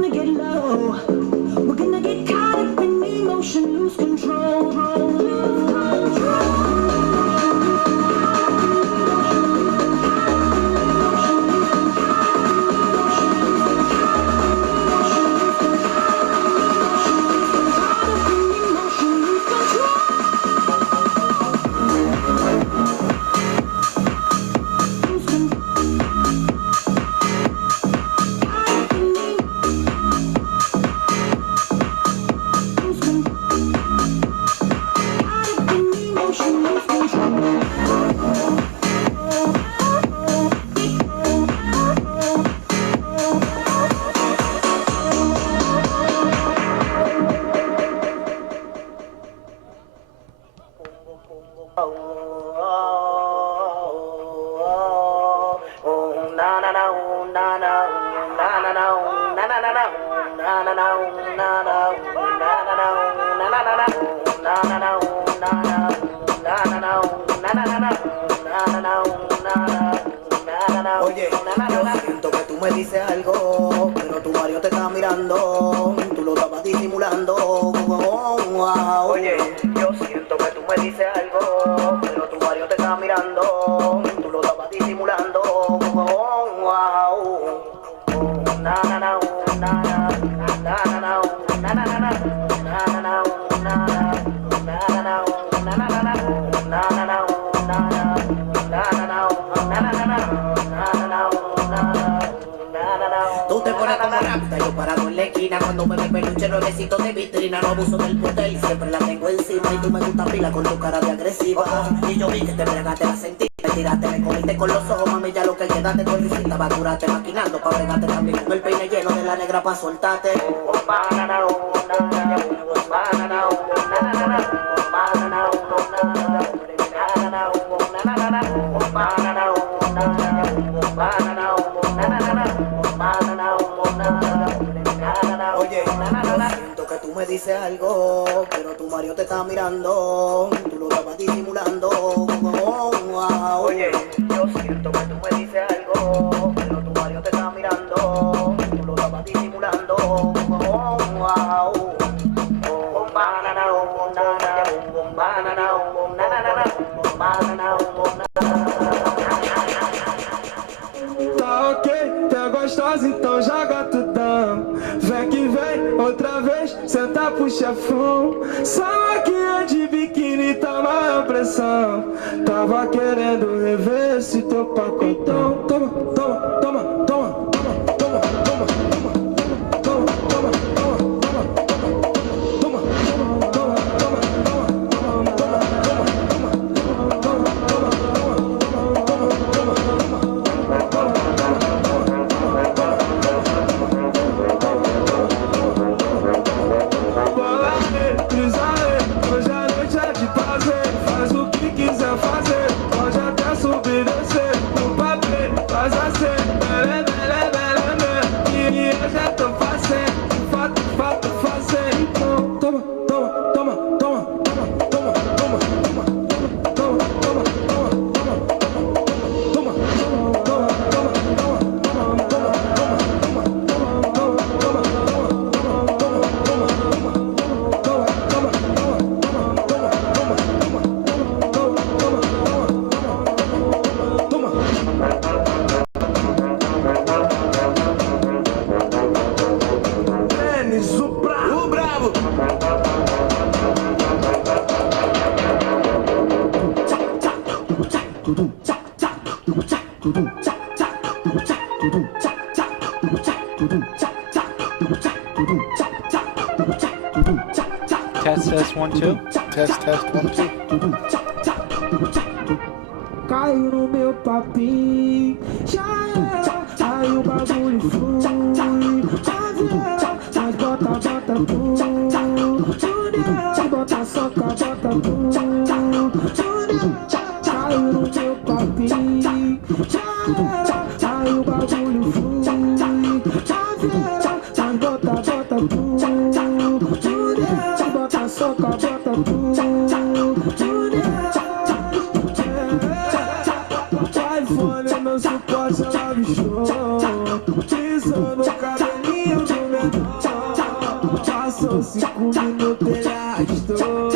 gonna get low. We're gonna get caught up in emotion, lose control. Oye, yo siento que tú me dices algo, pero tu marido te está mirando, tú lo estabas disimulando. Oye, yo siento que tú me dices algo, pero tu marido te está mirando, tú lo estabas disimulando. Tú te pones como rápida, yo parado en la esquina. Cuando me ve peluche, nuevecito de vitrina. No abuso del poder, siempre la tengo encima. Y tú me gusta pila con tu cara de agresiva. Y yo vi que te bregaste, la sentí. Me tiraste, me comiste con los ojos, mami, ya lo que queda te doy risita. Va a curarte maquinando pa' bregarte también con el peine lleno de la negra pa' soltarte. Oye, yo siento que tú me dices algo, pero tu marido te está mirando, tú lo estabas disimulando. Oye, yo siento que tú me dices algo, pero tu marido te está mirando, tú lo estabas disimulando. Tá ok, tá gostosa, então joga tudão. Vem que vem, outra vez, senta pro chefão. Só máquina de biquíni, tá maior pressão. Tava querendo rever esse teu pacotão. Toma, toma, toma, toma, toma, toma, toma, toma. Test 1 2. Test 1 2. Caiu no meu papinho, já era, aí o bagulho flui. Mas bota tu, bota soca, bota tu. Caiu no meu papinho, já era, aí o bagulho flui. Mas bota tu, bota soca, bota tu. Não suporta, ela bichou. Pisou no cabelinho do meu Só 5 minutos ele arrastou.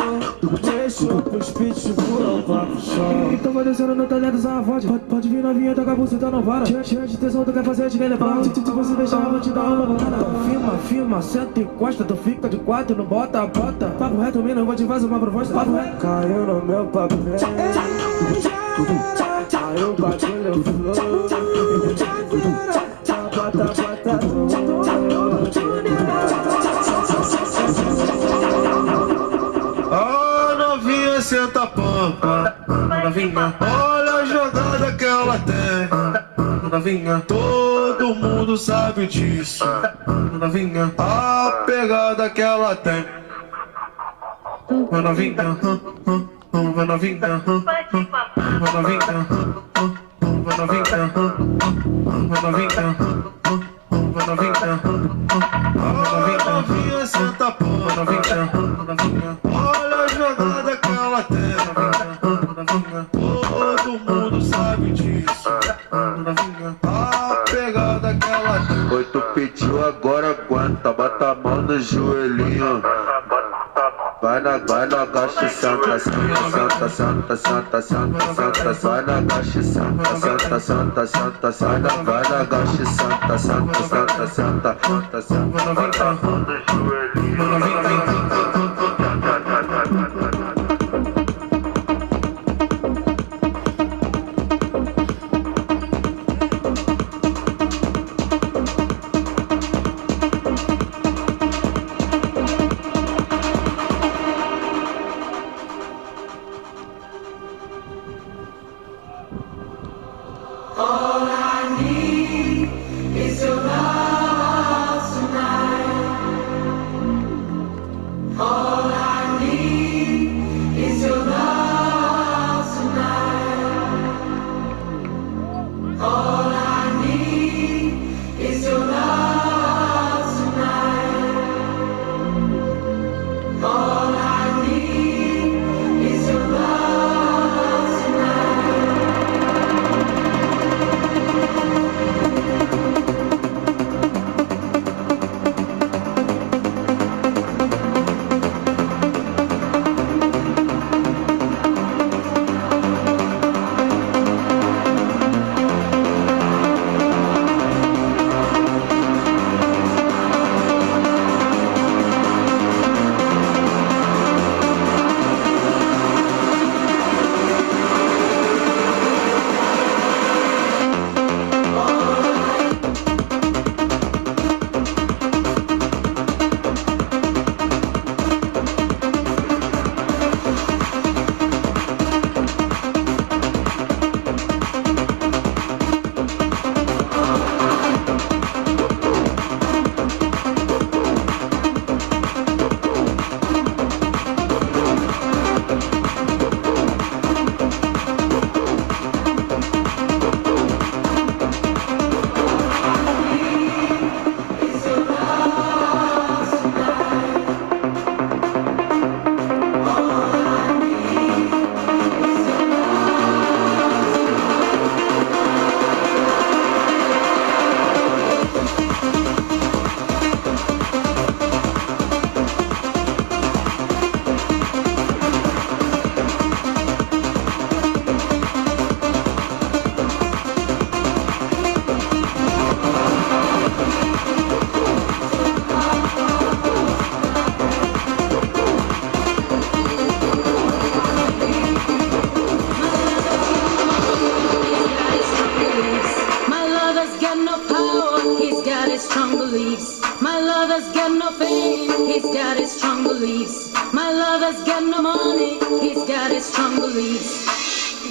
Deixou pros pitbull pra pro chão. Então vai descendo no telhado, usa a voz. Pode vir novinha, toca a buceta, não para. Cheia de tesão, tu quer fazer, te quer levar. Se você deixar, eu vou te dar uma balada. Filma, senta e encosta. Tu fica de quatro, não bota. Papo reto, mina, eu vou te fazer uma proposta. Papo reto. Caiu no meu papel. Aí o bagulho flou. Ah, novinha, senta a pampa. Novinha, olha a jogada que ela tem. Novinha, todo mundo sabe disso. Novinha, a pegada que ela tem. Novinha, vai novinha, vai novinha, vai novinha, vai novinha, vai novinha, novinha, senta a porra, novinha, olha a jogada que ela tem, novinha, todo mundo sabe disso, novinha, a pegada que ela tem. Oi, tu pediu, agora aguenta, bota a mão no joelhinho. Vai na gacha, santa, santa, santa, santa, santa, santa, vai na gacha, santa, santa, santa, santa, santa, vai na gacha, santa, santa, santa, santa, santa, santa, vai na mão do joelhinho.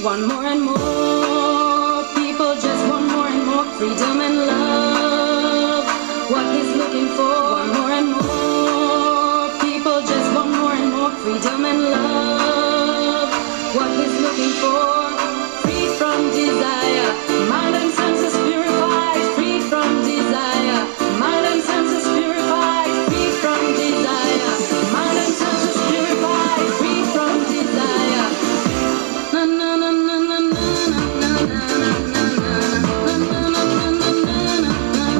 Want more and more, people just want more and more freedom and love, what he's looking for. Want more and more, people just want more and more freedom and love, what he's looking for. Free from desire, mind and senses purified, free from desire, mind and senses purified, free from desire, mind and senses purified, free from desire. Na na na na na na na na na na na na na na na na.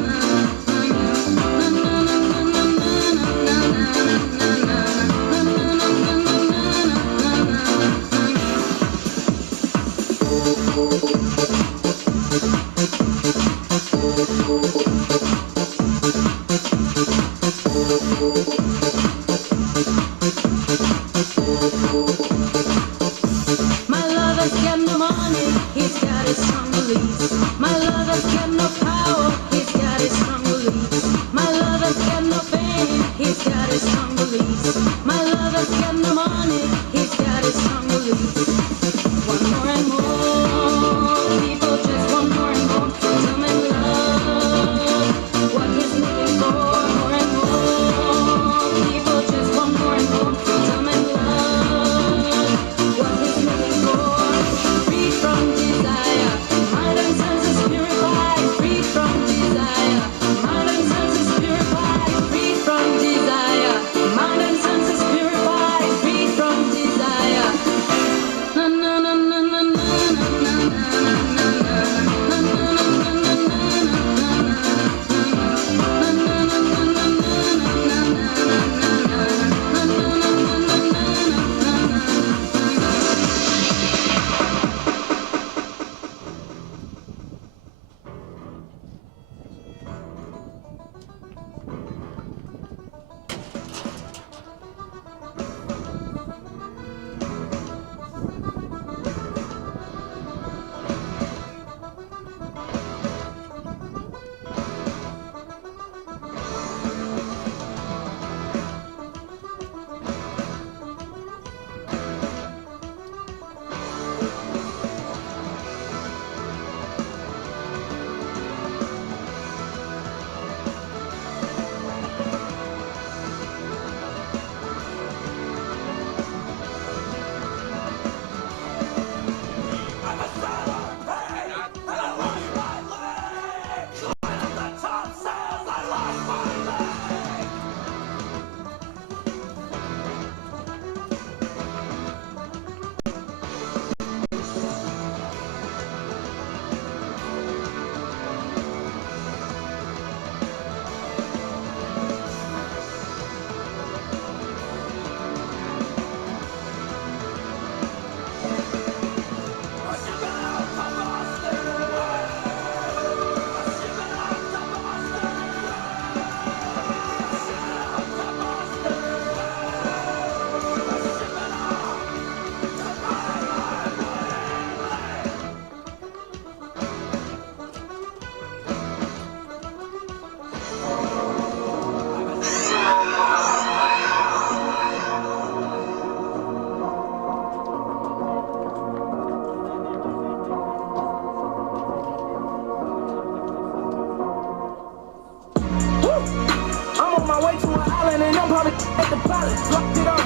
on my way to an island and I'm probably at the pilot. Locked it on.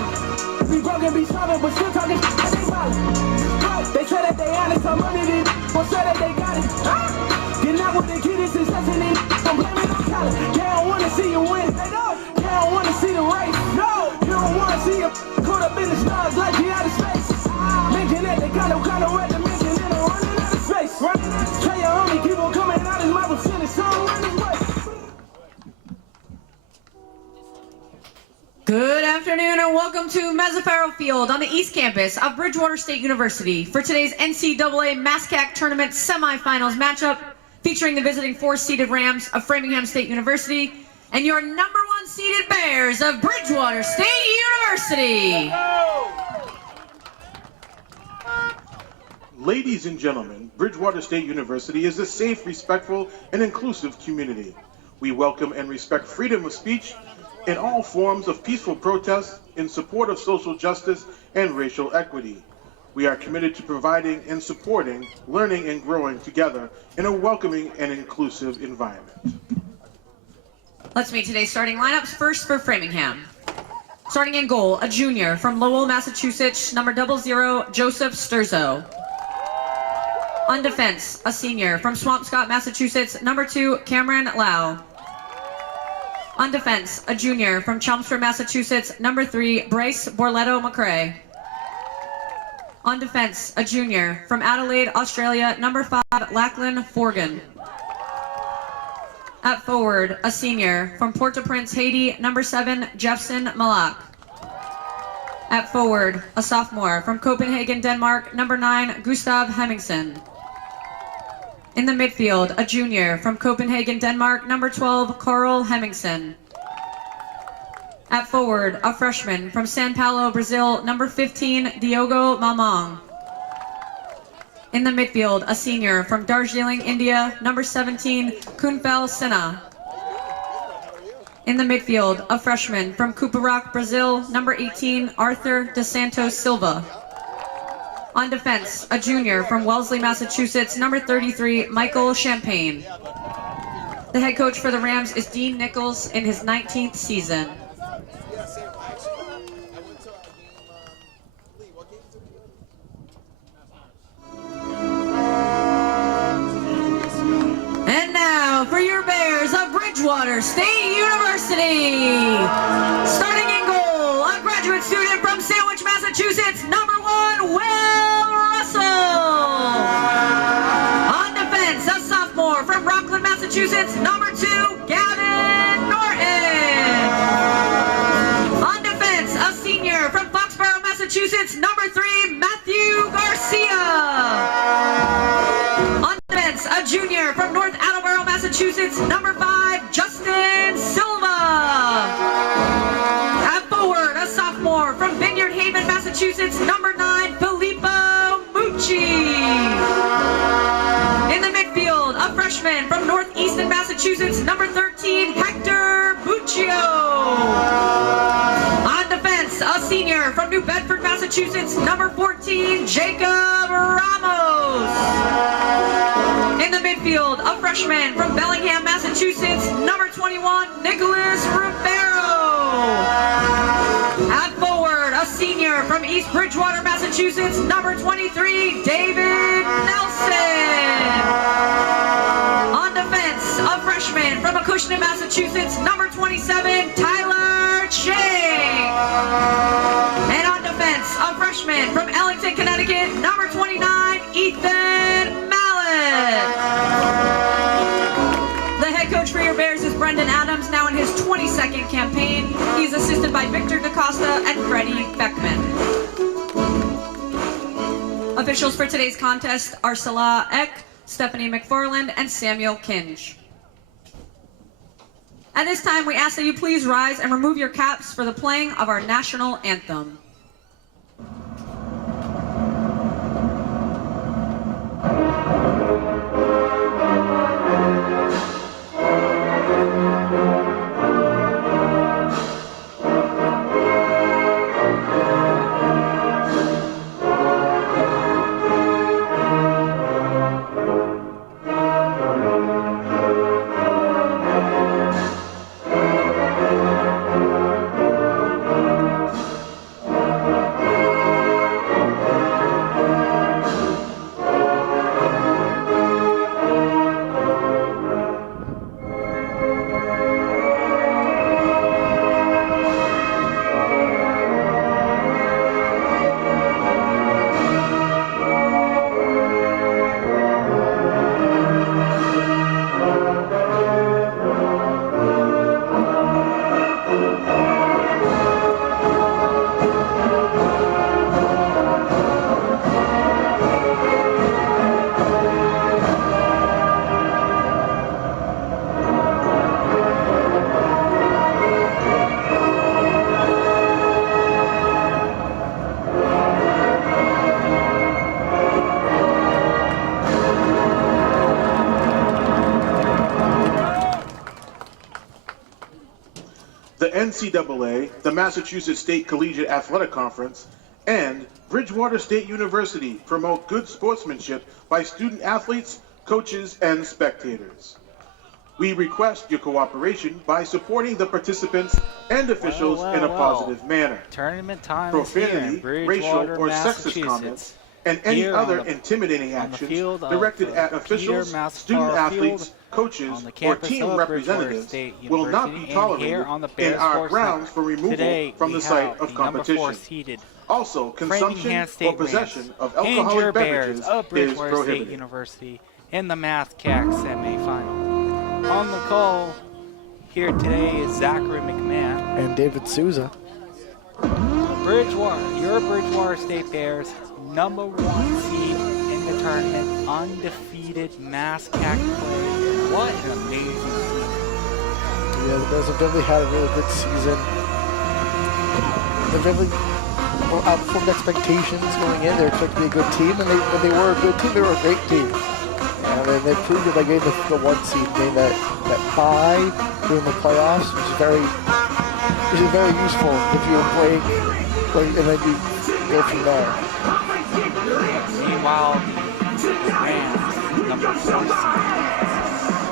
Be broken, be solving, but still talking shit, they violent. They say that they honest, some money, they or say that they got it. Getting out with the kid is success and they don't blame it on talent. They don't wanna see you win. They don't wanna see the race. No, you don't wanna see you caught up in the stars like you out of space. Mention that they kind of red dimension and I'm running out of space. Tell your homie, keep on coming out his mouth and send his song run his way. Good afternoon and welcome to Mazzaferro Field on the East Campus of Bridgewater State University for today's NCAA MASCAC Tournament Semifinals matchup featuring the visiting 4-seeded Rams of Framingham State University and your #1 seeded Bears of Bridgewater State University. Ladies and gentlemen, Bridgewater State University is a safe, respectful, and inclusive community. We welcome and respect freedom of speech in all forms of peaceful protest in support of social justice and racial equity. We are committed to providing and supporting learning and growing together in a welcoming and inclusive environment. Let's meet today's starting lineups. First for Framingham. Starting in goal, a junior from Lowell, Massachusetts, number 00, Joseph Sturzo. On defense, a senior from Swampscott, Massachusetts, number 2, Cameron Lau. On defense, a junior from Chelmsford, Massachusetts, number 3, Bryce Borletto McCrae. On defense, a junior from Adelaide, Australia, number 5, Lachlan Forgan. At forward, a senior from Port-au-Prince, Haiti, number 7, Jeffson Malak. At forward, a sophomore from Copenhagen, Denmark, number 9, Gustav Hemmingsen. In the midfield, a junior from Copenhagen, Denmark, number 12, Carl Hemmingsen. At forward, a freshman from São Paulo, Brazil, number 15, Diogo Mamang. In the midfield, a senior from Darjeeling, India, number 17, Kunfel Sinha. In the midfield, a freshman from Cupiroc, Brazil, number 18, Arthur dos Santos Silva. On defense, a junior from Wellesley, Massachusetts, number 33, Michael Champagne. The head coach for the Rams is Dean Nichols in his 19th season. And now for your Bears of Bridgewater State University. Starting in goal, a graduate student from Sandwich, Massachusetts, number 1, Will Russell. On defense, a sophomore from Rockland, Massachusetts, number 2, Gavin Norton. On defense, a senior from Foxborough, Massachusetts, number 3, Matthew Garcia. On defense, a junior from North Attleboro, Massachusetts, number 5, Justin Silva. At forward, a sophomore from Vineyard Haven, Massachusetts, number 9, Filippo Mucci. In the midfield, a freshman from Northeastern Massachusetts, number 13, Hector Buccio. On defense, a senior from New Bedford, Massachusetts, number 14, Jacob Ramos. In the midfield, a freshman from Bellingham, Massachusetts, number 21, Nicholas Rivero. At forward, a senior from East Bridgewater, Massachusetts, number 23, David Nelson. On defense, a freshman from Acushnet, Massachusetts, number 27, Tyler Chang. And on defense, a freshman from Ellington, Connecticut, number 29, Ethan Mallet. The head coach for your Bears is Brendan Adams, now in his 22nd campaign. He's assisted by Victor DaCosta and Freddie Beckman. Officials for today's contest are Salah Eck, Stephanie McFarland, and Samuel Kinge. At this time, we ask that you please rise and remove your caps for the playing of our national anthem. the NCAA, the Massachusetts State Collegiate Athletic Conference, and Bridgewater State University promote good sportsmanship by student athletes, coaches, and spectators. We request your cooperation by supporting the participants and officials in a positive manner. Tournament time Profanity, is here in racial, Bridgewater, or sexist Massachusetts. comments, and any Here other on the- intimidating on the actions field of, directed at officials, Peter Mazzaferro student athletes, Field, coaches, on the or campus team of Bridgewater representatives State will not University, be and tolerated here on the in Bears our Sports grounds Network. for removal Today, from the we site have of the number 4 competition. seeded Also, consumption Framingham State or possession Rams of and alcoholic your Bears beverages of is Bridgewater State prohibited. University in the MASCAC Semifinal. On the call here today is Zachary McMahon. And David Souza. Bridgewater, your Bridgewater State Bears, number 1 seed in the tournament, undefeated MASCAC play. What an amazing season. Yeah, the Bears have definitely had a really good season. They've definitely outperformed expectations going in. They were expected to be a good team, and they were a good team. They were a great team. And they proved it by getting the 1 seed, getting that bye during the playoffs, which is very useful if you break, and then you go from there. Meanwhile, the Rams, number 4 seed,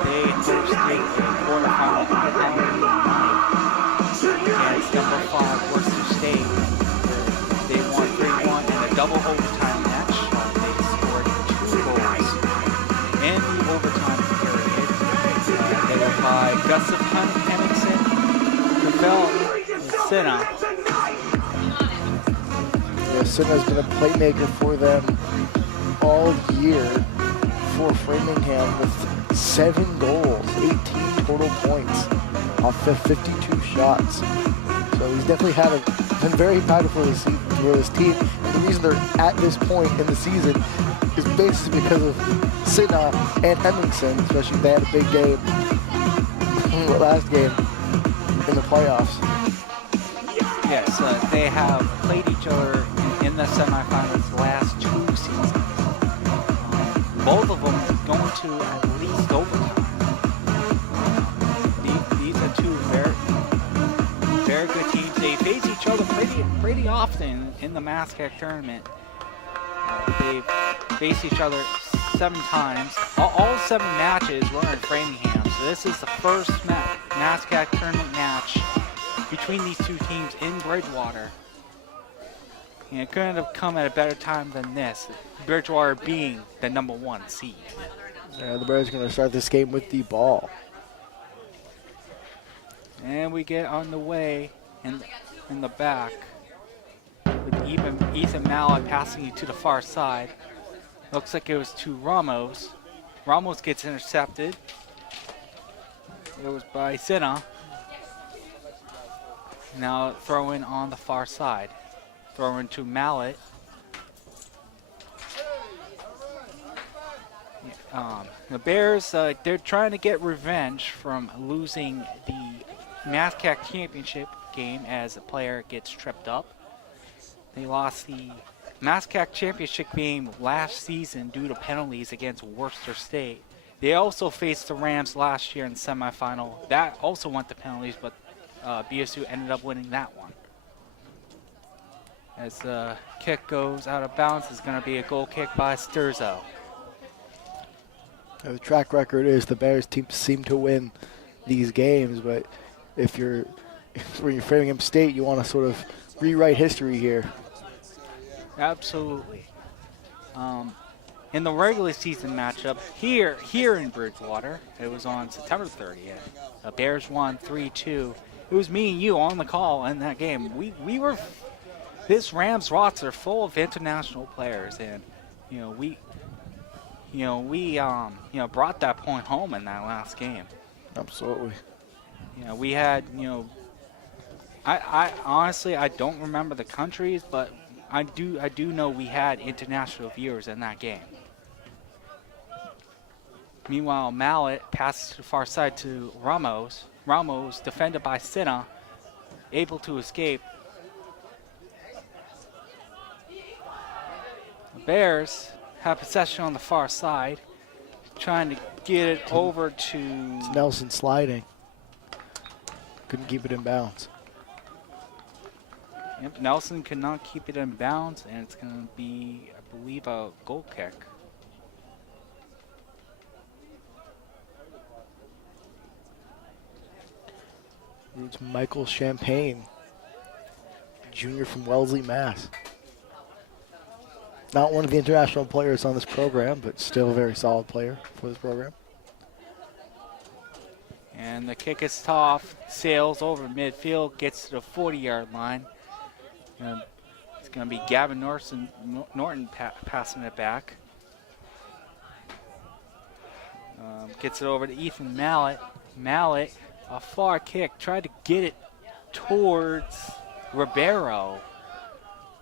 they hosted a quarterfinal against number 5 Worcester State. They won 3-1 in a double overtime match. They scored 2 goals in the overtime period. They were by Gustav Hemmingsen, Ravel, and Sinna. Yeah, Sinna has been a playmaker for them all year for Framingham with 7 goals, 18 total points off of 52 shots. So he's definitely been very impactful for this team. And the reason they're at this point in the season is basically because of Sinna and Hemmingsen, especially they had a big game last game in the playoffs. Yes, they have played each other in the semifinals the last 2 seasons. Both of them going to at least overtime. These are 2 very good teams. They face each other pretty often in the MASCAC tournament. They've faced each other 7 times. All 7 matches were in Framingham, so this is the first MASCAC tournament match between these 2 teams in Bridgewater. And it couldn't have come at a better time than this, Bridgewater being the number 1 seed. The Bears are going to start this game with the ball. And we get on the way in the back with Ethan Mallet passing it to the far side. Looks like it was to Ramos. Ramos gets intercepted. It was by Sinna. Now throw in on the far side. Throw in to Mallet. The Bears, they're trying to get revenge from losing the MASCAC championship game as a player gets tripped up. They lost the MASCAC championship game last season due to penalties against Worcester State. They also faced the Rams last year in the semifinal. That also went to penalties, but BSU ended up winning that one. As the kick goes out of bounds, it's going to be a goal kick by Sturzo. The track record is the Bears team seem to win these games, but if you're Framingham State, you want to sort of rewrite history here. Absolutely. In the regular season matchup here in Bridgewater, it was on September 30th. The Bears won 3-2. It was me and you on the call in that game. We were this Rams roster full of international players, and we brought that point home in that last game. Absolutely. We had I honestly I don't remember the countries, but I do know we had international viewers in that game. Meanwhile, Mallet passes to the far side to Ramos. Ramos, defended by Sinna, able to escape. The Bears have possession on the far side, trying to get it over to It's Nelson sliding. Couldn't keep it in bounds. Yep, Nelson could not keep it in bounds, and it's going to be, I believe, a goal kick. It's Michael Champagne, junior from Wellesley, Mass. Not one of the international players on this program, but still a very solid player for this program. And the kick is tough, sails over midfield, gets to the 40-yard line. And it's going to be Gavin Norton passing it back. Gets it over to Ethan Mallett. Mallett, a far kick, tried to get it towards Ribeiro.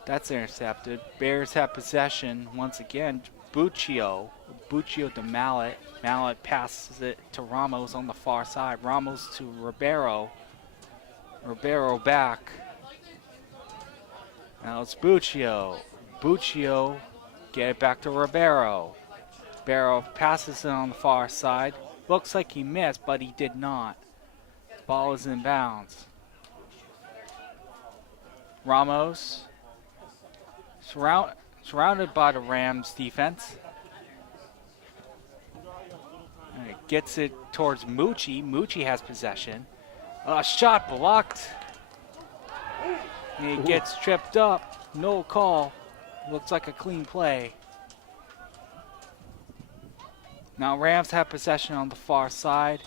That's intercepted. Bears have possession once again. Buccio to Mallett. Mallett passes it to Ramos on the far side. Ramos to Ribeiro. Ribeiro back. Now it's Buccio. Buccio, get it back to Ribeiro. Ribeiro passes it on the far side. Looks like he missed, but he did not. Ball is in bounds. Ramos, surrounded by the Rams defense. And it gets it towards Mucci. Mucci has possession. A shot blocked. He gets tripped up. No call. Looks like a clean play. Now Rams have possession on the far side.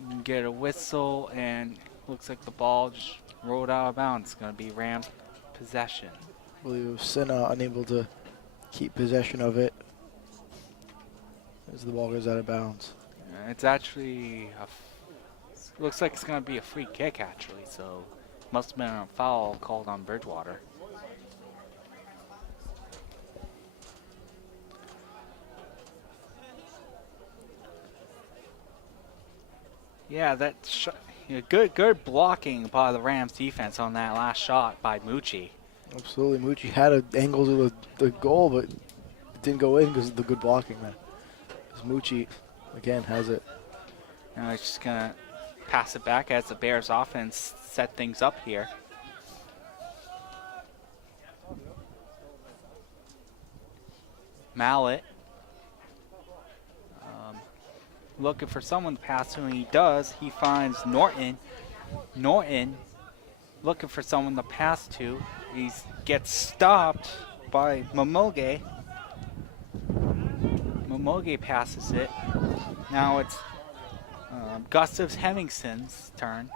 You can get a whistle, and looks like the ball just rolled out of bounds. It's going to be Rams possession. I believe Senna unable to keep possession of it as the ball goes out of bounds. It's actually, looks like it's going to be a free kick actually, so must have been a foul called on Bridgewater. Yeah, that good blocking by the Rams defense on that last shot by Mucci. Absolutely, Mucci had an angle to the goal, but it didn't go in because of the good blocking there. Because Mucci, again, has it. Now he's just going to pass it back as the Bears offense set things up here. Mallett. Looking for someone to pass to, and he does. He finds Norton. Norton looking for someone to pass to. He gets stopped by Momoge. Momoge passes it. Now it's Gustav Hemmingson's turn.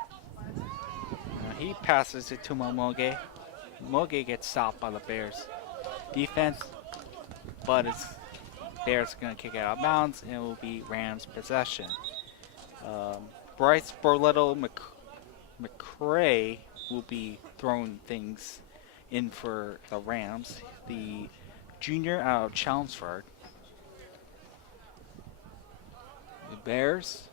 He passes it to Momoge. Momoge gets stopped by the Bears defense, but it's Bears are going to kick it out of bounds, and it will be Rams possession. Bryce Borletto McCray will be throwing things in for the Rams, the junior out of Chelmsford. The Bears,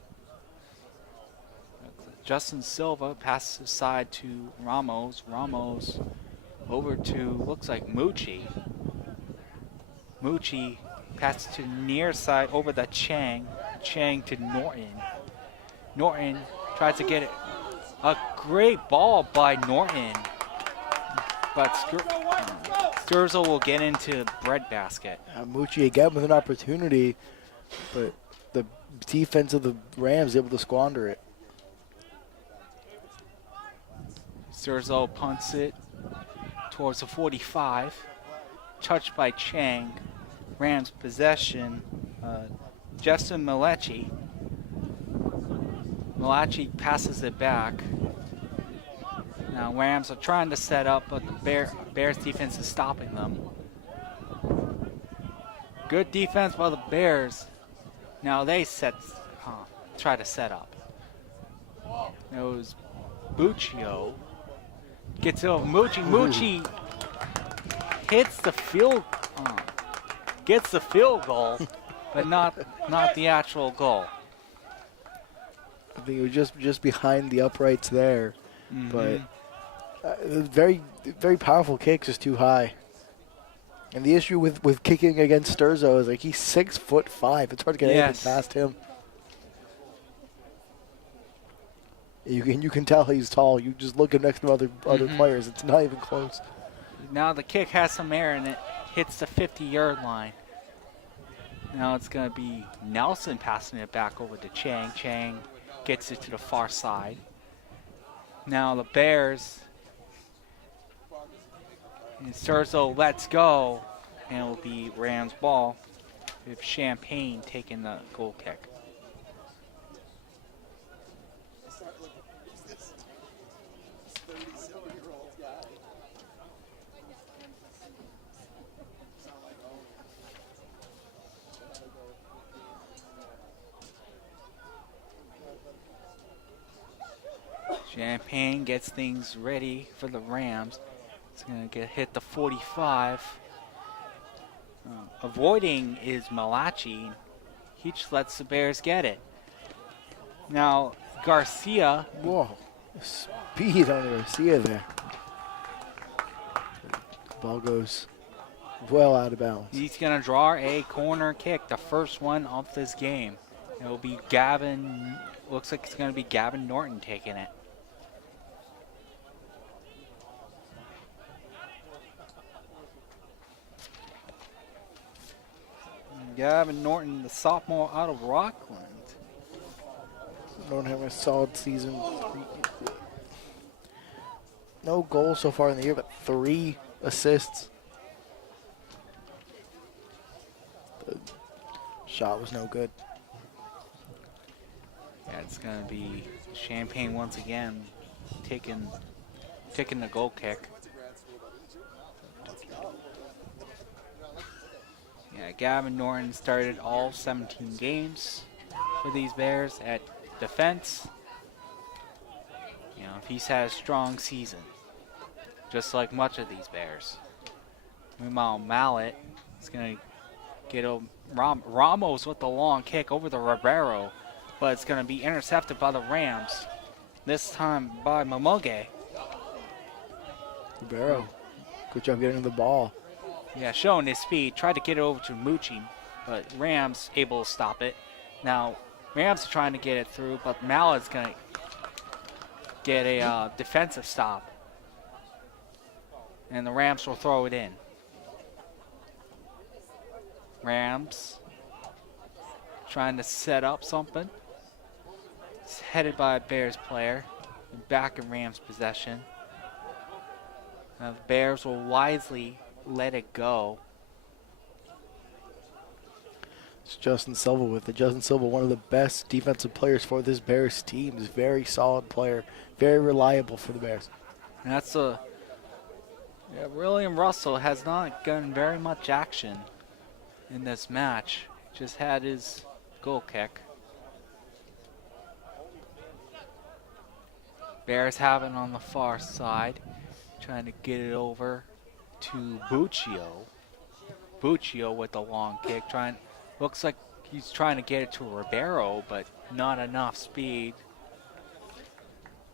Justin Silva passes aside to Ramos. Ramos over to, looks like Mucci. Mucci passes to near side over the Chang. Chang to Norton. Norton tries to get it. A great ball by Norton. But Sturzo will get into the breadbasket. Mucci again with an opportunity, but the defense of the Rams able to squander it. Sturzo punts it towards the 45. Touched by Chang. Rams possession. Justin Malachi. Malachi passes it back. Now Rams are trying to set up, but the Bears defense is stopping them. Good defense by the Bears. Now they try to set up. It was Buccio. Gets it over Mucci. Mucci hits the field. Gets the field goal, but not the actual goal. I think it was just behind the uprights there, but very powerful kick, just too high. And the issue with kicking against Sturzo is like he's 6'5". It's hard to get anything past him. You can tell he's tall. You just look at next to other players. It's not even close. Now the kick has some air and it hits the 50-yard line. Now it's going to be Nelson passing it back over to Chang. Chang gets it to the far side. Now the Bears, and Sturzo lets go, and it will be Rams ball with Champagne taking the goal kick. Champagne gets things ready for the Rams. It's going to get hit the 45. Avoiding is Malachi. He just lets the Bears get it. Now Garcia. Whoa. Speed on Garcia there. Ball goes well out of bounds. He's going to draw a corner kick, the first one of this game. It will be Gavin. Looks like it's going to be Gavin Norton taking it. Gavin Norton, the sophomore out of Rockland. Norton having a solid season. No goals so far in the year, but 3 assists. The shot was no good. Yeah, it's going to be Champagne once again taking the goal kick. Yeah, Gavin Norton started all 17 games for these Bears at defense. You know, he's had a strong season, just like much of these Bears. Meanwhile, Mallet is going to get Ramos with the long kick over the Ribeiro, but it's going to be intercepted by the Rams. This time by Mamoge. Ribeiro, good job getting the ball. Yeah, showing his speed. Tried to get it over to Mucci, but Rams able to stop it. Now, Rams are trying to get it through, but Mallet's going to get a defensive stop. And the Rams will throw it in. Rams trying to set up something. It's headed by a Bears player. Back in Rams possession. Now the Bears will wisely let it go. It's Justin Silva with it. Justin Silva, one of the best defensive players for this Bears team. Is a very solid player, very reliable for the Bears. And that's William Russell has not gotten very much action in this match. Just had his goal kick. Bears have it on the far side, trying to get it over to Buccio. Buccio with the long kick. Looks like he's trying to get it to Ribeiro, but not enough speed.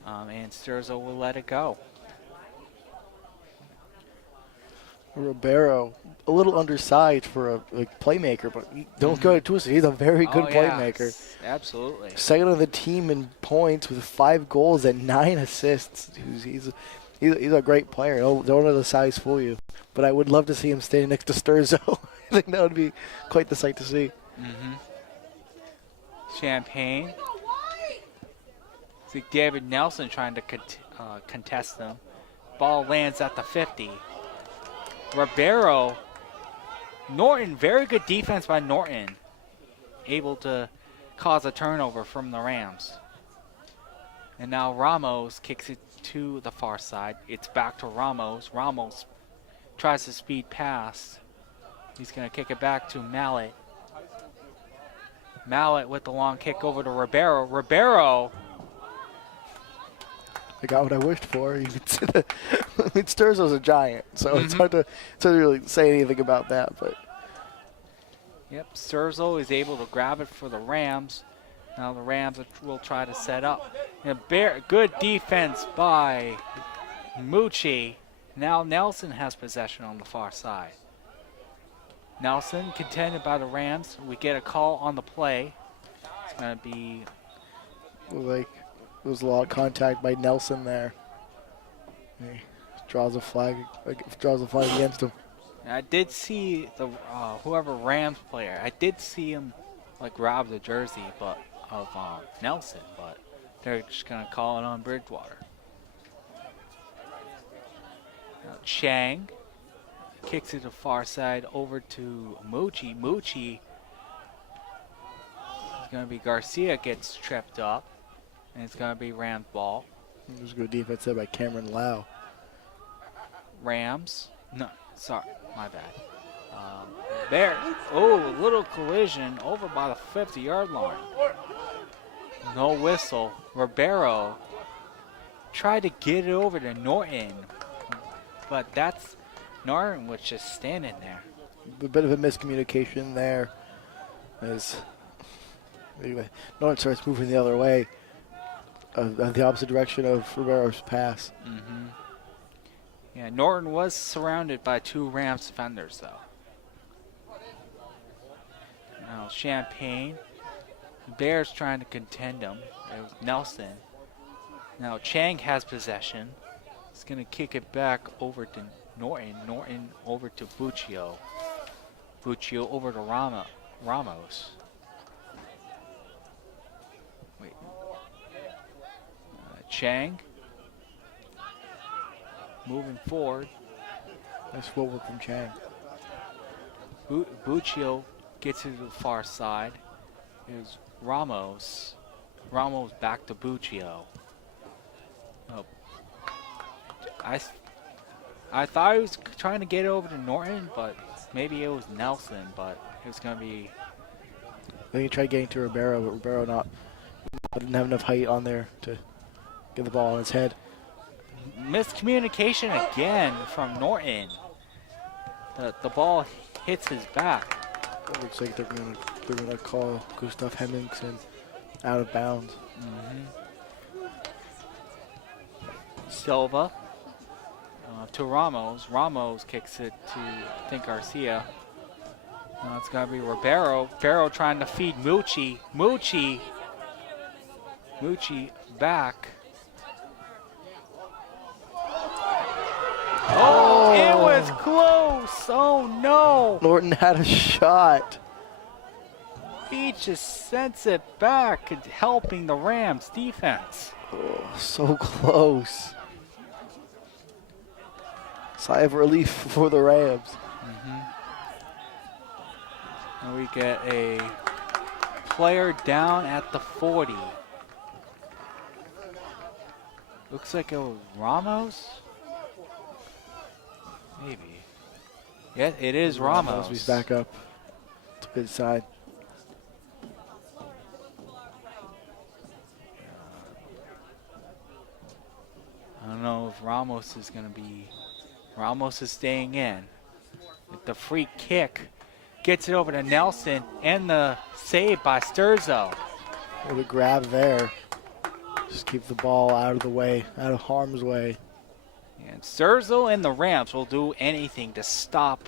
And Sturzo will let it go. Ribeiro, a little undersized for a playmaker, but don't go twisted. He's a very good playmaker. Yes, absolutely. Second on the team in points with 5 goals and 9 assists. He's a great player. Don't let the size fool you. But I would love to see him standing next to Sturzo. I think that would be quite the sight to see. Champagne. See David Nelson trying to contest them. Ball lands at the 50. Ribeiro. Norton, very good defense by Norton. Able to cause a turnover from the Rams. And now Ramos kicks it to the far side. It's back to Ramos. Ramos tries to speed past. He's going to kick it back to Mallet. Mallet with the long kick over to Ribeiro. Ribeiro. I got what I wished for. You could see that. I mean, Sturzo's a giant, so it's hard to really say anything about that. But Yep, Sturzo is able to grab it for the Rams. Now the Rams will try to set up. Good defense by Mucci. Now Nelson has possession on the far side. Nelson contended by the Rams. We get a call on the play. It's going to be... like There was a lot of contact by Nelson there. He draws a flag against him. I did see the whoever Rams player. I did see him like grab the jersey, but of Nelson, but they're just gonna call it on Bridgewater. Now Chang kicks it to the far side over to Mucci. Mucci is gonna be Garcia gets tripped up, and it's gonna be Rams ball. There's a good defense there by Cameron Lau. Rams. No, sorry, my bad. There. Oh, a little collision over by the 50-yard line. No whistle. Ribeiro tried to get it over to Norton, but that's Norton was just standing there. A bit of a miscommunication there as Norton starts moving the other way, the opposite direction of Ribeiro's pass. Mm-hmm. Yeah, Norton was surrounded by 2 Rams defenders, though. Now Champagne. Bears trying to contend him. It was Nelson. Now Chang has possession. He's going to kick it back over to Norton. Norton over to Buccio. Buccio over to Ramos. Wait. Chang. Moving forward. Nice footwork from Chang. Buccio gets it to the far side. Here's Ramos. Ramos back to Buccio. Oh. I thought he was trying to get over to Norton, but maybe it was Nelson, but it was going to be... I think he tried getting to Ribeiro, but Ribeiro didn't have enough height on there to get the ball on his head. Miscommunication again from Norton. The ball hits his back. It looks like they're gonna call Gustav Hemmingsen out of bounds. Mm-hmm. Silva to Ramos. Ramos kicks it to, I think, Garcia. Now it's got to be Ribeiro. Ribeiro trying to feed Mucci. Mucci back. Oh, it was close. Oh, no. Norton had a shot. He just sends it back, helping the Rams defense. Oh, so close. Sigh of relief for the Rams. Mm-hmm. And we get a player down at the 40. Looks like it was Ramos. Maybe. Yeah, it is Ramos. He's back up. It's a good side. I don't know if Ramos is going to be... Ramos is staying in. With the free kick. Gets it over to Nelson. And the save by Sturzo. What a grab there. Just keep the ball out of the way, out of harm's way. And Sturzo and the Rams will do anything to stop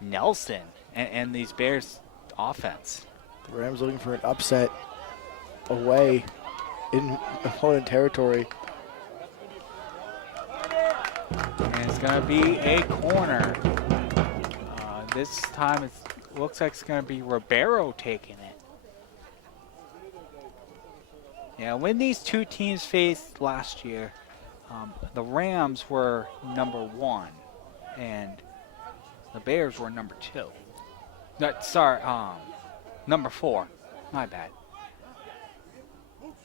Nelson and these Bears offense. The Rams looking for an upset away in opponent territory. And it's going to be a corner. This time it looks like it's going to be Ribeiro taking it. Yeah, when these two teams faced last year, the Rams were number 1 and the Bears were number 2. No, sorry, number 4. My bad.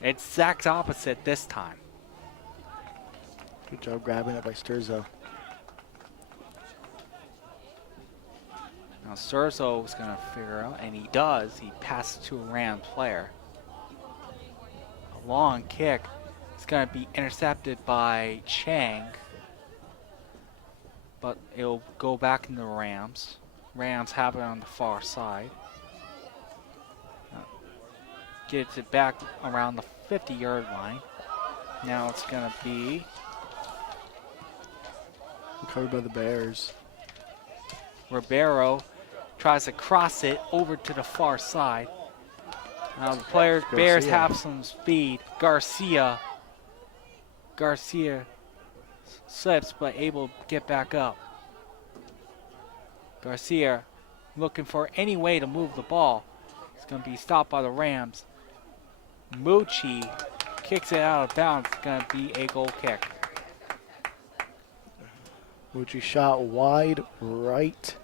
It's exact opposite this time. Good job grabbing it by Sturzo. Now Sturzo is going to figure out, and he does. He passes to a Rams player. A long kick. It's going to be intercepted by Chang. But it'll go back into the Rams. Rams have it on the far side. Gets it back around the 50-yard line. Now it's going to be... Covered by the Bears. Ribeiro tries to cross it over to the far side. Now the Bears have some speed. Garcia slips, but able to get back up. Garcia looking for any way to move the ball. It's going to be stopped by the Rams. Mucci kicks it out of bounds. It's going to be a goal kick. Mucci shot wide right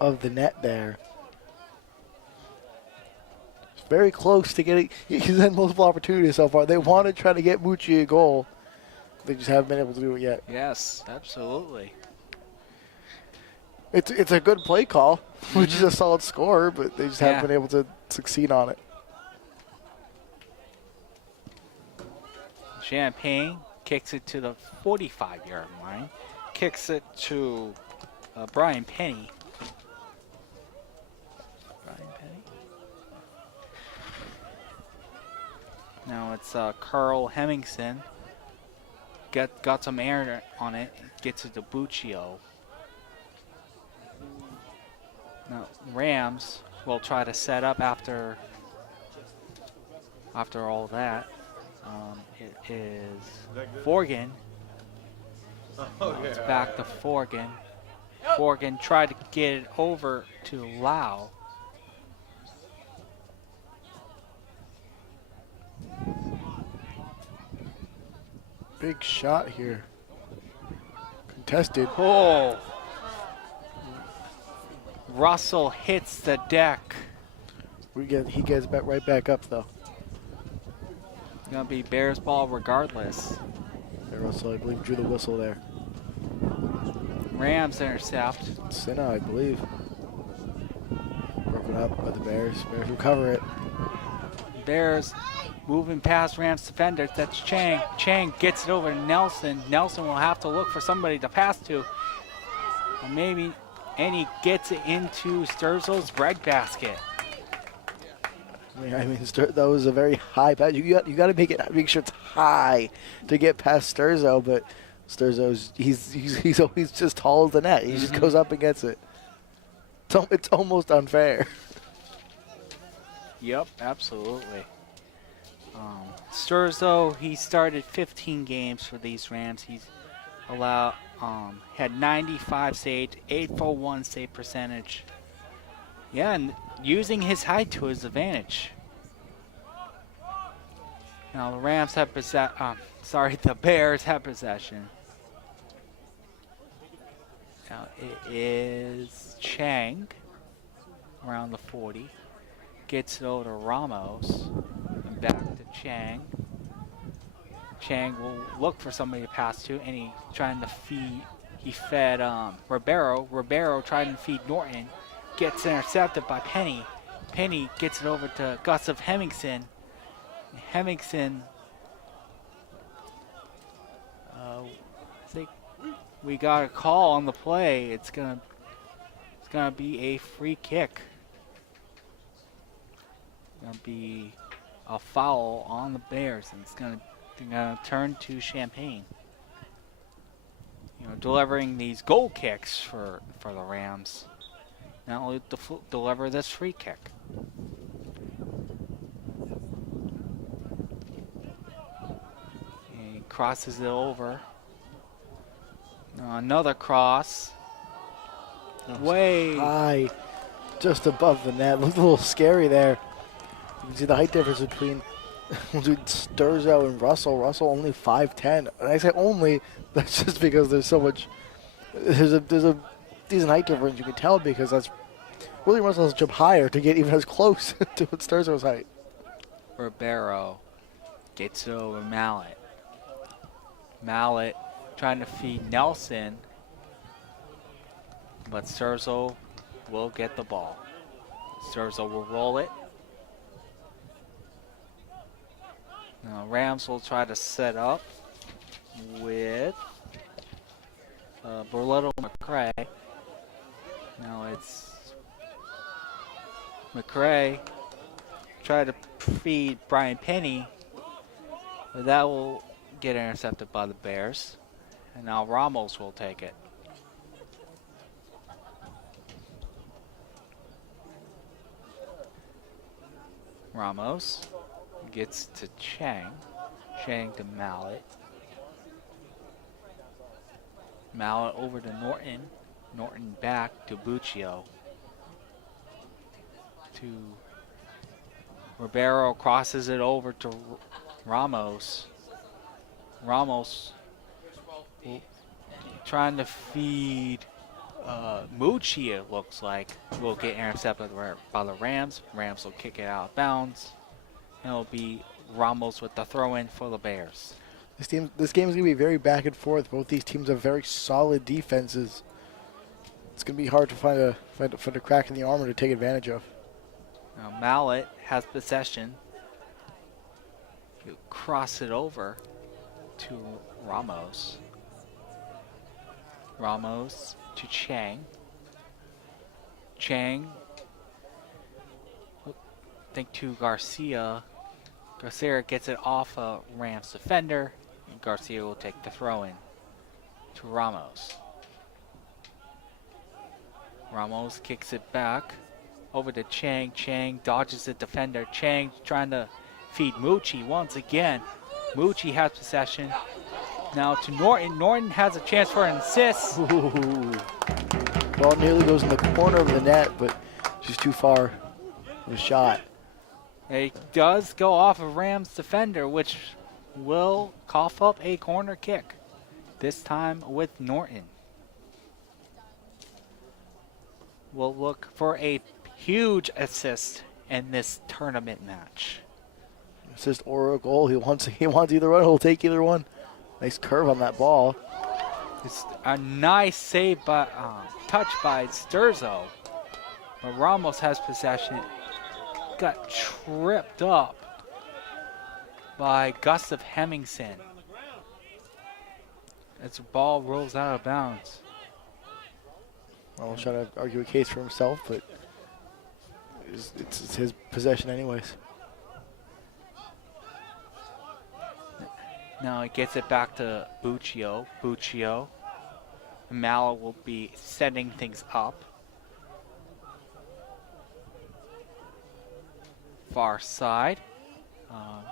of the net there. It's very close to getting. He's had multiple opportunities so far. They want to try to get Mucci a goal. They just haven't been able to do it yet. Yes, absolutely. It's a good play call, which is a solid score, but they just haven't been able to succeed on it. Champagne kicks it to the 45-yard line. Kicks it to Brian Penny. Now it's Carl Hemmingson. Got some air on it. Gets it to Buccio. Now Rams will try to set up after all that. It is Forgan. It's back to Forgan. Forgan tried to get it over to Lau. Big shot here. Contested. Oh! Russell hits the deck. He gets right back up though. Gonna be Bears ball regardless. And Russell, I believe, drew the whistle there. Rams intercept. Sinna, I believe. Broken up by the Bears. Bears recover it. Bears moving past Rams defenders. That's Chang. Chang gets it over to Nelson. Nelson will have to look for somebody to pass to. And he gets it into Sturzo's breadbasket. I mean, that was a very high pass. You got to make sure it's high to get past Sturzo, but Sturzo's he's always just tall as the net. He just goes up and gets it. It's almost unfair. Yep, absolutely. Sturzo, he started 15 games for these Rams. He's had 95 saves, 841 save percentage. Yeah, and using his height to his advantage. Now the Rams have the Bears have possession. Now it is Chang around the 40. Gets it over to Ramos and back to Chang. Chang will look for somebody to pass to, and he's trying to feed. He fed Ribeiro. Ribeiro trying to feed Norton. Gets intercepted by Penny. Penny gets it over to Gustav Hemmingson. Hemmingson. I think we got a call on the play. It's gonna be a free kick. Gonna be a foul on the Bears, and it's gonna turn to Champagne. Delivering these goal kicks for the Rams. Now we'll deliver this free kick. He crosses it over. Another cross. Way high, just above the net. Looks a little scary there. You can see the height difference between Sturzo and Russell. Russell only 5'10". And I say only, that's just because there's so much. There's a decent height difference. You can tell because that's William Russell has to jump higher to get even as close to Sturzo's height. Ribeiro gets it over Mallet. Mallet trying to feed Nelson, but Sturzo will get the ball. Sturzo will roll it. Now Rams will try to set up with Berletto McCray. Now it's McCray try to feed Brian Penny, but that will get intercepted by the Bears. And now Ramos will take it. Ramos gets to Chang. Chang to Mallet. Mallet over to Norton. Norton back to Buccio. To Ribeiro, crosses it over to Ramos. Ramos trying to feed Mucci, it looks like, will get intercepted by the Rams. Rams will kick it out of bounds. And it'll be Ramos with the throw-in for the Bears. This game is going to be very back and forth. Both these teams have very solid defenses. It's going to be hard to find a crack in the armor to take advantage of. Now Mallet has possession. You cross it over to Ramos. Ramos to Chang. Chang, I think to Garcia. Garcia gets it off a Rams defender. And Garcia will take the throw-in to Ramos. Ramos kicks it back over to Chang. Chang dodges the defender. Chang trying to feed Mucci once again. Mucci has possession. Now to Norton. Norton has a chance for an assist. Ooh. Ball nearly goes in the corner of the net, but just too far of a shot. It does go off a Rams defender, which will cough up a corner kick. This time with Norton. We'll look for a huge assist in this tournament match. Assist or a goal. He wants either one. He'll take either one. Nice curve on that ball. It's a nice save by touch by Sturzo. But Ramos has possession. Got tripped up by Gustav Hemmingson as the ball rolls out of bounds. I'll try to argue a case for himself, but it's his possession anyways. Now he gets it back to Buccio. Buccio. Mallet will be setting things up. Far side.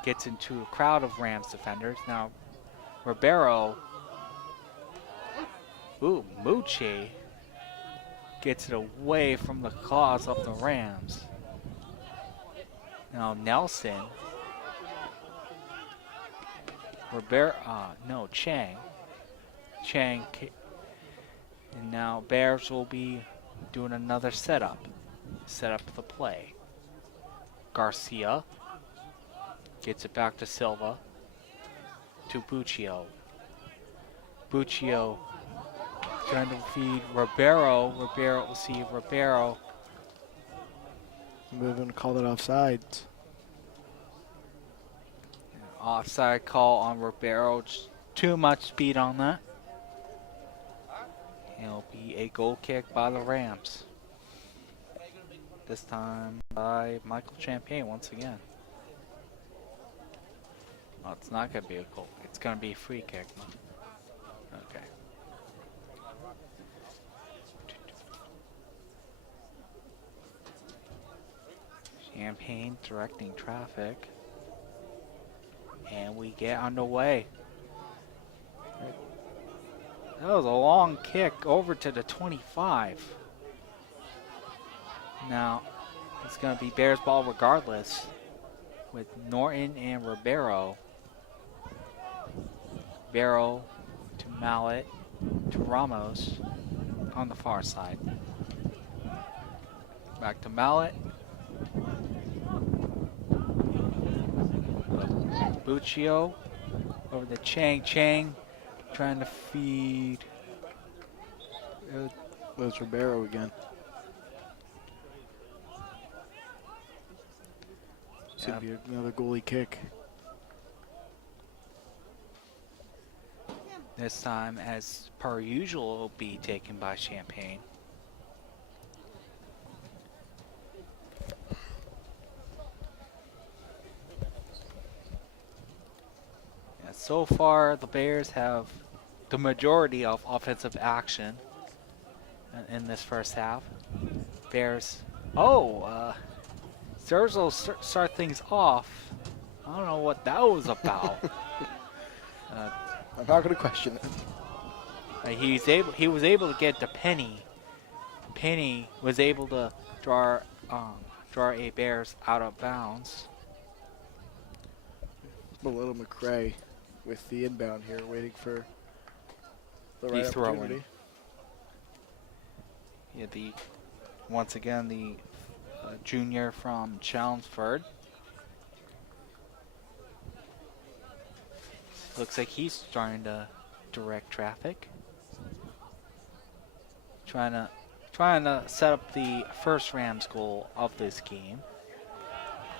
Gets into a crowd of Rams defenders. Now Ribeiro. Ooh, Mucci gets it away from the claws of the Rams. Now Nelson. Ribeiro, no, Chang. Chang, and now Bears will be doing another setup. Set up the play. Garcia gets it back to Silva. To Buccio. Buccio trying to feed Ribeiro. Ribeiro. We're going to call that offsides. Offside call on Ribeiro. Just too much speed on that. It'll be a goal kick by the Rams. This time by Michael Champagne once again. Well, it's not going to be a goal. It's going to be a free kick. Okay. Champagne directing traffic. And we get underway. That was a long kick over to the 25. Now, it's going to be Bears ball regardless with Norton and Ribeiro. Ribeiro to Mallet to Ramos on the far side. Back to Mallet. Buccio over to Chang. Chang trying to feed. It's Ribeiro again. Should be another goalie kick. This time, as per usual, will be taken by Champagne. So far, the Bears have the majority of offensive action in this first half. Bears, Zerzo start things off. I don't know what that was about. I'm not going to question it. He was able to get to Penny. Penny was able to draw a Bears out of bounds. Little McCray with the inbound here, waiting for the right throwing. opportunity. Yeah, once again the junior from Chelmsford. Looks like he's trying to direct traffic. Trying to set up the first Rams goal of this game.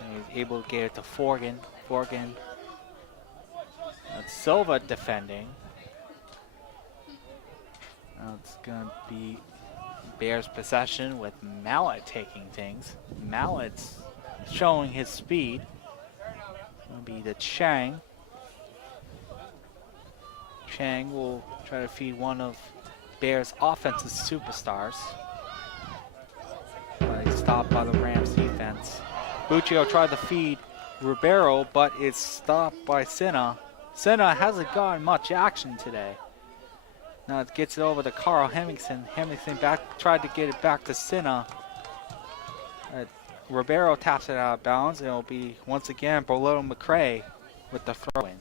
And he's able to get it to Forgan. That's Silva defending. Now it's going to be Bears possession with Mallet taking things. Mallet's showing his speed. It'll be the Chang. Chang will try to feed one of Bears' offensive superstars. But he's stopped by the Rams defense. Buccio tried to feed Ribeiro, but it's stopped by Senna. Senna hasn't gotten much action today. Now it gets it over to Carl Hemmingson. Hemmingson tried to get it back to Senna. Ribeiro taps it out of bounds, and it'll be once again Bolero McCray with the throw-in.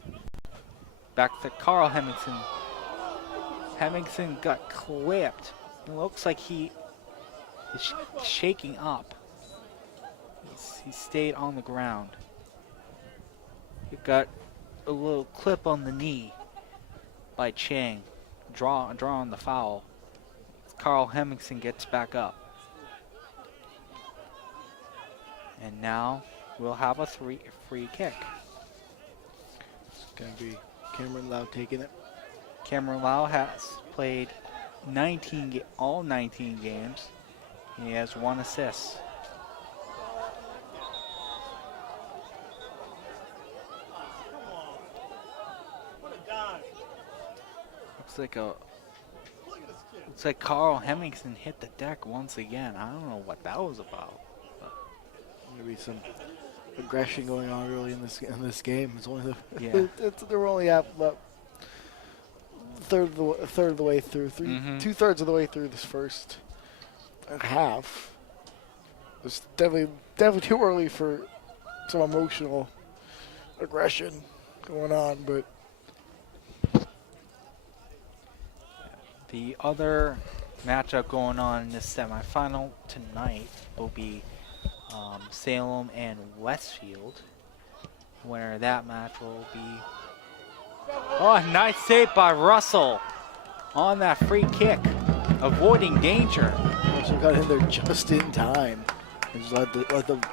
Back to Carl Hemmingson. Hemmingson got clipped. It looks like he is shaking up. He stayed on the ground. He got a little clip on the knee by Chang. Drawing the foul. Carl Hemmingson gets back up. And now we'll have a free kick. It's going to be Cameron Lau taking it. Cameron Lau has played all 19 games. He has 1 assist. Looks like Carl Hemmingson hit the deck once again. I don't know what that was about. Maybe some aggression going on early in this game. It's only Yeah. they were only at about a third of the way through. 2/3 of the way through this first half. It's definitely too early for some emotional aggression going on, but the other matchup going on in this semifinal tonight will be Salem and Westfield. Winner of that match will be... Oh, nice save by Russell on that free kick, avoiding danger. also got in there just in time. And just let the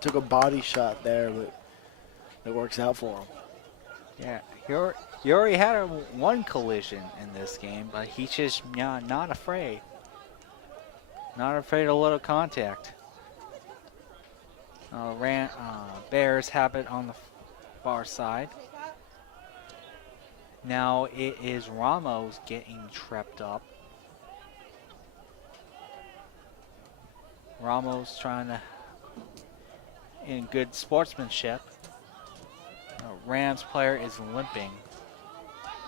took a body shot there, but it works out for him. Yeah, he already had one collision in this game, but he's just not afraid. Not afraid of a little contact. Bears have it on the far side. Now it is Ramos getting tripped up. Ramos trying to, in good sportsmanship. Rams player is limping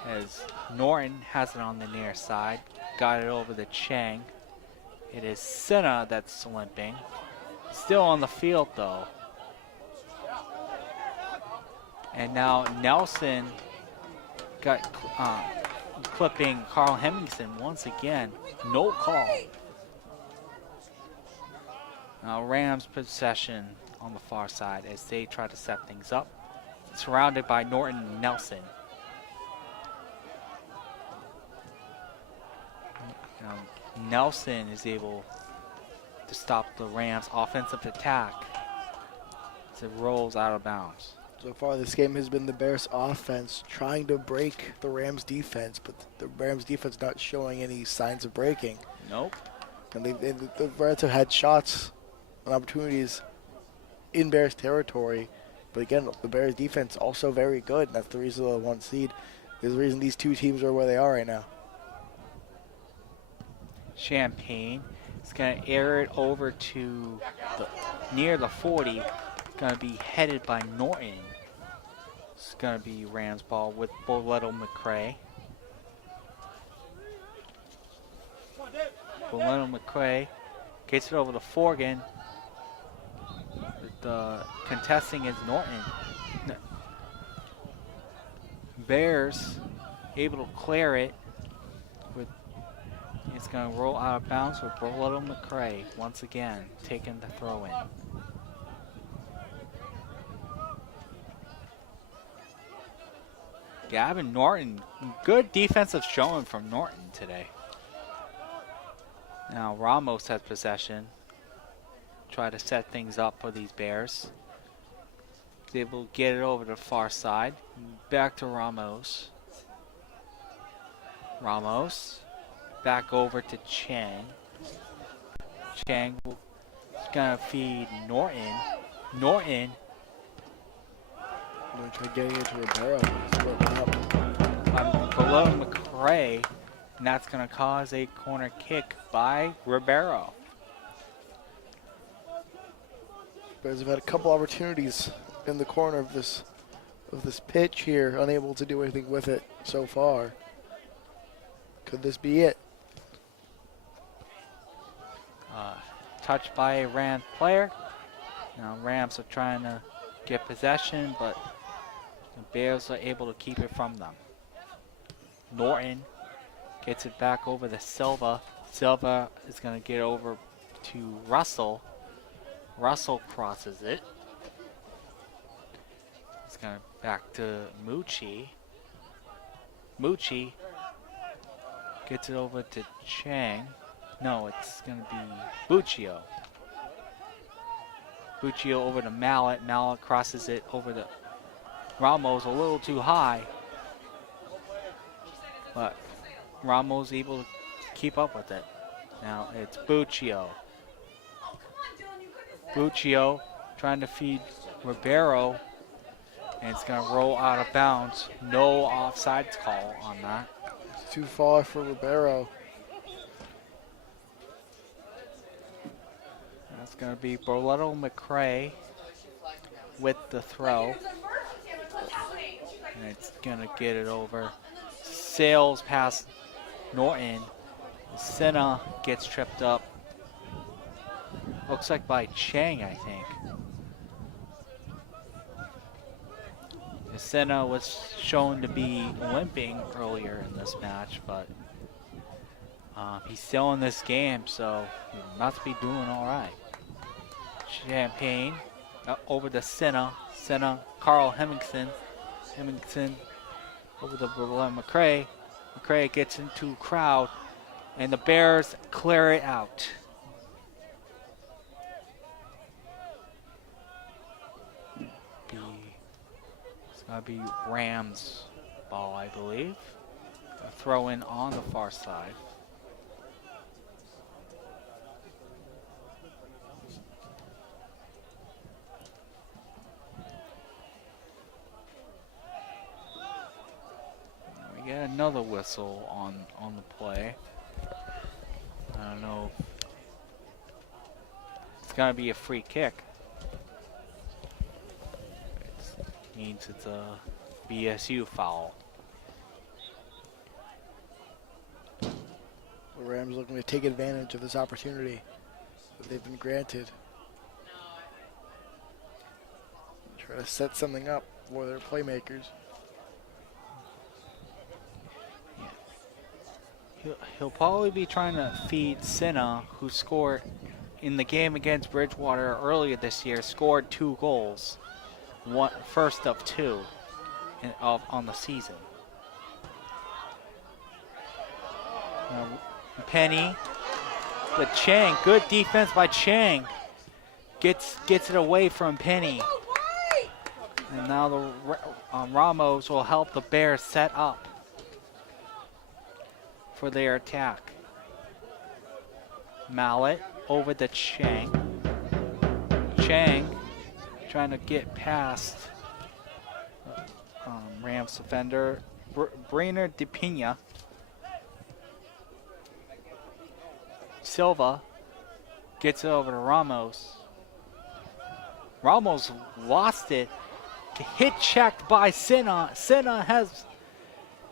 as Norton has it on the near side. Got it over to Chang. It is Senna that's limping. Still on the field though. And now Nelson got clipping Carl Hemmingson once again. No call. Now Rams possession on the far side as they try to set things up. Surrounded by Norton and Nelson. Nelson is able to stop the Rams' offensive attack as it rolls out of bounds. So far, this game has been the Bears' offense trying to break the Rams' defense, but the Rams' defense not showing any signs of breaking. Nope. And the Bears have had shots and opportunities in Bears territory, but again, the Bears' defense also very good. And that's the reason of the 1 seed. There's the reason these two teams are where they are right now. Champaign It's going to air it over to near the 40. It's going to be headed by Norton. It's going to be Rams ball with Boletto McCray. Boletto McCray gets it over to Forgan. The contesting is Norton. Bears able to clear it. It's going to roll out of bounds with Boletto McCray once again taking the throw in. Gavin Norton, good defensive showing from Norton today. Now Ramos has possession. Try to set things up for these Bears. He's able to get it over to the far side. Back to Ramos. Ramos. Back over to Chang. Chang is going to feed Norton. Norton. They're trying to get into Ribeiro. Below McCray. And that's going to cause a corner kick by Ribeiro. Bears have had a couple opportunities in the corner of this pitch here, unable to do anything with it so far. Could this be it? Touched by a Rams player. Now Rams are trying to get possession, but the Bears are able to keep it from them. Norton gets it back over to Silva. Silva is going to get over to Russell. Russell crosses it. It's going back to Mucci. Mucci gets it over to Chang. No, it's going to be Buccio. Buccio over to Mallet. Mallet crosses it over to Ramos, a little too high. But Ramos able to keep up with it. Now it's Buccio. Buccio trying to feed Ribeiro. And it's going to roll out of bounds. No offsides call on that. It's too far for Ribeiro. That's going to be Boletto McCray with the throw. And it's going to get it over. Sails past Norton. Senna gets tripped up. Looks like by Chang, I think. Senna was shown to be limping earlier in this match, but he's still in this game, so he must be doing all right. Champagne over to Senna. Senna, Carl Hemmingson. Hemmingson over to McCray. McCray gets into crowd, and the Bears clear it out. It's going to be Rams ball, I believe. A throw in on the far side. We get another whistle on the play. I don't know. It's going to be a free kick. Means it's a BSU foul. The Rams looking to take advantage of this opportunity that they've been granted. Try to set something up for their playmakers. He'll probably be trying to feed Senna, who scored in the game against Bridgewater earlier this year, scored 2 goals. First of 2 on the season. Penny with Chang, good defense by Chang. Gets it away from Penny. And now the Ramos will help the Bears set up for their attack. Mallet over to Chang. Chang trying to get past Rams defender Brainer DePina. Silva Gets it over to Ramos. Ramos lost it. Hit checked by Senna. Senna has,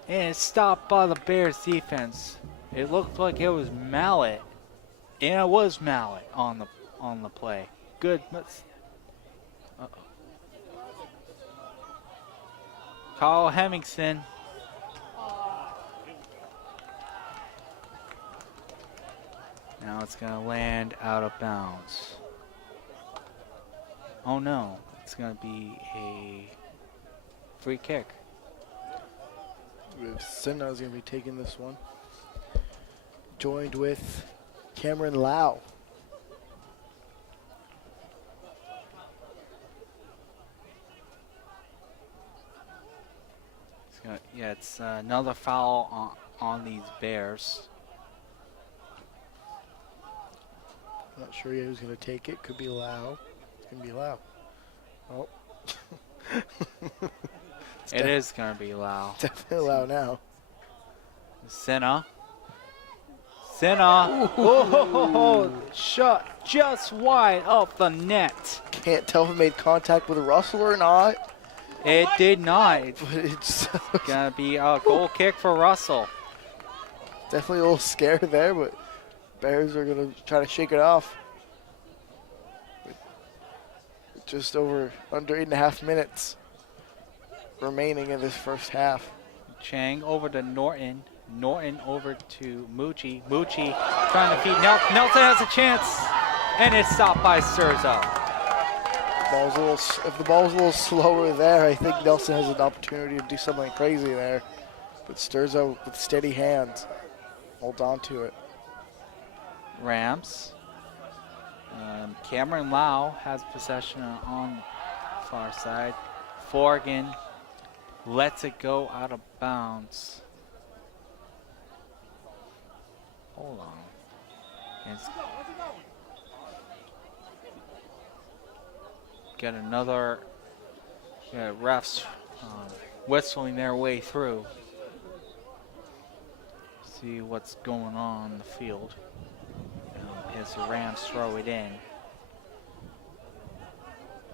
and it's stopped by the Bears defense. It looked like it was Mallet, and it was Mallet on the play. Good. Uh-oh. Kyle Hemmingson. Now it's going to land out of bounds. Oh no, it's going to be a free kick. Senna's going to be taking this one. Joined with Cameron Lau. It's another foul on these Bears. Not sure yet who's going to take it. Could be Lau. It's going to be Lau. Oh. It is going to be Lau. Definitely Lau now. Senna. Oh, shot just wide of the net. Can't tell if it made contact with Russell or not. It did not. But it's Gonna be a goal kick for Russell. definitely a little scared there, but Bears are gonna try to shake it off. With just under 8.5 minutes remaining in this first half. Chang over to Norton. Norton over to Mucci. Mucci trying to feed Nelson has a chance, and it's stopped by Sturzo. If the ball's a little slower there, I think Nelson has an opportunity to do something crazy there. But Sturzo with steady hands holds on to it. Rams. Cameron Lau has possession on far side. Forgan lets it go out of bounds. Hold on. Get another refs whistling their way through. See what's going on in the field as the Rams throw it in.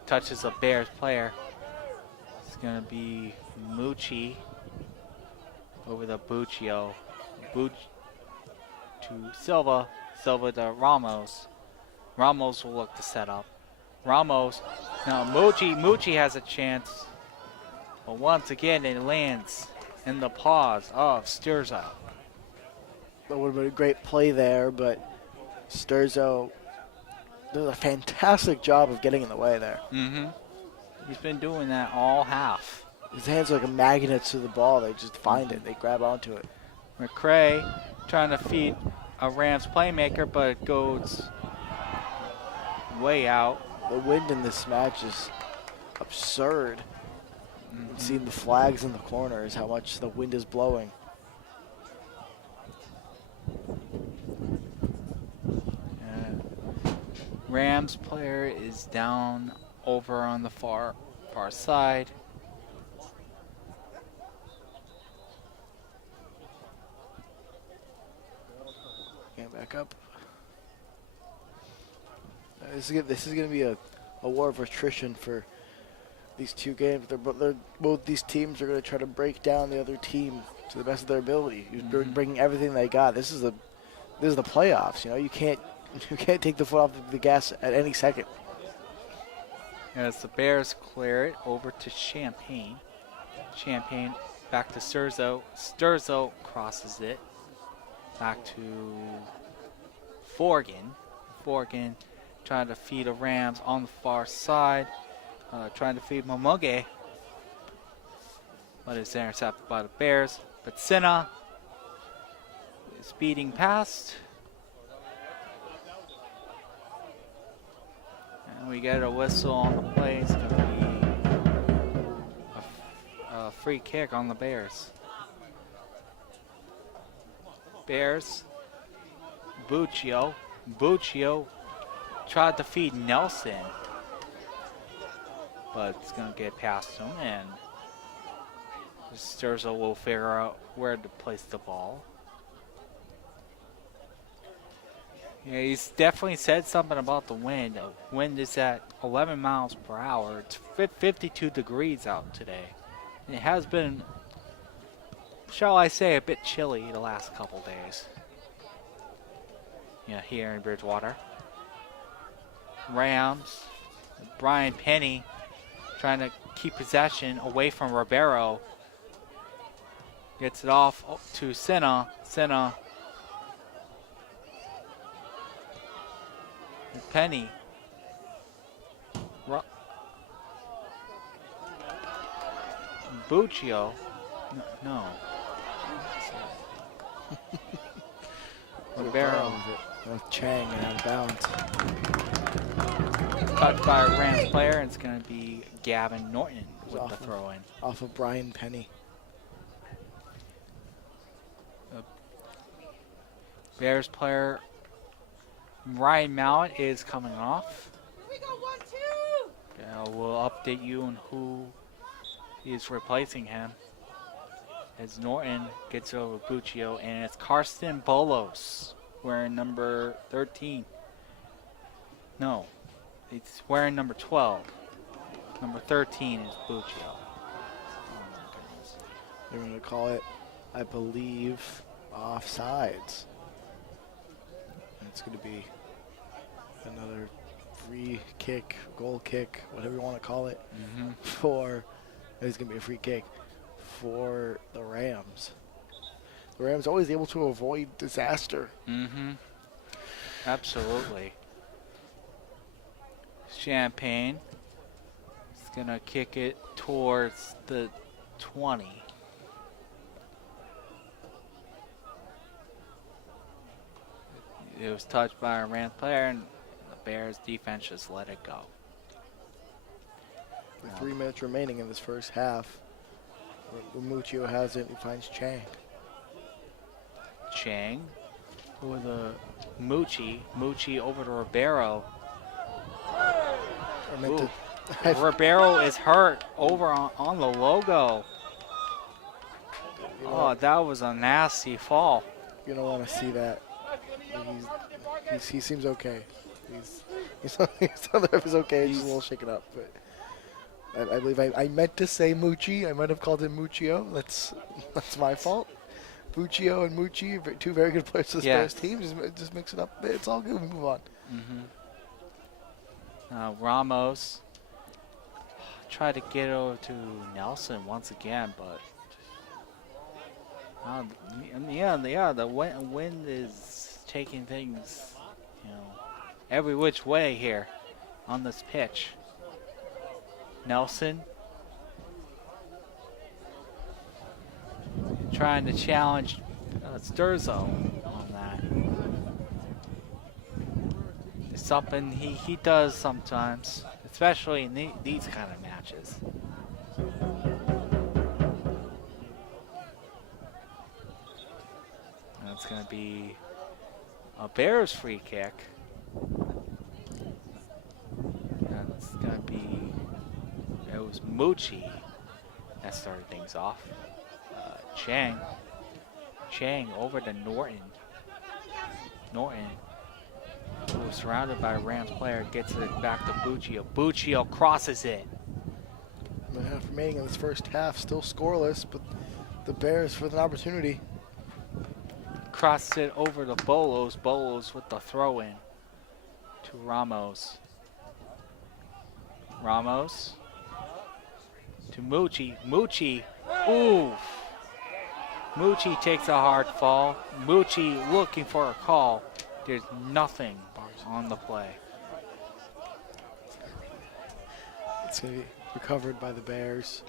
Touches a Bears player. It's going to be Mucci over the Buccio. To Silva. Silva to Ramos. Ramos will look to set up. Ramos. Now Mucci has a chance. But once again it lands in the paws of Sturzo. That would have been a great play there, but Sturzo does a fantastic job of getting in the way there. Mm-hmm. He's been doing that all half. His hands are like magnets to the ball. They just find it. They grab onto it. McCray trying to feed a Rams playmaker, but it goes way out. The wind in this match is absurd. You've seen the flags in the corners, how much the wind is blowing. Rams player is down over on the far side. Get back up. This is going to be a war of attrition for these two games. Both these teams are going to try to break down the other team to the best of their ability. You're bringing everything they got. This is the playoffs. You know, you can't take the foot off the gas at any second. As the Bears clear it over to Champagne. Champagne back to Sturzo. Sturzo crosses it back to Forgan. Forgan trying to feed the Rams on the far side. Trying to feed Momoge. But it's intercepted by the Bears. But Senna is speeding past. And we get a whistle on the play. It's going to be a free kick on the Bears. Bears. Buccio. Buccio tried to feed Nelson. But it's going to get past him. And Sturzo will figure out where to place the ball. Yeah, he's definitely said something about the wind. The wind is at 11 miles per hour. It's 52 degrees out today. It has been, shall I say, a bit chilly the last couple days. Yeah, here in Bridgewater. Rams, Brian Penny trying to keep possession away from Ribeiro. Gets it off to Senna. Senna. Penny. Buccio. No. Ribeiro. Chang and out of bounds. Touched by a Rams player, and it's going to be Gavin Norton with the throw-in. Off of Brian Penny. Bears player Ryan Mallett is coming off. We'll update you on who is replacing him as Norton gets over Buccio, and it's Karsten Bolos wearing number 13. No, it's wearing number 12. Number 13 is Buccio. They're going to call it, I believe, offsides. It's going to be another free kick, goal kick, whatever you want to call it, for, it's going to be a free kick for the Rams. The Rams always able to avoid disaster. Absolutely. Champagne is going to kick it towards the 20. It was touched by a Rams player, and the Bears defense just let it go. With 3 minutes remaining in this first half, Muccio has it. He finds Chang. Chang with a Mucci over to Ribeiro. Ribeiro is hurt over on the logo. Oh, that was a nasty fall. You don't want to see that. He seems okay. He's on the ref is okay. He's a little shaken up, but I believe I meant to say Mucci. I might have called him Muccio. That's my fault. Buccio and Mucci, two very good players for the Bears team. Just mix it up. It's all good. We move on. Ramos tried to get over to Nelson once again, but the wind is taking things, every which way here on this pitch. Nelson trying to challenge Sturzo on that. It's something he does sometimes, especially in these kind of matches. And it's going to be a Bears free kick. And it's going to be, it was Mucci that started things off. Chang over to Norton. Norton, who was surrounded by a Rams player, gets it back to Buccio. Buccio crosses it. The half remaining in this first half, still scoreless, but the Bears with an opportunity. Crosses it over to Bolos. Bolos with the throw-in to Ramos. Ramos to Mucci. Mucci, ooh. Mucci takes a hard fall. Mucci looking for a call. There's nothing on the play. It's going to be recovered by the Bears.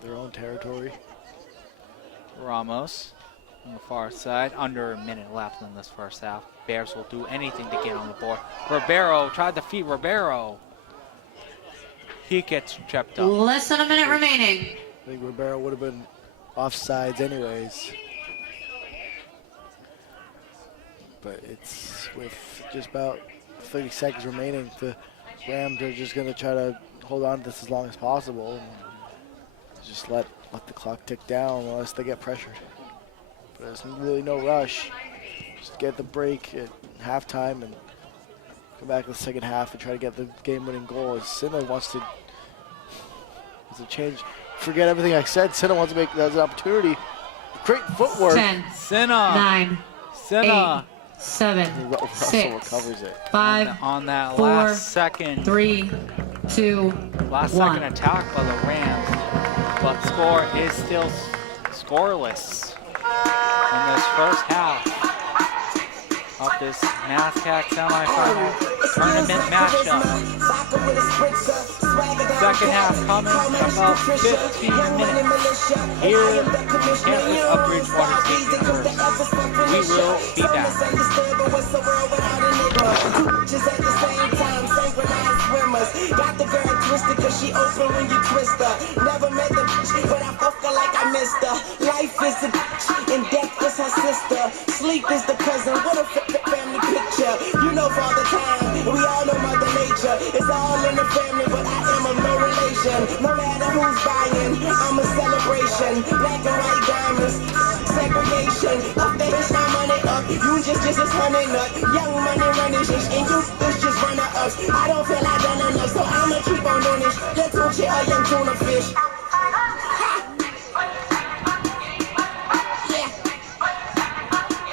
Their own territory. Ramos on the far side. Under a minute left in this first half. Bears will do anything to get on the board. Ribeiro tried to feed Ribeiro. He gets tripped up. Less than a minute remaining. I think Ribeiro would have been offsides anyways. But it's with just about 30 seconds remaining. The Rams are just going to try to hold on to this as long as possible and just let the clock tick down unless they get pressured. But there's really no rush. just get the break at halftime and come back in the second half and try to get the game-winning goal. As Senna wants to change, forget everything I said. Senna wants to make that an opportunity. Great footwork. 10, Senna. 9, Senna. 8, 7, Russell 6, recovers it. 5, On that 4, last second. 3, 2, Last 1. second attack by the Rams. But score is still scoreless in this first half of this MASCAC semifinal tournament matchup. Second half coming in about 15 minutes here on campus of Bridgewater State University. We will be back. Got the girl twisted cause she open when you twist her. Never met the bitch, but I fuck her like I missed her. Life is a bitch and death is her sister. Sleep is the cousin, what a family picture. You know Father Time, we all know Mother Nature. It's all in the family, but I am of no relation. No matter who's buying, I'm a celebration. Black and white diamonds, segregation. Up that bitch, my money up. You just honey nut. Young money running shit, and you bitch just runner ups. I don't feel like done enough, so I'ma keep on doing this. Let's watch it, a young tuna fish. Yeah.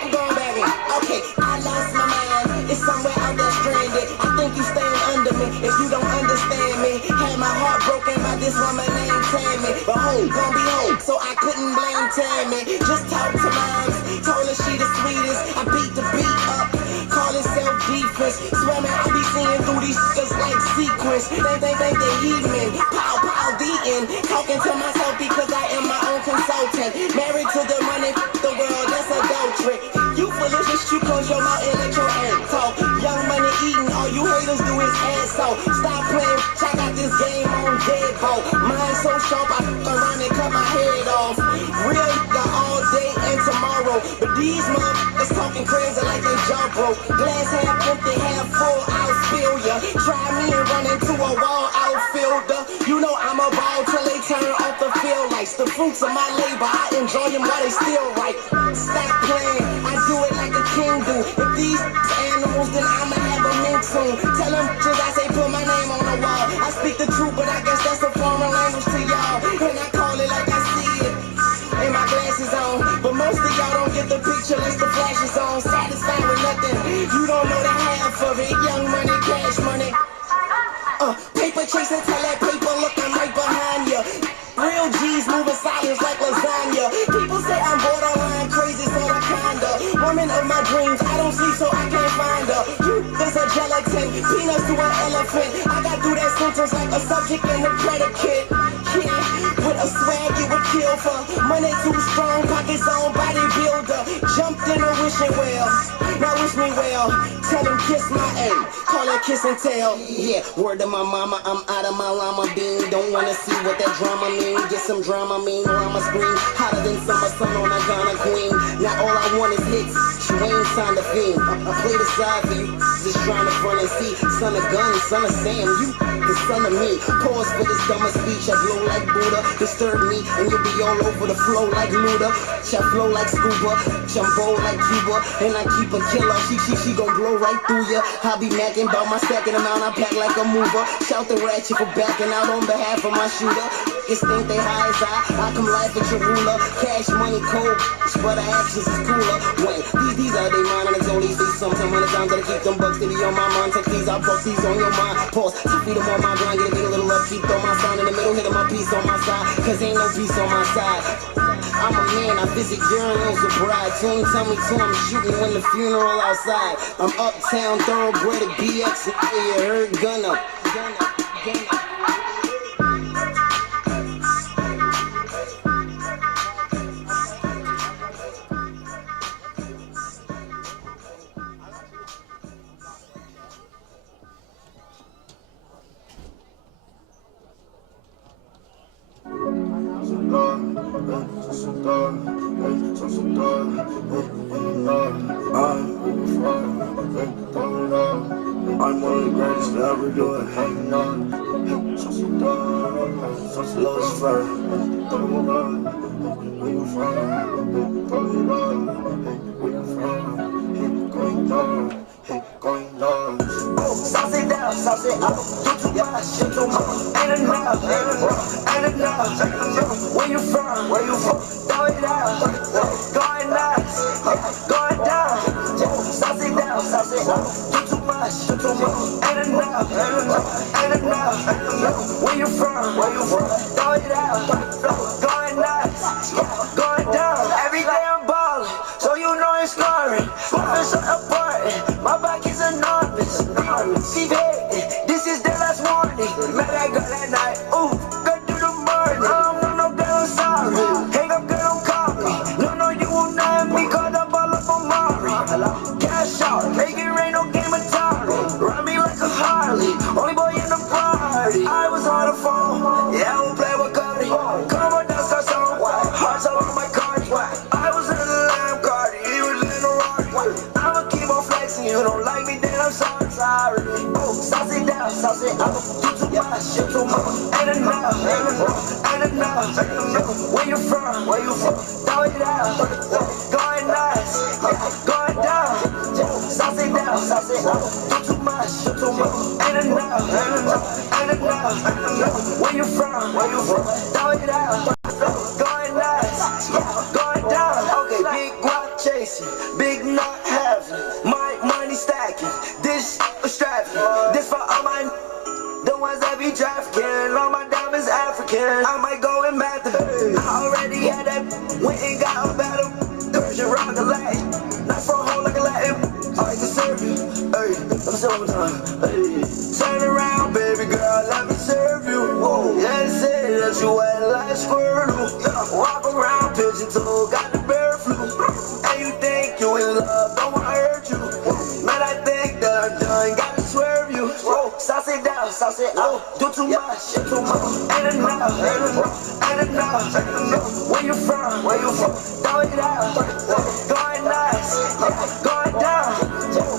I'm going back in. Okay, I lost my mind. It's somewhere out there stranded. I think you stand under me if you don't understand me. Had my heart broken by this woman named Tammy. But home, gon' be home, so I couldn't blame Tammy. Just talk to moms, told her she the sweetest. I beat the beat up, call it self-defense. Swear man, I be seeing through these just like sequence. They heathen, pow, pow, the end. Talking to myself because I am my own consultant. Married to the money, the world, that's adultery. You foolish as you close your mouth and let your ass talk. Young money eating, all you haters do is ass off. Stop playing, check out this game on deadbolt. Mine so sharp, I f around and cut my head off. Real nigga all day and tomorrow. But these motherfuckers talking crazy like they jump broke. Glass half empty, half full, I'll spill ya. Try me and run into a wall outfielder. You know I'm a ball till they turn off the field lights. The fruits of my labor, I enjoy them while they still right. Stop playing, I do it like a king do. If these animals, then I'ma have them in soon. Tell them just I say put my name on the wall. I speak the truth, but I guess that's a foreign language to y'all. And I call it like I see it. And my glasses on, but most of y'all don't get the picture unless the flash is on. Satisfied with nothing, you don't know the half of it. Young money, cash money. Paper chasing, tell that paper look, I'm right behind ya. Real G's moving silence like lasagna. People say I'm borderline crazy, so I kinda. Woman of my dreams, I don't sleep so I can't find her. You is a gelatin, peanuts to an elephant. I got through that sentence like a subject and a predicate. Yeah, with a swag you would kill for. Money too strong, pockets on bodybuilder. Jumped in a wishing well, now wish me well. Tell him kiss my A, call it kiss and tell. Yeah, word to my mama, I'm out of my llama bean. Don't wanna see what that drama mean. Get some drama mean, llama scream. Hotter than summer sun on a Ghana queen. Now all I want is hits, you ain't signed a fiend. I play the side for you, just trying to front and see. Son of gun, son of Sam, you the son of me. Pause for this dumber speech, I blow like Buddha. Disturb me, and you'll be all over the flow like Luda. I flow like scuba, jumbo like Cuba. And I keep a killer, she gon' blow right through ya. I be macking about my stacking amount, I pack like a mover. Shout the ratchet for backing out on behalf of my shooter. Niggas think they high as I come laugh at your ruler. Cash money cold, but our actions is cooler. When these are they mine, and it's only these sometimes when it's time to keep them bucks to be on my mind. Take these, I'll buck these on your mind. Pause, 2 feet them on my grind, get a little up, keep throw my sign in the middle, hit my piece on my side. Cause ain't no peace on my side. I'm a man, I visit urinals with bride. Tune tell me to I'm shooting when the funeral outside. I'm uptown, thoroughbred at BX, and you heard gun up. I'm one of the greatest to ever do it. Hanging on, lowest fire. saucy, do too much, do too much. Ain't enough, ain't enough. Where you from? Throw it out. Going nuts, going down. Saucy down, do too much, ain't enough, ain't enough. Where you from? Throw it out. Going nuts, going down. Every day I'm ballin', so you know it's scoring. Moving so apart, my back is enormous. See, this is the last warning. Met that girl that night, ooh, go through the morning. I don't want no girl, I'm sorry. Hang up, girl, don't call me. No, you won't know me, caught up all up on Mari. Cash out, make it rain, no game Atari. Ride me like a Harley, only boy in the party. I was on the phone, yeah, I will play with Cody. Come on, that's our song, hearts all on my card. I was in the Lamb Cardi, he was in the Rari. I'ma keep on flexing, you don't like me, then I'm sorry. Oh, saucy down, saucy up, do too much, ain't enough, ain't enough. Where you from? Throw it out, going nuts, going down. Saucy down, saucy up, do too much, ain't enough, ain't enough. Where you from? Throw it out, going nuts, going down. Okay, big guap chasing, big not having, my money stacking, this extravagant, this for all my the ones that be trafficking, all my diamonds African. I might go and mad them. I already had that, went and got a battle. Persian rock a Latin, not from home like a Latin. I can serve you, hey, let me say one more time. Hey, turn around, baby girl, let me serve you. Whoa, yeah, say that you wet like Squirtle. Yeah, walk around pigeon toe, got the bear flu. And you think you in love, don't wanna hurt you. Man, I think that I'm done, gotta swerve you. Whoa, saucy down, saucy up, do too much, ain't enough, ain't enough. Where you from? Throw it out, going nuts, going down.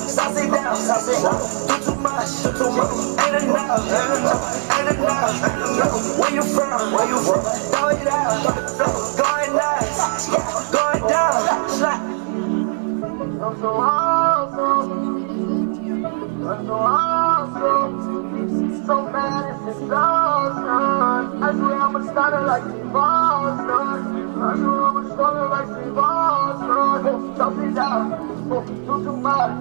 Saucy down, saucy up, do too much, ain't enough, ain't enough. Where you from? Throw it out, going nuts, going down. I'm so awesome, so bad it's exhaustion. I swear I'ma start it like Boston. I swear I'ma start it like Boston. Stop it down, do too much.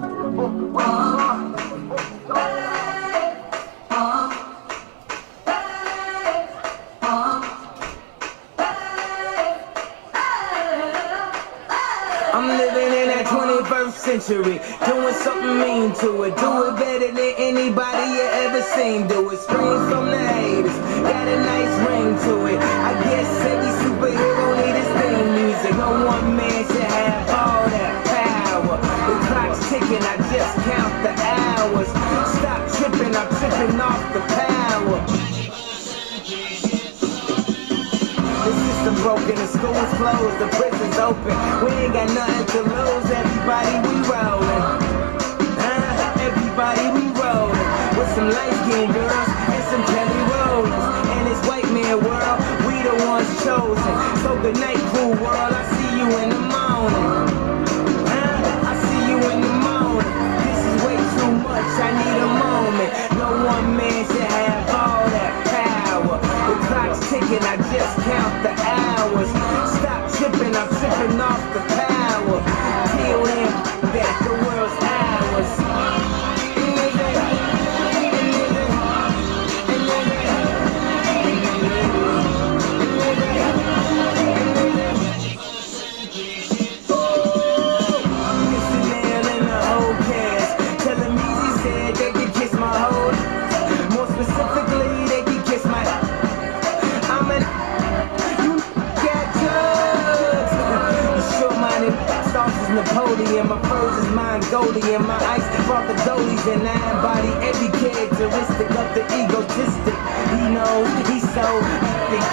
I'm living in that 21st century, doing something mean to it. Do it better than anybody you ever seen. Do it, scream from the haters, got a nice ring to it. I guess every superhero need his theme music. No one man should have all that power. The clock's ticking, I just count the hours. Stop tripping, I'm tripping off the power. The system broken, the school's closed, the prison's open. We ain't got nothing to lose, everybody we rollin'. Everybody we rollin'. With some light-skinned girls and some Kelly Rollins. And this white man world, we the ones chosen. So good night, cool world, I see you in the morning. I see you in the morning. This is way too much, I need a moment. No one man should have all that power. The clock's ticking, I just count the hours. Stop tripping, I'm tripping off the power. Till then, that the world's ours. Napoleon, my furs is Mongolian, my ice brought the goalies and I embody every characteristic of the egotistic. He knows he's so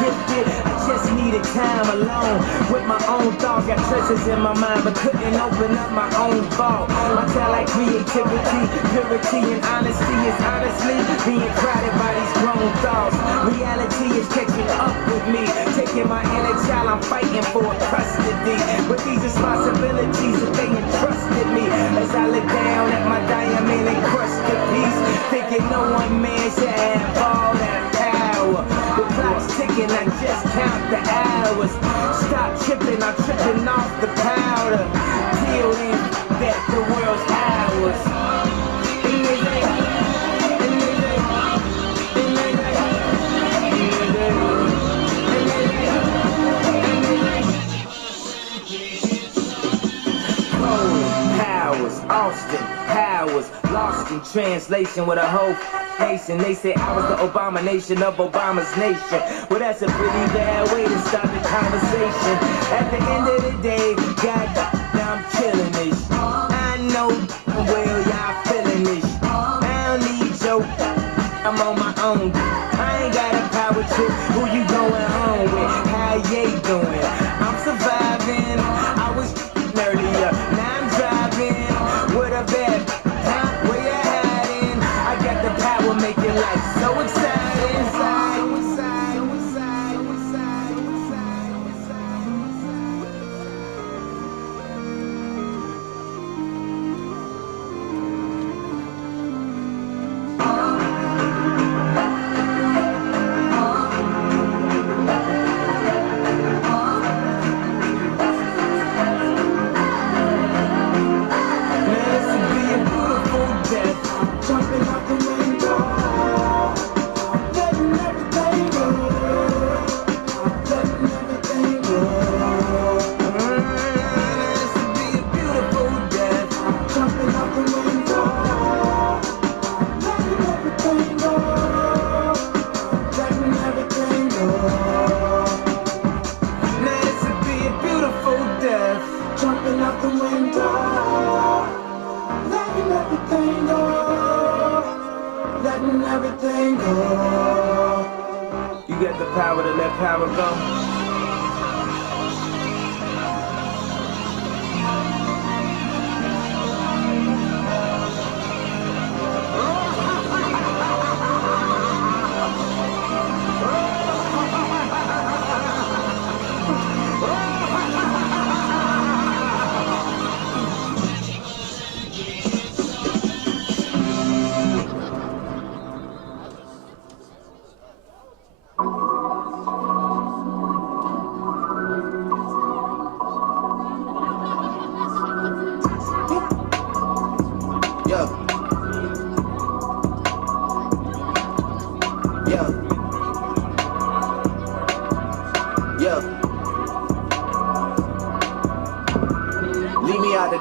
gifted. I just needed time alone with my own thoughts. Got treasures in my mind, but couldn't open up my own vault. My talent, creativity, purity, and honesty is honestly being crowded by these grown thoughts. Reality is catching up with me, taking my inner child. I'm fighting for custody, but these responsibilities that they entrusted me. As I look down at my diamond and crushed to peace, thinking no one man the hours. Stop tripping, I'm tripping off the powder. Till then, that the world's ours. Austin, Powers, lost in translation with a whole nation. They say I was the abomination of Obama's nation. Well, that's a pretty bad way to start the conversation. At the end of the day, God, I'm killing this. I know well y'all feeling this. I don't need your, I'm on my own. I ain't got a power trip. Who you going home with? How you doing? I'm surviving. I was earlier. Now I'm driving. What a bad, huh? Where you hiding? I got the power making life so exciting. Everything go. You got the power to let power go.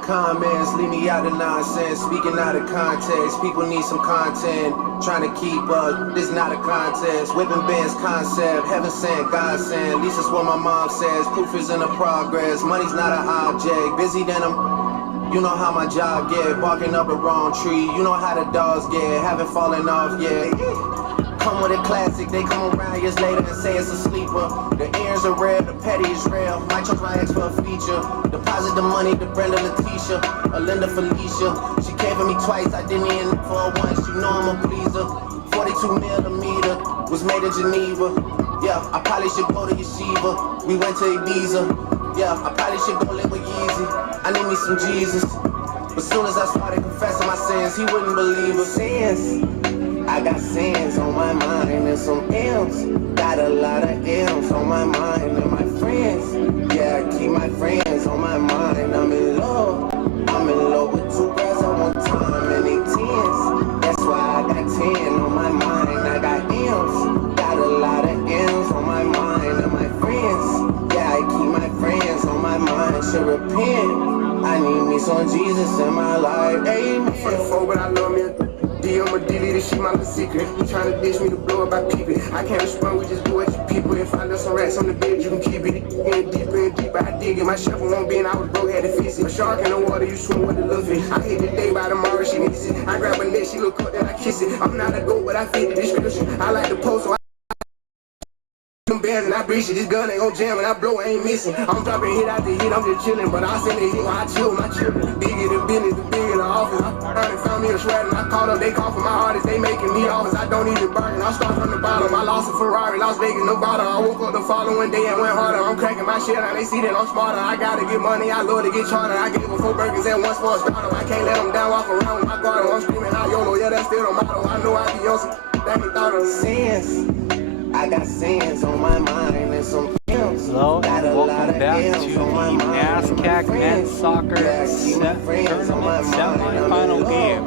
Comments, leave me out of nonsense, speaking out of context. People need some content, trying to keep up. This not a contest. Whipping bands concept, heaven sent, God sent. At least that's what my mom says. Proof is in the progress. Money's not an object. Busy than I'm. You know how my job get. Barking up the wrong tree. You know how the dogs get. Haven't fallen off yet. Come with a classic, they come around years later and say it's a sleeper. The ears are rare, the petty is real. Might chose my ex for a feature. Deposit the money to Brenda Letitia, or Linda Felicia. She came for me twice, I didn't even for her once. You know I'm a pleaser. 42 millimeter was made in Geneva. Yeah, I probably should go to Yeshiva. We went to Ibiza. Yeah, I probably should go live with Yeezy. I need me some Jesus. But soon as I started confessing my sins, he wouldn't believe it. Sins. I got sins on my mind and some M's. Got a lot of M's on my mind and my friends. Yeah, I keep my friends on my mind. I'm in love. I'm in love with two girls at one time and they tens. That's why I got 10 on my mind. I got M's. Got a lot of M's on my mind and my friends. Yeah, I keep my friends on my mind. Should repent. I need me some Jesus in my life. Amen. For the four, but I love me. I'm a delete this shit, my little secret. You tryna dish me to blow up, I peep it. I can't respond, we just do it to people. If I left some rats on the bed, you can keep it. Getting deeper and deeper, I dig it. My shovel won't be, and I was broke, had to fix it. A shark in the water, you swim with the little fish. I hit the day by tomorrow, she miss it. I grab her neck, she look up, then I kiss it. I'm not a goat, but I fit the description. I like the post, so them bands and I breach it. This gun ain't gon' jam and I blow, I ain't missing. I'm dropping hit after hit, I'm just chillin'. But I send a hit while I chill with my children. Bigger the business, the bigger the office. I found me a shred and I called up, they call for my artists, they making me offers. I don't even bargain, I start from the bottom. I lost a Ferrari, Las Vegas, Nevada. I woke up the following day and went harder. I'm cracking my shit out, they see that I'm smarter. I gotta get money, I love to get charter. I gave her 4 burgers and 1 for a starter. I can't let them down, walk around with my guard. I'm screaming out YOLO, yeah, that's still the motto. I know I be on some that they thought of. Sins. I got sins on my mind and some M's. Hello and welcome back to the MASCAC Men's Soccer Tournament Semifinal game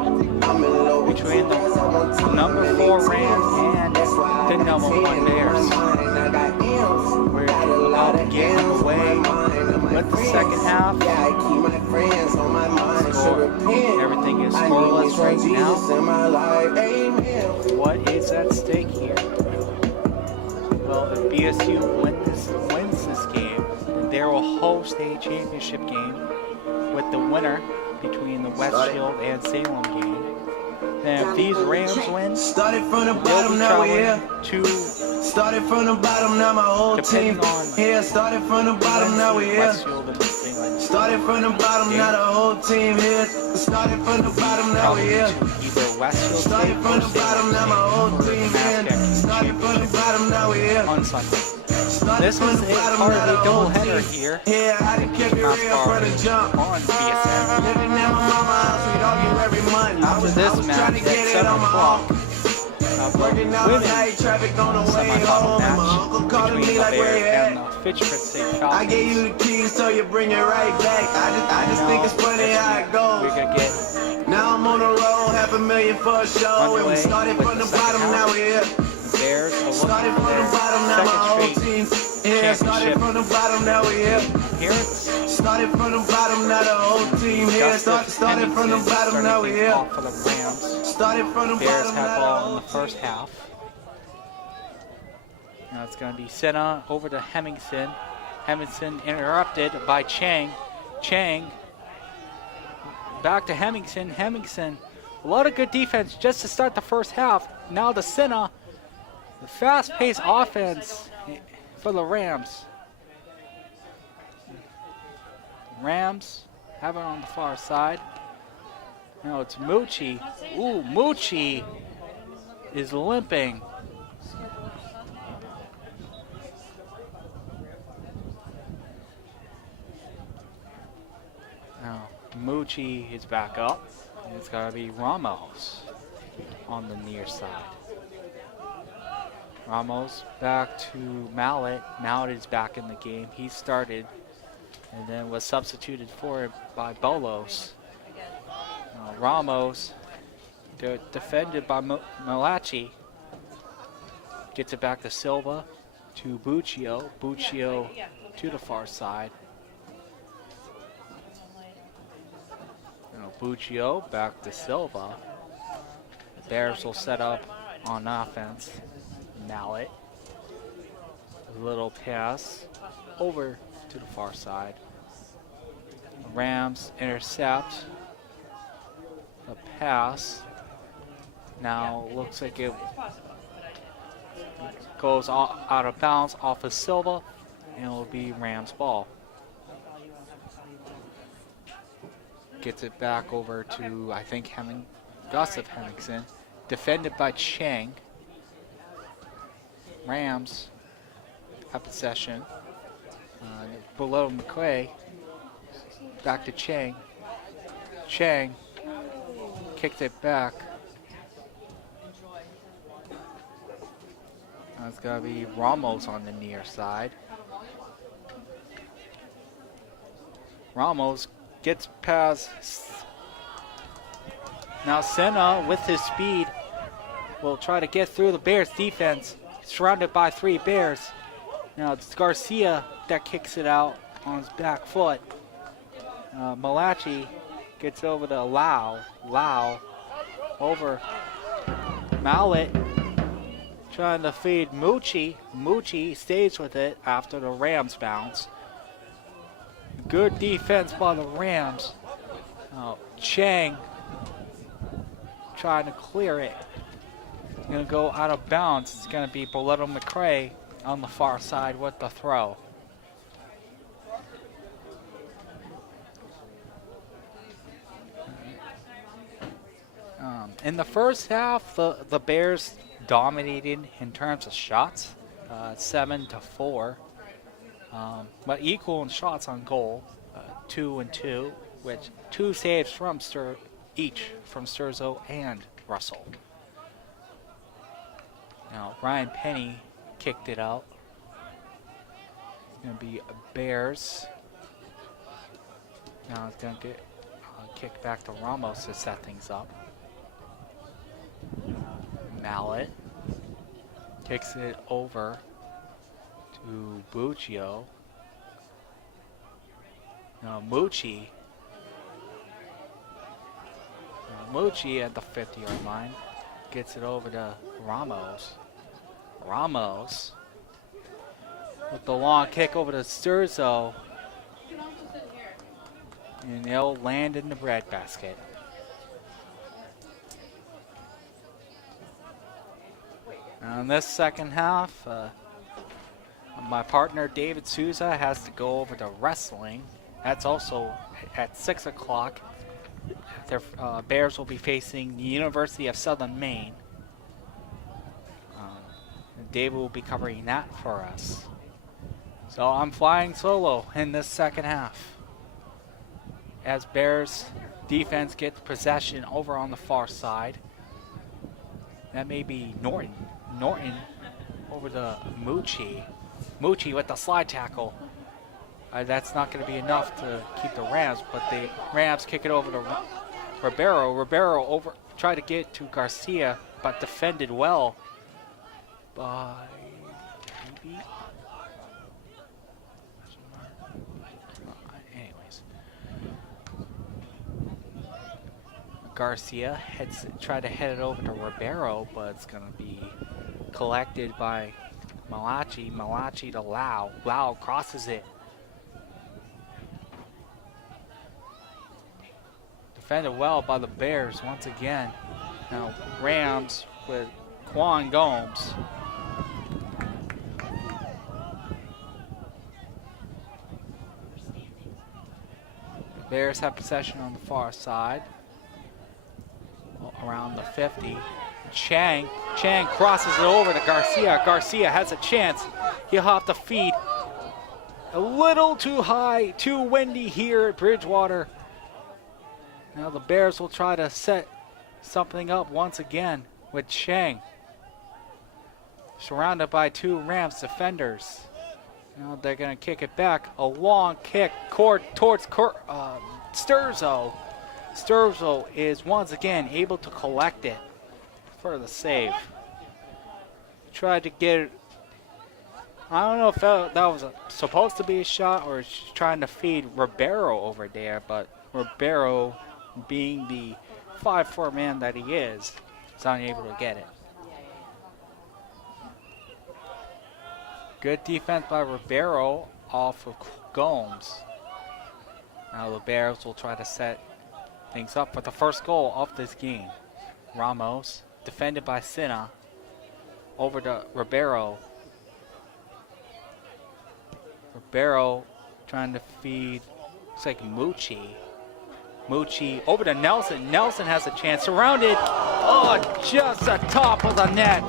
between the number 4 Rams and the number 1 Bears. We're about to get away with the second half. Everything is scoreless right now. What is at stake here? Well, if BSU wins this game, they will host a championship game with the winner between the Westfield and Salem game. And if these Rams win, Started from the they'll bottom, be now we're traveling here. to, Started from the bottom, now my whole team depending on here. Started from the bottom, now we're here. Westfield and Salem. Started from the bottom, now the whole team here. Started from the bottom, now we're here. Either Westfield Started State from or the bottom, now my whole Salem for the team here. MASCAC Started from the bottom, now we're here. on Sunday. Started This from is the a bottom, part now of the a whole doubleheader team. here. Yeah, I done kept it real from the jump. On BSN. Living in my mama's house, we argue every month. After this match trying to at get it 7 on my o'clock, own. Working all women's night, traffic on the way semifinal home. And my uncle match calling between me the like, where you Bears and at? the Fitchburg State I Falcons. gave you the keys, so you bring it right back. I just think it's funny how it We're goes. gonna get Now I'm on the road, $500,000 for a show. And we underway started with from the the bottom, second now half. we're here. The Bears are looking Started for from the their bottom, now my whole second team. straight Yeah, started championship from the bottom, now we're here. appearance. Started from the bottom, now the whole team here. Started from the bottom, now we're here. Off for the Rams. Started from the Bears bottom, had now ball in the the whole first half. Now it's going to be sent on over to Hemmingson. Hemmingson interrupted by Chang. Chang back to Hemmingson. Hemmingson, a lot of good defense just to start the first half. Now the Senna, the fast-paced offense for the Rams. Rams have it on the far side. Now it's Mucci. Ooh, Mucci is limping. Now Mucci is back up. And it's got to be Ramos on the near side. Ramos back to Mallet. Mallet is back in the game. He started and then was substituted for him by Bolos. Ramos, defended by Malachi, gets it back to Silva, to Buccio. Buccio to the far side. Buccio back to Silva. The Bears will set up on offense. Mallet. A little pass over to the far side. Rams intercept the pass. Now looks like it goes out of bounds off of Silva, and it will be Rams ball. Gets it back over to, I think, Gustav Hemmingson, defended by Chang. Rams have possession. Below McQuay, back to Chang. Chang kicked it back. Now it's got to be Ramos on the near side. Ramos gets past. Now Senna, with his speed, will try to get through the Bears defense. Surrounded by 3 Bears. Now it's Garcia that kicks it out on his back foot. Malachi gets over to Lau. Lau over Mallet, trying to feed Mucci. Mucci stays with it after the Rams bounce. Good defense by the Rams. Chang trying to clear it. Going to go out of bounds. It's going to be Boletto McCrae on the far side with the throw. In the first half, the Bears dominated in terms of shots, 7-4, but equal in shots on goal, 2-2, with 2 saves from each from Sturzo and Russell. Now Ryan Penny kicked it out. Gonna be Bears. Now it's gonna get kicked back to Ramos to set things up. Mallet kicks it over to Buccio. Now Mucci at the 50-yard line gets it over to Ramos. Ramos with the long kick over to Sturzo. And they'll land in the breadbasket. Now in this second half, my partner David Souza has to go over to wrestling. That's also at 6 o'clock. Their Bears will be facing the University of Southern Maine. David will be covering that for us. So I'm flying solo in this second half. As Bears defense gets possession over on the far side. That may be Norton. Norton over to Mucci. Mucci with the slide tackle. That's not going to be enough to keep the Rams, but the Rams kick it over to Ribeiro. Ribeiro tried to get to Garcia, but defended well by maybe. Anyways, Garcia tried to head it over to Ribeiro, but it's going to be collected by Malachi. Malachi to Lau. Lau crosses it. Defended well by the Bears once again. Now Rams with Quan Gomes. The Bears have possession on the far side. Around the 50. Chang crosses it over to Garcia. Garcia has a chance. He'll have to feed. A little too high, too windy here at Bridgewater. Now the Bears will try to set something up once again with Chang. Surrounded by two Rams defenders. Now they're going to kick it back. A long kick towards Sturzo. Sturzo is once again able to collect it for the save. Tried to get it. I don't know if that was supposed to be a shot or trying to feed Ribeiro over there, but Ribeiro, being the 5'4" man that he is unable to get it. Good defense by Ribeiro off of Gomes. Now the Bears will try to set things up for the first goal of this game. Ramos, defended by Sina, over to Ribeiro. Ribeiro trying to feed, looks like Mucci. Mucci over to Nelson. Nelson has a chance. Surrounded. Oh, just the top of the net.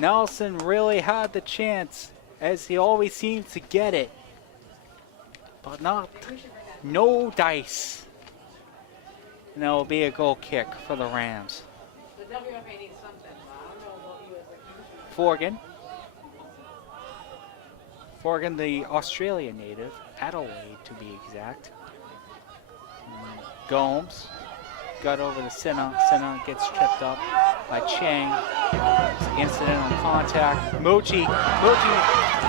Nelson really had the chance, as he always seems to get it. But no dice. And that will be a goal kick for the Rams. Forgan, the Australian native, Adelaide to be exact. Gomes got over to Sina. Sina gets tripped up by Chang. Incidental contact. Mucci.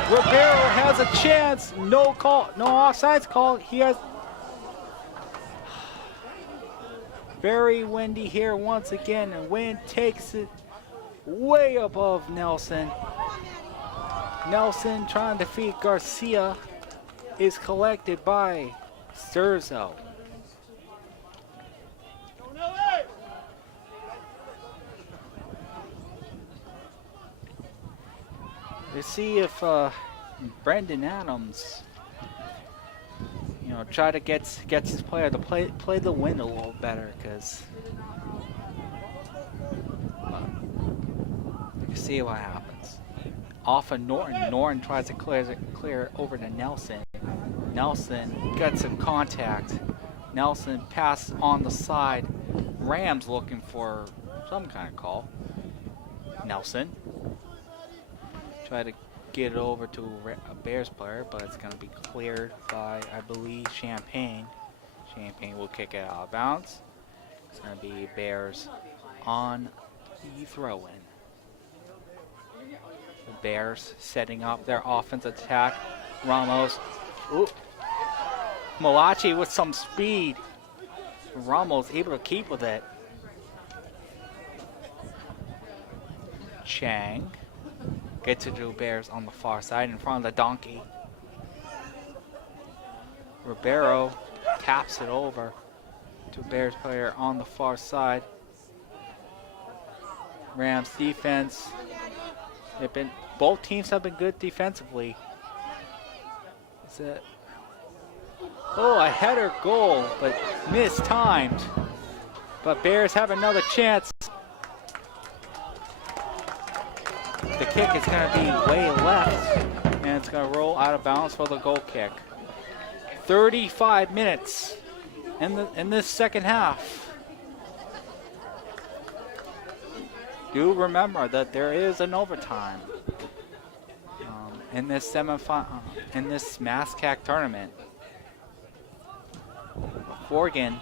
Ribeiro has a chance. No call. No offsides call. He has. Very windy here once again, and wind takes it way above Nelson. Nelson trying to feed Garcia is collected by Sturzo. Let's see if Brendan Adams, try to gets his player to play the wind a little better, because you see what happens. Off of Norton. Norton tries to clear over to Nelson. Nelson gets some contact. Nelson passes on the side. Rams looking for some kind of call. Nelson try to get it over to a Bears player, but it's going to be cleared by, I believe, Champagne. Champagne will kick it out of bounds. It's going to be Bears on the throw-in. The Bears setting up their offensive attack. Ramos. Ooh. Malachi with some speed. Ramos able to keep with it. Chang gets it to Bears on the far side in front of the donkey. Ribeiro taps it over to Bears player on the far side. Rams defense. Both teams have been good defensively. Is it? Oh, a header goal, but mistimed. But Bears have another chance. The kick is going to be way left, and it's going to roll out of bounds for the goal kick. 35 minutes in this second half. Do remember that there is an overtime in this semifinal, in this MASCAC tournament. Forgan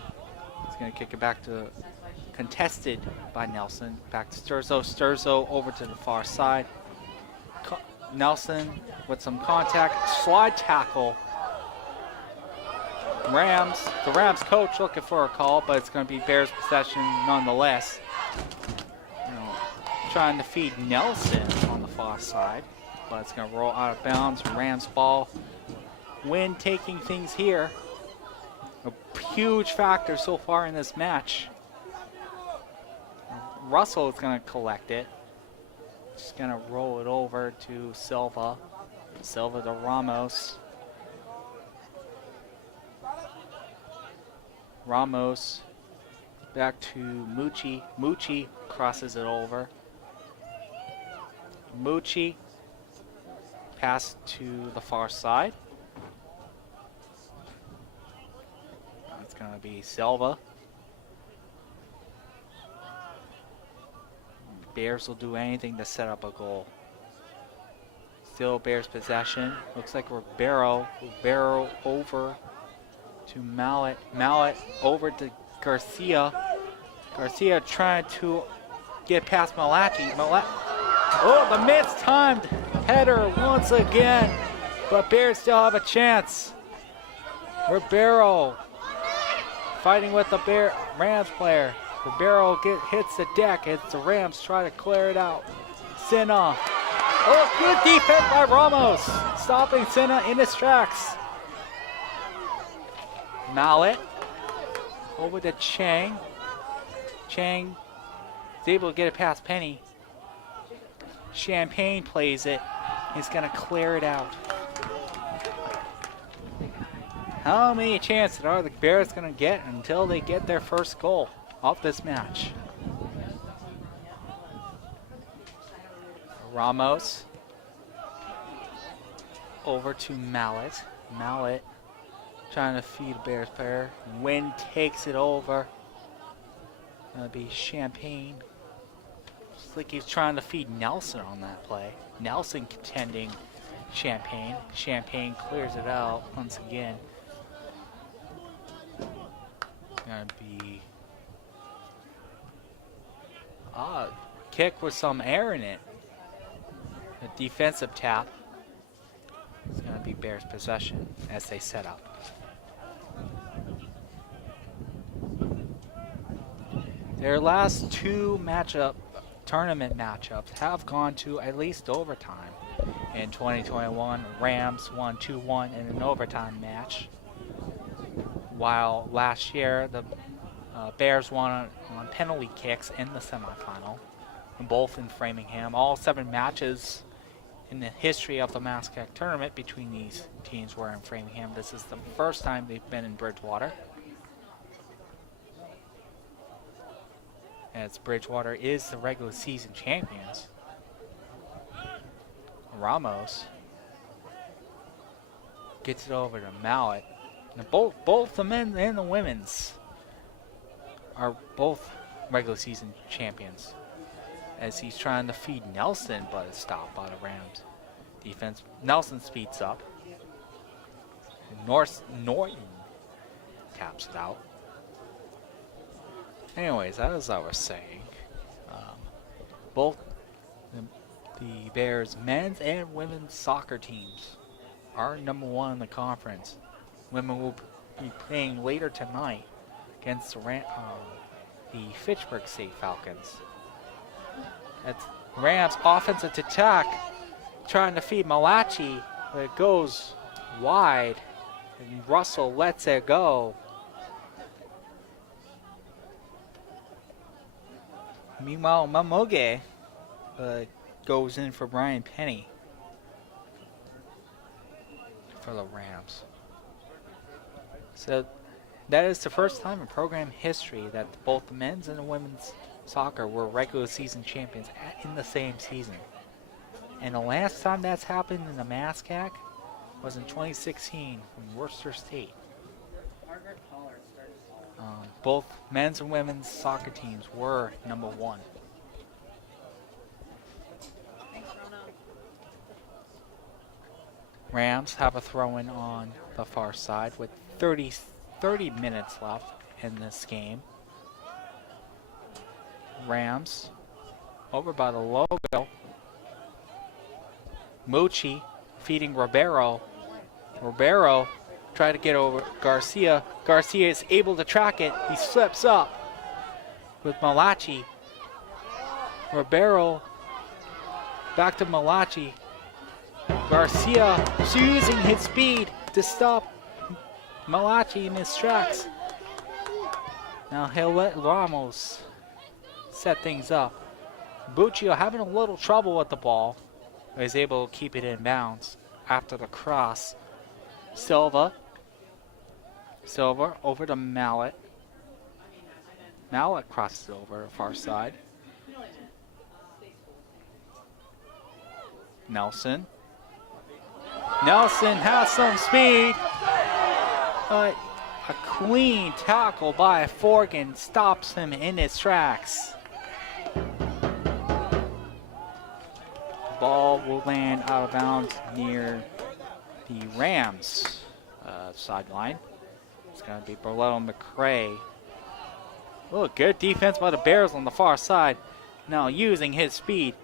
is going to kick it back to contested by Nelson. Back to Sturzo. Sturzo over to the far side. Nelson with some contact. Slide tackle. The Rams coach looking for a call, but it's going to be Bears possession nonetheless. Trying to feed Nelson on the far side, but it's going to roll out of bounds. Rams ball. Wind taking things here. A huge factor so far in this match. Russell is going to collect it. Just going to roll it over to Silva. Silva to Ramos. Ramos back to Mucci. Mucci crosses it over. Mucci pass to the far side. It's going to be Silva. Bears will do anything to set up a goal. Still Bears possession. Looks like Ribeiro over to Mallet. Mallet over to Garcia. Garcia trying to get past Malachi. Oh, the mistimed header once again. But Bears still have a chance. Ribeiro fighting with the Rams player. Ribeiro hits the deck as the Rams try to clear it out. Senna. Oh, good defense by Ramos. Stopping Senna in his tracks. Mallet over to Chang. Chang is able to get it past Penny. Champagne plays it. He's going to clear it out. How many chances are the Bears going to get until they get their first goal of this match? Ramos over to Mallet. Mallet trying to feed a Bears player. Wynn takes it over. That'll be Champagne. Looks like he's trying to feed Nelson on that play. Nelson contending Champagne. Champagne clears it out once again. It's gonna be kick with some air in it. A defensive tap. It's gonna be Bears possession as they set up. Their last two tournament matchups have gone to at least overtime. In 2021, Rams won 2-1 in an overtime match, while last year the Bears won on penalty kicks in the semifinal, both in Framingham. All 7 matches in the history of the MASCAC tournament between these teams were in Framingham. This is the first time they've been in Bridgewater, as Bridgewater is the regular season champions. Ramos gets it over to Mallet. Now both the men and the women's are both regular season champions, as he's trying to feed Nelson, but it's stopped by the Rams. Defense, Nelson speeds up. Norton taps it out. Anyways, as I was saying, both the Bears men's and women's soccer teams are #1 in the conference. Women will be playing later tonight against the Fitchburg State Falcons. That's Rams offensive attack, trying to feed Malachi, but it goes wide, and Russell lets it go. Meanwhile, Mamoge goes in for Brian Penny for the Rams. So that is the first time in program history that both the men's and the women's soccer were regular season champions in the same season. And the last time that's happened in the MASCAC was in 2016 from Worcester State. Both men's and women's soccer teams were #1. Rams have a throw-in on the far side with 30 minutes left in this game. Rams over by the logo. Mucci feeding Ribeiro. Ribeiro tried to get over Garcia. Garcia is able to track it. He slips up with Malachi. Ribeiro back to Malachi. Garcia is using his speed to stop Malachi in his tracks. Now he'll let Ramos set things up. Buccio having a little trouble with the ball, but is able to keep it in bounds after the cross. Silva over to Mallet. Mallet crosses over the far side. Nelson has some speed, but a clean tackle by Forgan stops him in his tracks. The ball will land out of bounds near the Rams sideline. It's going to be Berletto McCray. Oh, good defense by the Bears on the far side. Now using his speed,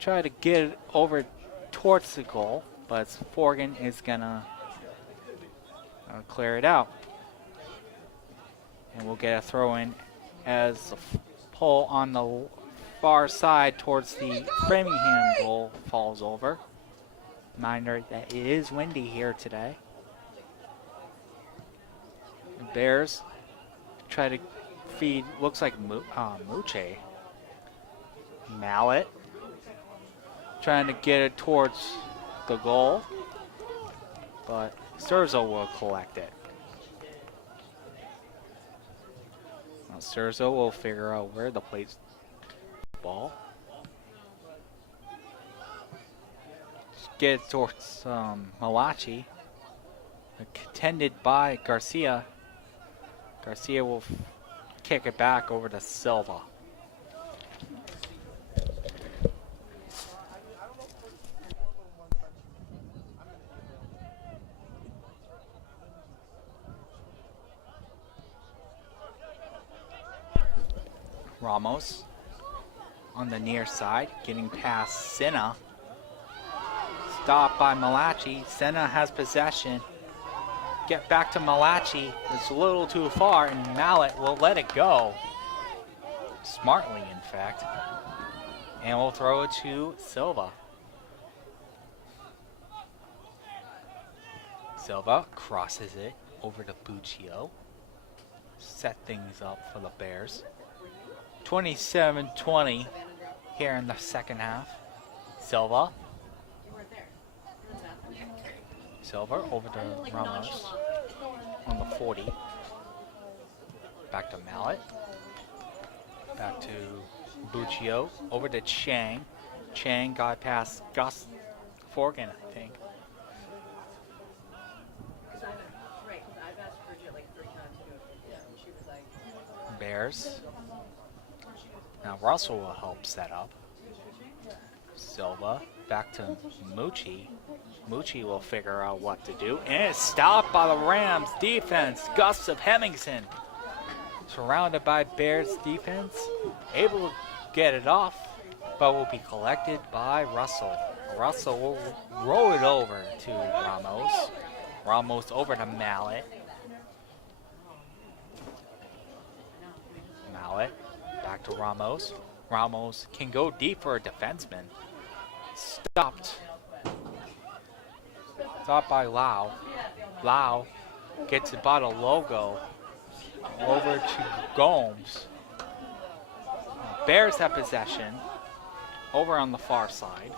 try to get it over towards the goal, but Forgan is going to clear it out. And we'll get a throw in as the pull on the far side towards the Framingham goal falls over. Reminder that it is windy here today. The Bears try to feed, looks like Muche. Mallet trying to get it towards the goal, but Sturzo will collect it. Now Sturzo will figure out where to place the ball. Get it towards Malachi. Contended by Garcia. Garcia will kick it back over to Silva. Ramos on the near side, getting past Senna. Stopped by Malachi. Senna has possession. Get back to Malachi. It's a little too far, and Mallet will let it go. Smartly, in fact. And we'll throw it to Silva. Silva crosses it over to Buccio. Set things up for the Bears. 27-20 here in the second half. Silva over to Ramos on the 40. Back to Mallet. Back to Buccio. Over to Chang. Chang got past Gus Forgan, I think. Bears. Now Russell will help set up. Silva back to Mucci. Mucci will figure out what to do. And it's stopped by the Rams defense. Gustav Hemmingsen, surrounded by Bears defense, able to get it off, but will be collected by Russell. Russell will roll it over to Ramos. Ramos over to Mallet. Mallet back to Ramos. Ramos can go deep for a defenseman. Stopped by Lau. Lau gets it by the logo over to Gomes. Bears have possession over on the far side.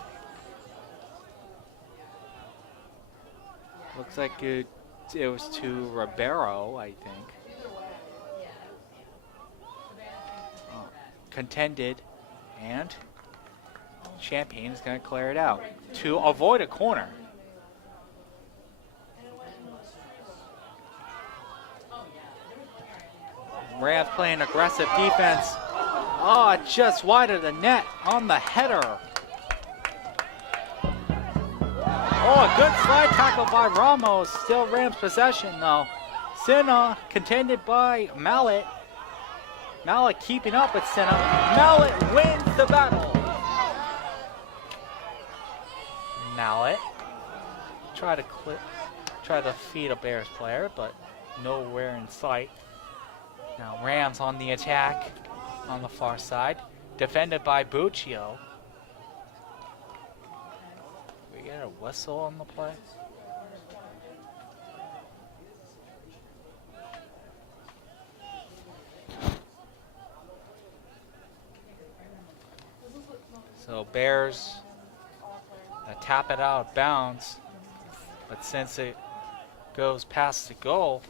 Looks like it was to Ribeiro, I think. Contended, and Champagne is going to clear it out to avoid a corner. Rams playing aggressive defense. Oh, just wide of the net on the header. Oh, a good slide tackle by Ramos. Still Rams possession though. Sinna contended by Mallet. Mallet keeping up with Sinna. Mallet wins the battle. Mallet try to feed a Bears player, but nowhere in sight. Now Rams on the attack on the far side, defended by Buccio. We get a whistle on the play. So Bears tap it out of bounds, but since it goes past the goal,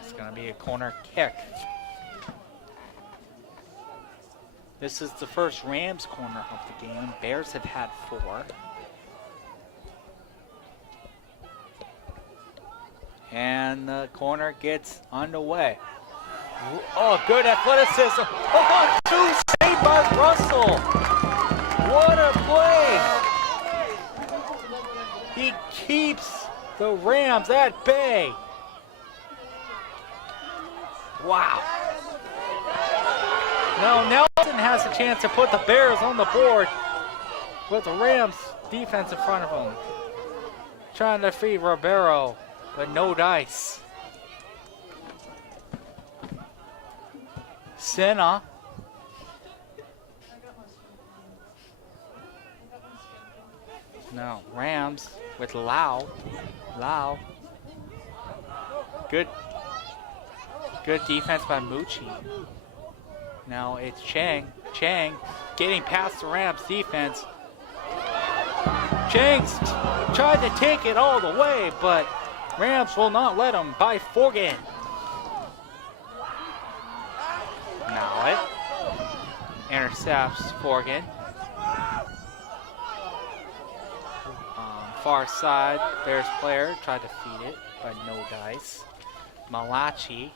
it's going to be a corner kick. This is the first Rams corner of the game. Bears have had 4. And the corner gets underway. Oh, good athleticism. Oh, 2 saved by Russell. What a play. He keeps the Rams at bay. Wow. Now Nelson has a chance to put the Bears on the board with the Rams defense in front of him. Trying to feed Ribeiro, but no dice. Sinna. Now Rams with Lau. Lau. Good defense by Mucci. Now it's Chang. Chang getting past the Rams defense. Chang's tried to take it all the way, but Rams will not let him by Forgan. Now it intercepts Forgan. Far side, Bears player tried to feed it, but no dice. Malachi.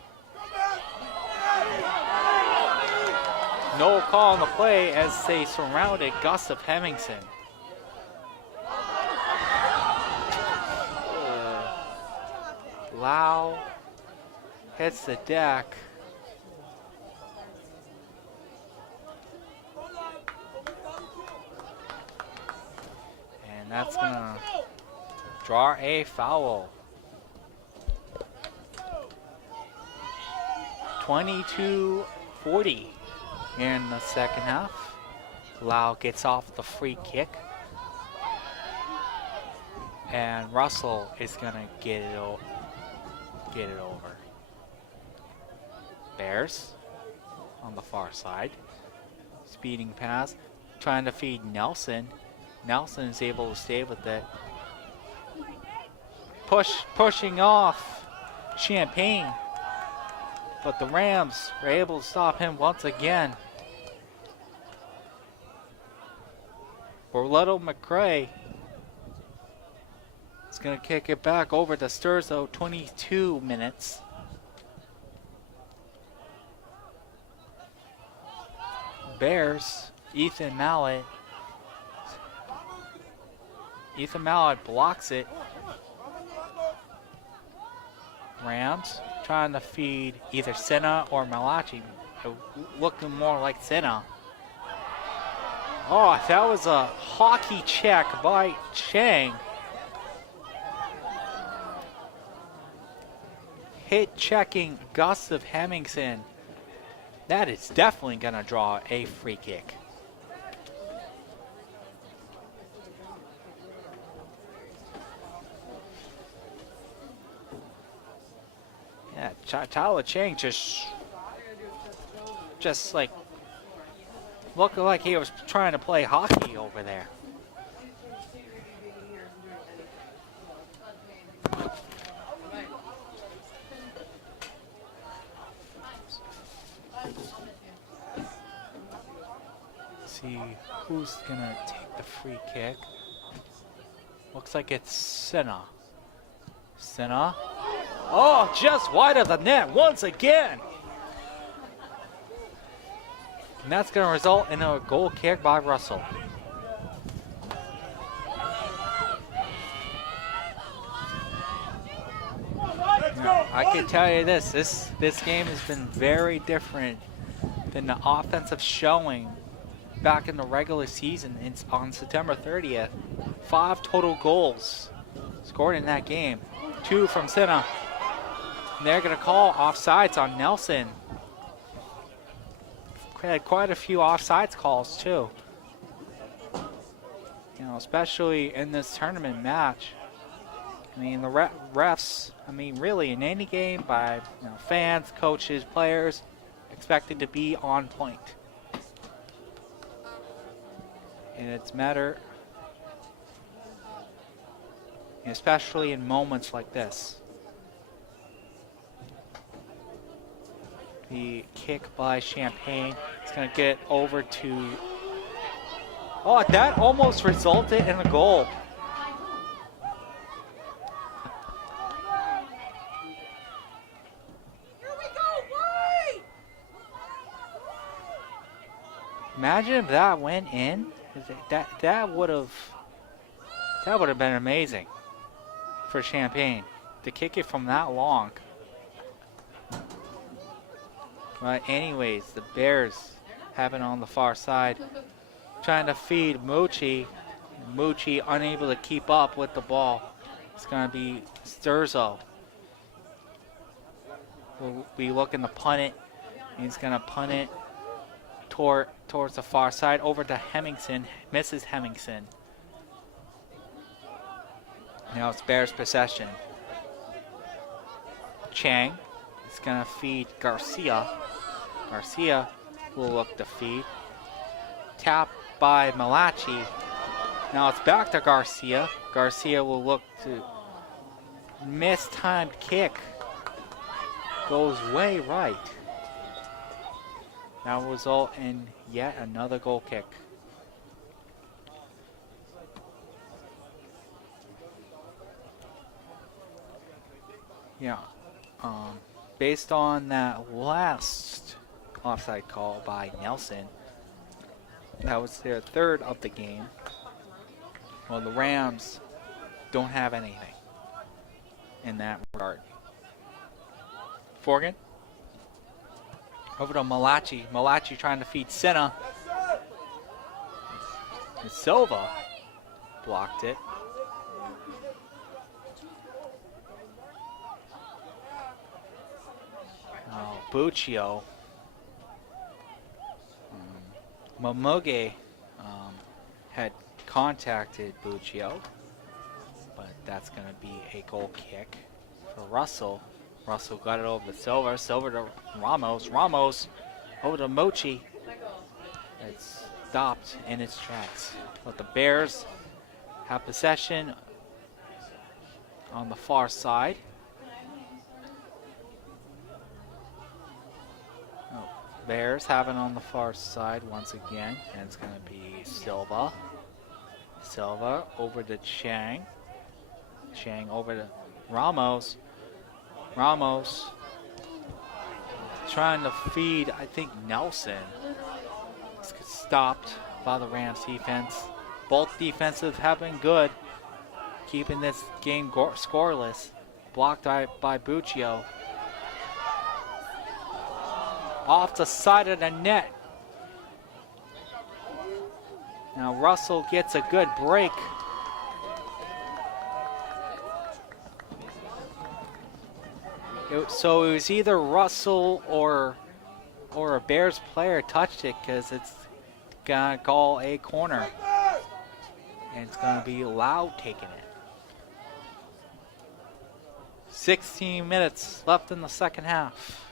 No call on the play as they surrounded Gustav Hemmingsen. Lau hits the deck. And that's gonna draw a foul. 22-40 in the second half. Lau gets off the free kick. And Russell is gonna get it over. Bears on the far side. Speeding pass, trying to feed Nelson. Nelson is able to stay with it. Pushing off Champagne. But the Rams were able to stop him once again. Borletto McCray is going to kick it back over to Sturzo, 22 minutes. Bears, Ethan Mallet Ethan Mallard blocks it. Rams trying to feed either Senna or Malachi. Looking more like Senna. Oh, that was a hockey check by Chang. Hit checking Gustav Hemmingson. That is definitely going to draw a free kick. Yeah, Tyler Chang just like looking like he was trying to play hockey over there. See who's gonna take the free kick. Looks like it's Senna. Senna. Oh, just wide of the net once again. And that's going to result in a goal kick by Russell. Now, I can tell you this game has been very different than the offensive showing back in the regular season. It's on September 30th. 5 total goals scored in that game. 2 from Senna. And they're going to call offsides on Nelson. Had quite a few offsides calls too. You know, especially in this tournament match. I mean, the refs, I mean, really in any game by fans, coaches, players, expected to be on point. And it's matter, especially in moments like this. The kick by Champagne. It's going to get over to... Oh, that almost resulted in a goal. Imagine if that went in. That would have been amazing for Champagne to kick it from that long. But anyways, the Bears have it on the far side, trying to feed Mochi. Mochi unable to keep up with the ball. It's going to be Sturzo. Will be looking to punt it. He's going to punt it towards the far side over to Hemmingson. Misses Hemmingson. Now it's Bears possession. Chang is going to feed Garcia. Garcia will look to feed. Tap by Malachi. Now it's back to Garcia. Garcia will look to mistimed kick. Goes way right. That will result in yet another goal kick. Yeah. Based on that last offside call by Nelson, that was their 3rd of the game. Well, the Rams don't have anything in that regard. Forgan over to Malachi. Malachi trying to feed Senna. And Silva blocked it. Oh, Buccio. Momoge had contacted Buccio, but that's going to be a goal kick for Russell. Russell got it over to Silva. Silva to Ramos. Ramos over to Mochi. It's stopped in its tracks. But the Bears have possession on the far side. Bears have it on the far side once again, and it's going to be Silva. Silva over to Chang. Chang over to Ramos. Ramos trying to feed, I think, Nelson. It's stopped by the Rams defense. Both defensive have been good. keeping this game scoreless. Blocked by Buccio. Off the side of the net. Now Russell gets a good break. So it was either Russell or a Bears player touched it, because it's gonna call a corner. And it's gonna be Lau taking it. 16 minutes left in the second half.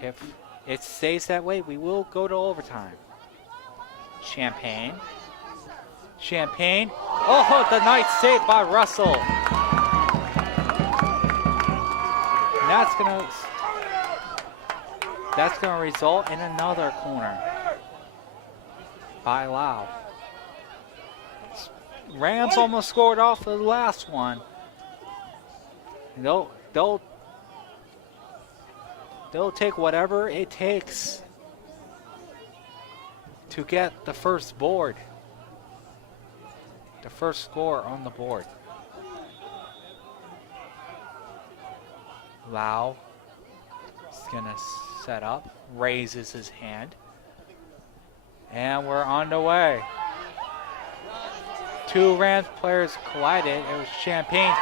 If it stays that way, we will go to overtime. Champagne. Oh, the nice save by Russell. And that's gonna result in another corner by Lau. Rams almost scored off the last one. They'll take whatever it takes to get the first board. The first score on the board. Lau is gonna set up, raises his hand, and we're on the way. Two Rams players collided. It was Champagne.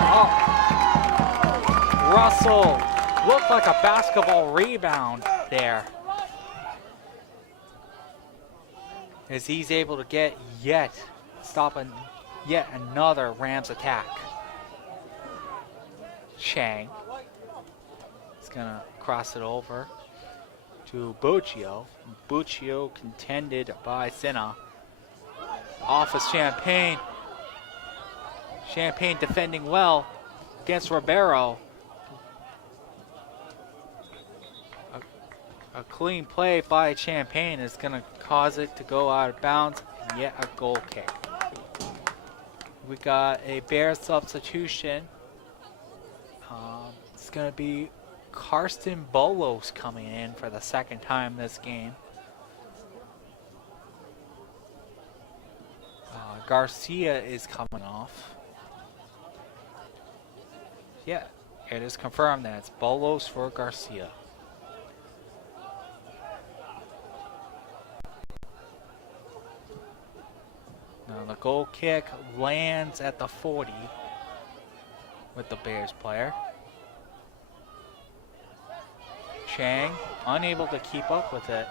Oh. Russell looked like a basketball rebound there, as he's able to stop yet another Rams attack. Chang is gonna cross it over to Buccio. Buccio contended by Sinna. Off of Champagne. Champagne defending well against Ribeiro. A clean play by Champagne is going to cause it to go out of bounds, and yet a goal kick. We got a Bears substitution. It's going to be Karsten Bolos coming in for the second time this game. Garcia is coming off. Yeah, it is confirmed that it's Bolos for Garcia. Now the goal kick lands at the 40 with the Bears player. Chang unable to keep up with it,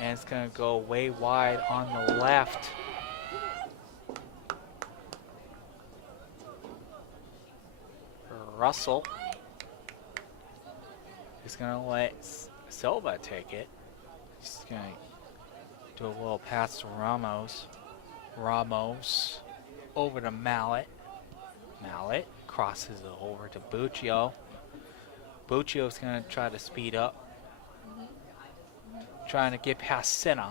and it's going to go way wide on the left. Russell is going to let Silva take it. He's going to do a little pass to Ramos. Ramos over to Mallet. Mallet crosses it over to Buccio. Buccio's going to try to speed up, trying to get past Sinna.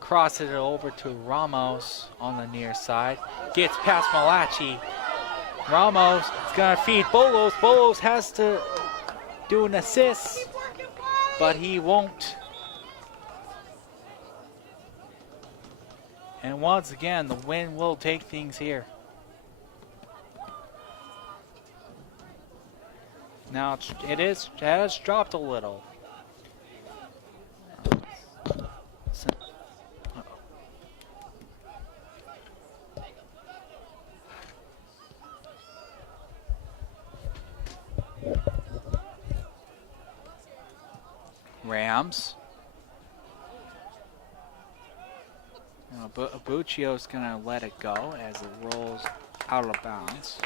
Crosses it over to Ramos on the near side. Gets past Malachi. Ramos is going to feed Bolos. Bolos has to do an assist, but he won't. And once again, the wind will take things here. Now it has dropped a little. Rams. Now, Buccio's going to let it go as it rolls out of bounds.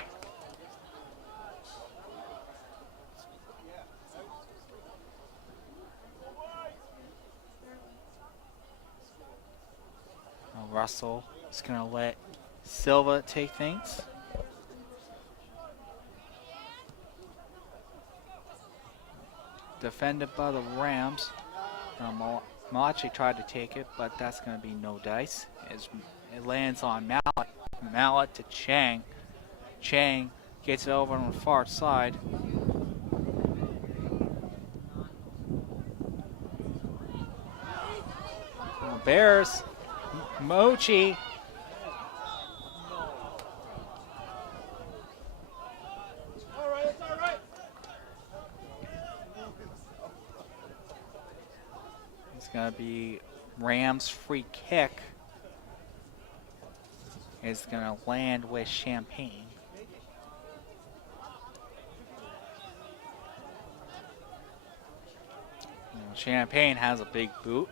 Now, Russell is going to let Silva take things. Defended by the Rams. Malachi tried to take it, but that's going to be no dice. As it lands on Mallet. Mallet to Chang. Chang gets it over on the far side. Bears, Mochi. It's going to be Rams free kick. It's going to land with Champaign. Champaign has a big boot.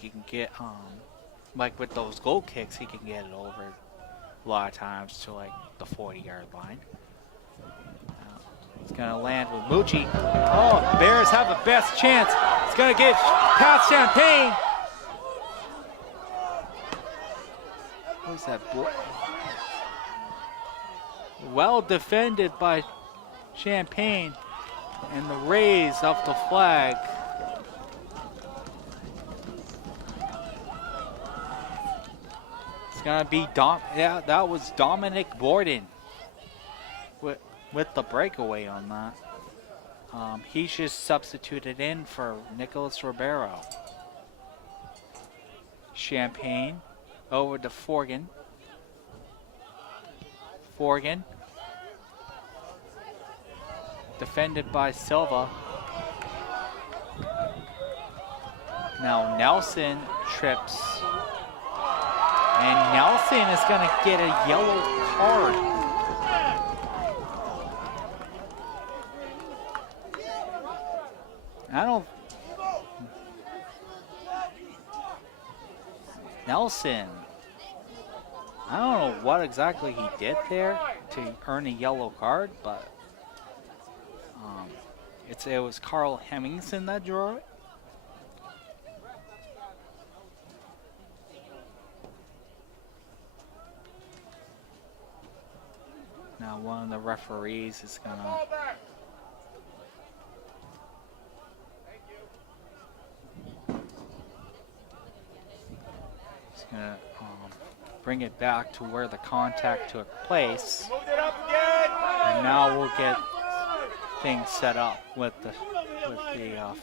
He can get, like with those goal kicks, he can get it over a lot of times to like the 40-yard line. It's going to land with Mucci. Oh, Bears have the best chance. It's going to get past Champaign. Who's that boy? Well defended by Champaign, and the raise of the flag. It's gonna be that was Dominic Borden with the breakaway on that. He's just substituted in for Nicholas Ribeiro. Champaign over to Forgan. Forgan defended by Silva. Now Nelson trips. And Nelson is going to get a yellow card. Nelson. I don't know what exactly he did there to earn a yellow card, but it was Carl Hemmingson that drew it. Now one of the referees is gonna bring it back to where the contact took place. And now we'll get things set up with the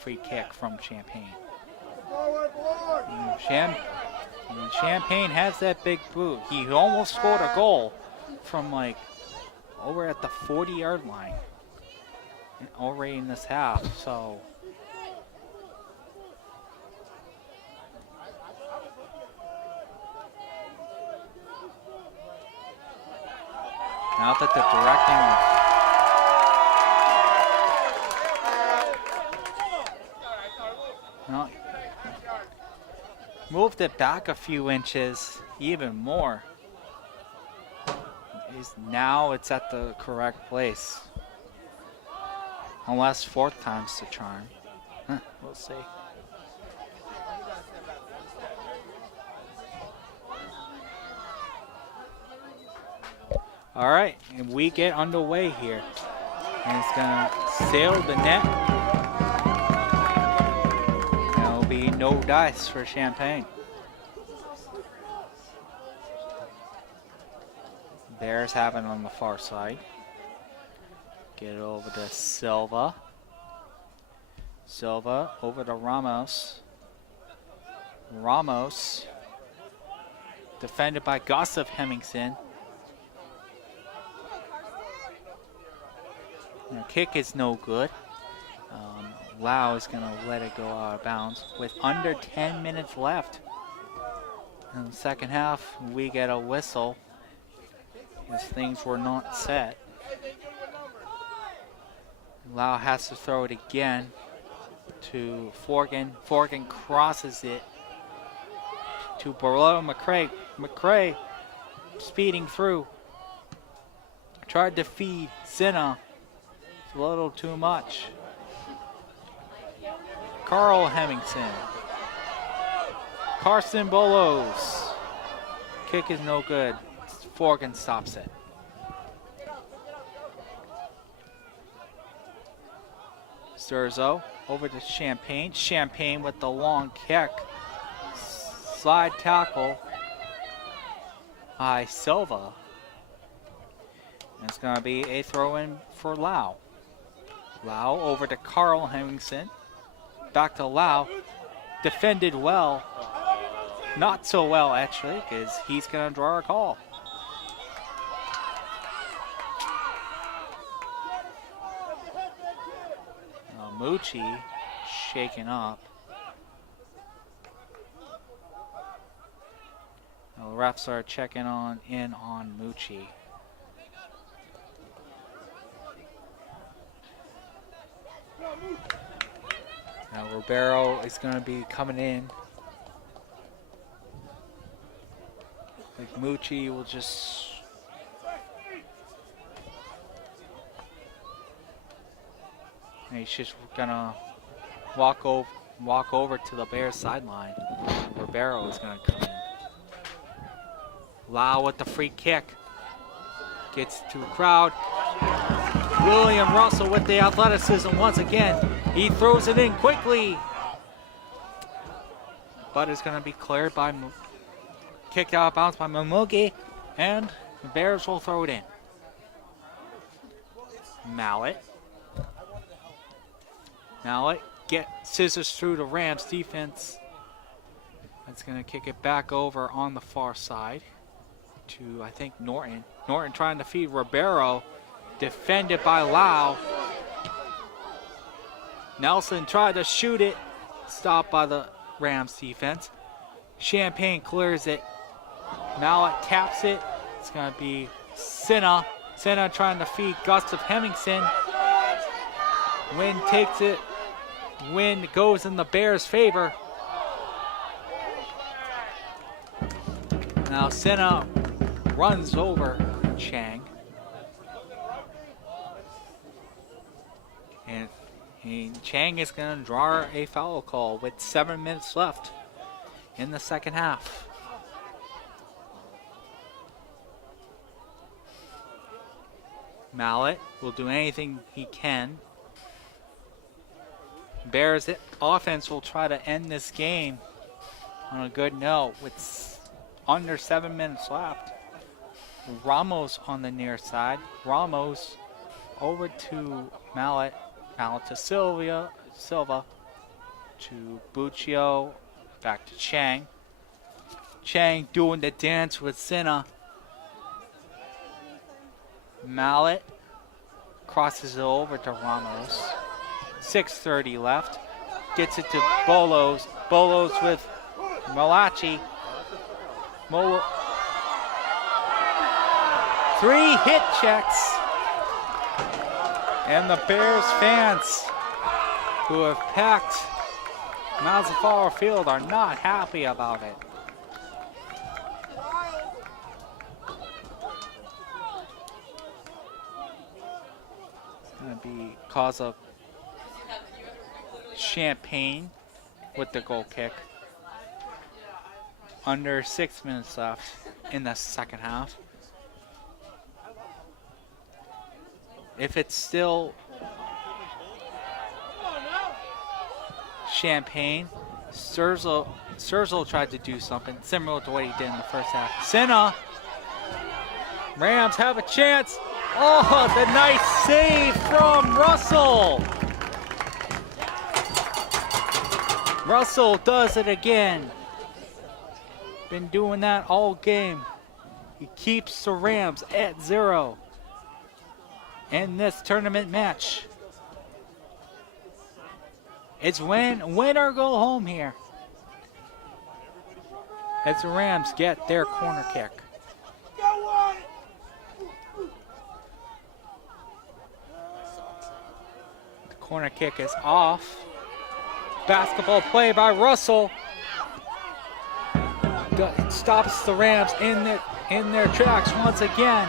free kick from Champaign. Champaign has that big boot. He almost scored a goal from like over at the 40-yard line already in this half, so now that the moved it back a few inches, even more. Now it's at the correct place. Unless fourth time's the charm. We'll see. All right, and we get underway here. And it's gonna sail the net. There'll be no dice for Champaign. Bears have it on the far side. Get it over to Silva. Silva over to Ramos. Ramos defended by Gustav Hemmingson. The kick is no good. Lau is going to let it go out of bounds with under 10 minutes left. In the second half, we get a whistle as things were not set. Lau has to throw it again to Forgan. Forgan crosses it to below McCray. McCray speeding through. Tried to feed Sinna. It's a little too much. Carl Hemmingson. Carson Bolos. Kick is no good. Forgan stops it. Sturzo over to Champaign. Champaign with the long kick. Slide tackle by Silva. And it's going to be a throw-in for Lau. Lau over to Carl Hemmingson. Back to Lau. Defended well. Not so well, actually, because he's going to draw a call. Mucci shaken up. The refs are checking in on Mucci. Now Ribeiro is going to be coming in. Like Mucci will just... And he's just gonna walk over to the Bears sideline. Ribeiro is gonna come in. Lau with the free kick. Gets to the crowd. William Russell with the athleticism once again. He throws it in quickly. But it's gonna be cleared by, kicked out of bounds by Mamugi. And the Bears will throw it in. Mallet get scissors through the Rams defense. That's going to kick it back over on the far side to, I think, Norton. Norton trying to feed Ribeiro. Defended by Lau. Nelson tried to shoot it. Stopped by the Rams defense. Champagne clears it. Mallet taps it. It's going to be Senna. Senna trying to feed Gustav Hemmingsen. Wind takes it. Wind goes in the Bears' favor. Now Senna runs over Chang. And Chang is going to draw a foul call with 7 minutes left in the second half. Mallet will do anything he can. Bears offense will try to end this game on a good note with under 7 minutes left. Ramos on the near side. Ramos over to Mallet. Mallet to Silva. To Buccio. Back to Chang. Chang doing the dance with Senna. Mallet crosses it over to Ramos. 6:30 left. Gets it to Bolos. Bolos with Malachi. 3 hit checks. And the Bears fans who have packed Mazzaferro Field are not happy about it. It's going to be cause of Champagne with the goal kick. Under 6 minutes left in the second half. If it's still Champagne, Serzel tried to do something similar to what he did in the first half. Senna, Rams have a chance. Oh, the nice save from Russell. Russell does it again. Been doing that all game. He keeps the Rams at 0 in this tournament match. It's win or go home here, as the Rams get their corner kick. The corner kick is off. Basketball play by Russell. Stops the Rams in their tracks once again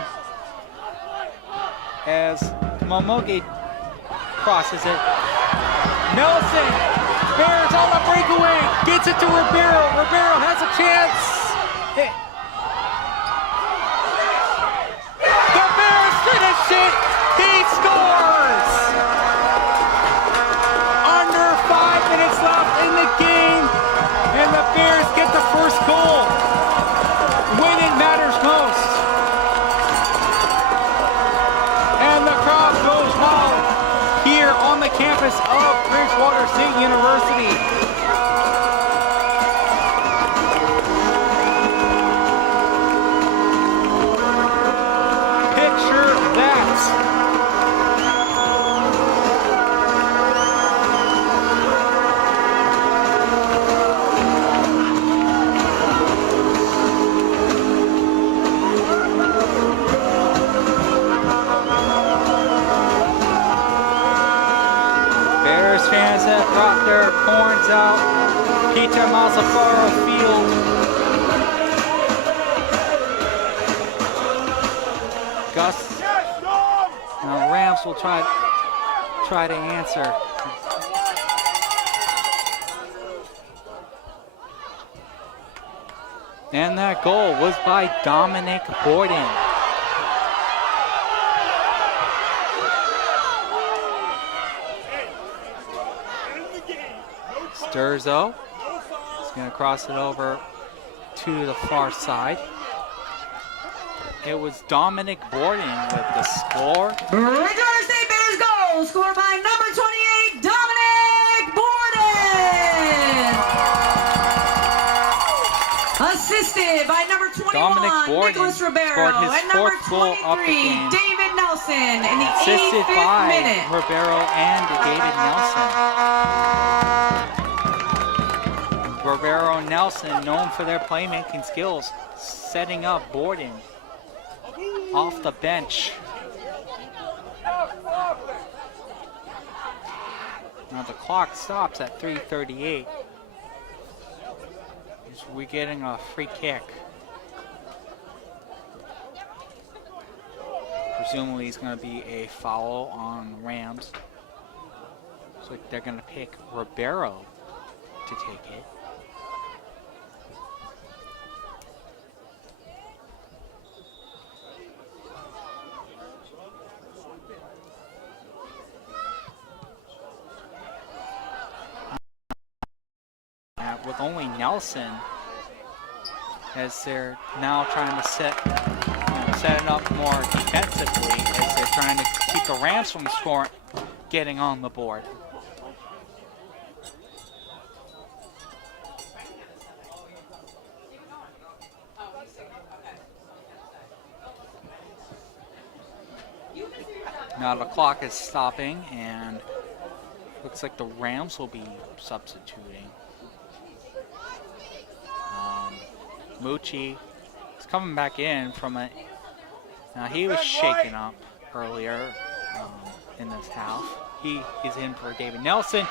as Momogi crosses it. Nelson, Bears on the breakaway, gets it to Ribeiro. Ribeiro has a chance. The Bears finish it. He scores. Under 5 minutes left in the game, and the Bears get the first goal when it matters most. And the crowd goes wild here on the campus of Bridgewater State University. out. Peter Mazzaferro Field. Gus. Now Rams will try to answer. And that goal was by Dominic Borden. Sturzo is going to cross it over to the far side. It was Dominic Borden with the score. Bridgewater State Bears goal scored by number 28, Dominic Borden. Assisted by number 21, Nicholas Ribeiro, and number 23, David Nelson in the 85th minute. Ribeiro and David Nelson. Ribeiro and Nelson, known for their playmaking skills, setting up Borden off the bench. Now the clock stops at 3:38. We're getting a free kick. Presumably it's going to be a foul on Rams. So they're going to pick Ribeiro to take it. With only Nelson, as they're now trying to set it up more defensively, as they're trying to keep the Rams from getting on the board. Now the clock is stopping, and looks like the Rams will be substituting. Mucci is coming back in from a. Now he was shaken up earlier in this half. He is in for David Nelson.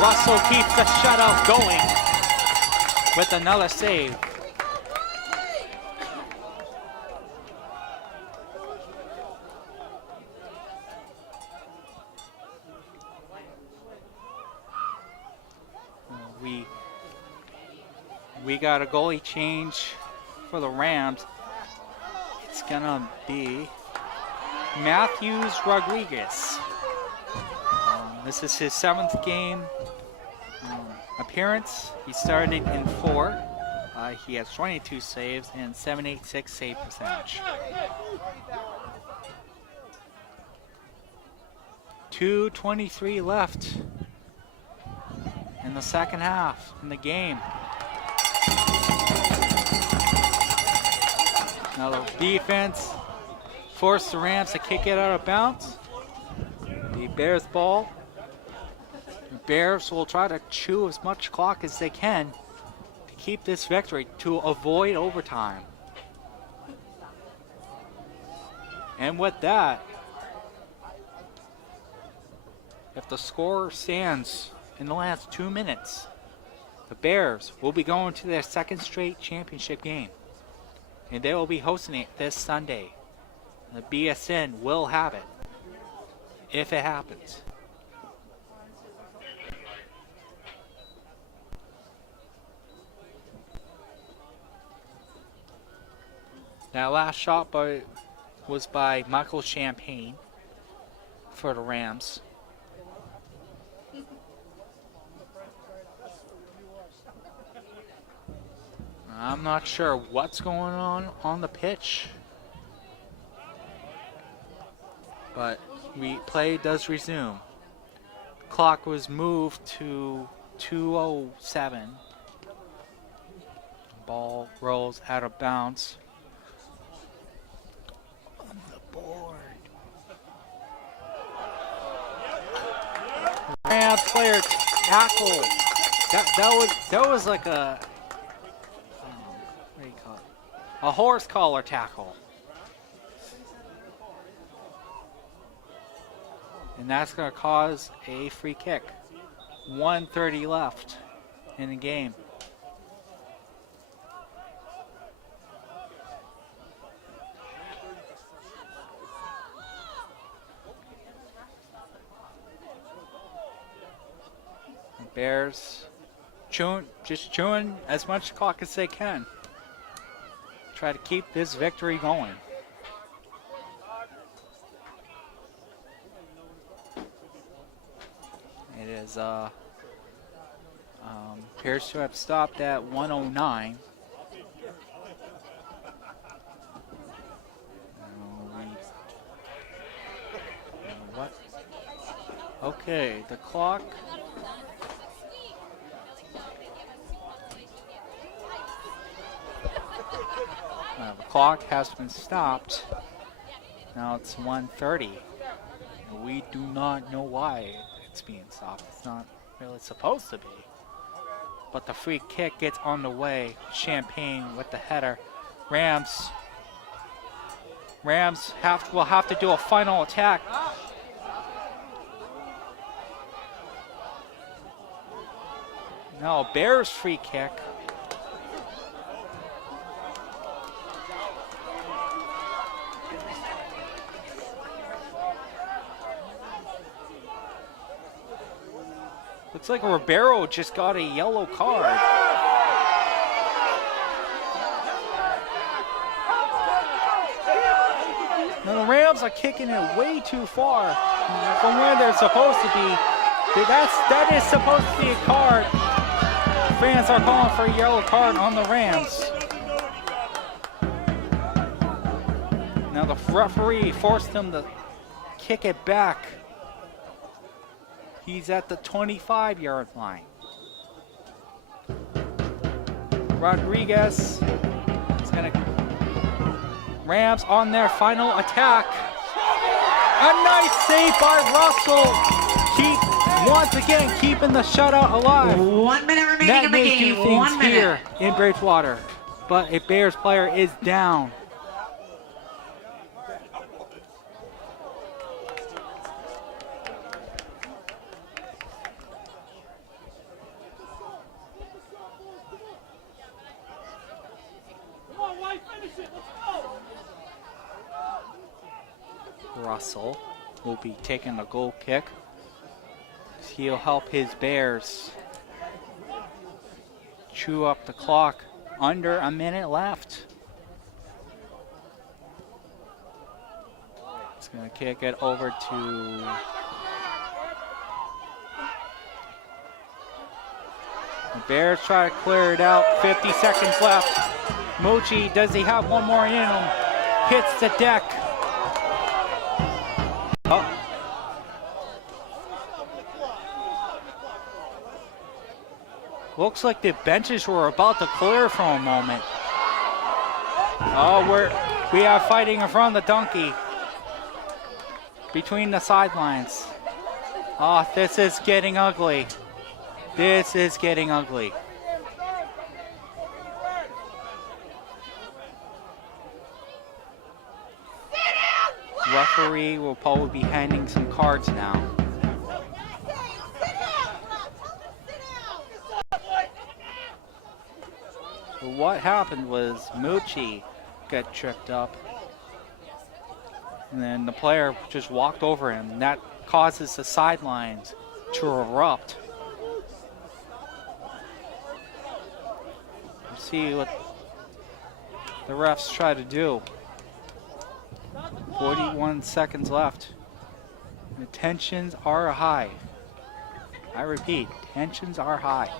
Russell keeps the shutout going with another save. We got a goalie change for the Rams. It's gonna be Matthews Rodriguez. This is his 7th game appearance. He started in 4. He has 22 saves and .786 save percentage. 2:23 left in the second half in the game. Now the defense forced the Rams to kick it out of bounds. The Bears ball. The Bears will try to chew as much clock as they can to keep this victory, to avoid overtime. And with that, if the score stands in the last 2 minutes, the Bears will be going to their 2nd straight championship game. And they will be hosting it this Sunday. The BSN will have it, if it happens. That last shot was by Michael Champagne for the Rams. I'm not sure what's going on the pitch, but play does resume. Clock was moved to 2:07. Ball rolls out of bounds. On the board. Rams player tackle. That was like a. What do you call it? A horse collar tackle. And that's going to cause a free kick. 1:30 left in the game. The Bears just chewing as much clock as they can. Try to keep this victory going. It is appears to have stopped at 109. What? Okay, the clock. The clock has been stopped. Now it's 1:30. We do not know why it's being stopped. It's not really supposed to be. But the free kick gets on the way. Champagne with the header. Rams will have to do a final attack. No, Bears free kick. Looks like Ribeiro just got a yellow card. Now the Rams are kicking it way too far from where they're supposed to be. That is supposed to be a card. Fans are calling for a yellow card on the Rams. Now the referee forced them to kick it back. He's at the 25-yard line. Rodriguez is going to... Rams on their final attack. A nice save by Russell. Once again, keeping the shutout alive. 1 minute remaining that in the may game. do things 1 minute. here in Bridgewater. But a Bears player is down. Russell will be taking the goal kick. He'll help his Bears chew up the clock. Under a minute left. He's going to kick it over to the Bears. Try to clear it out. 50 seconds left. Mochi, does he have one more in him? Hits the deck. Oh. Looks like the benches were about to clear for a moment. Oh, we have fighting in front of the donkey. Between the sidelines. Oh, this is getting ugly. This is getting ugly. Referee will probably be handing some cards now. What happened was Moochie got tripped up. And then the player just walked over him. And that causes the sidelines to erupt. Let's see what the refs try to do. 41 seconds left. The tensions are high. I repeat, tensions are high.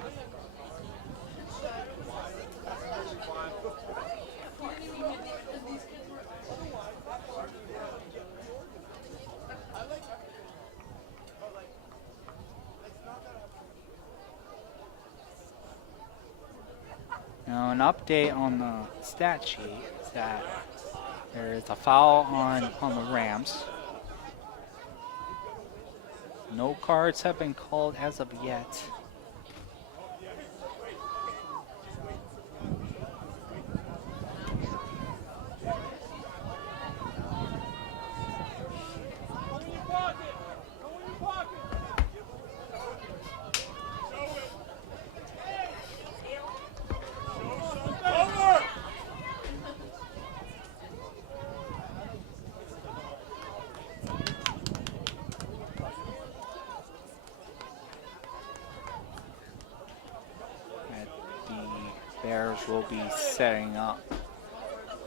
Now, an update on the stat sheet is that there is a foul on the Rams. No cards have been called as of yet. will be setting up,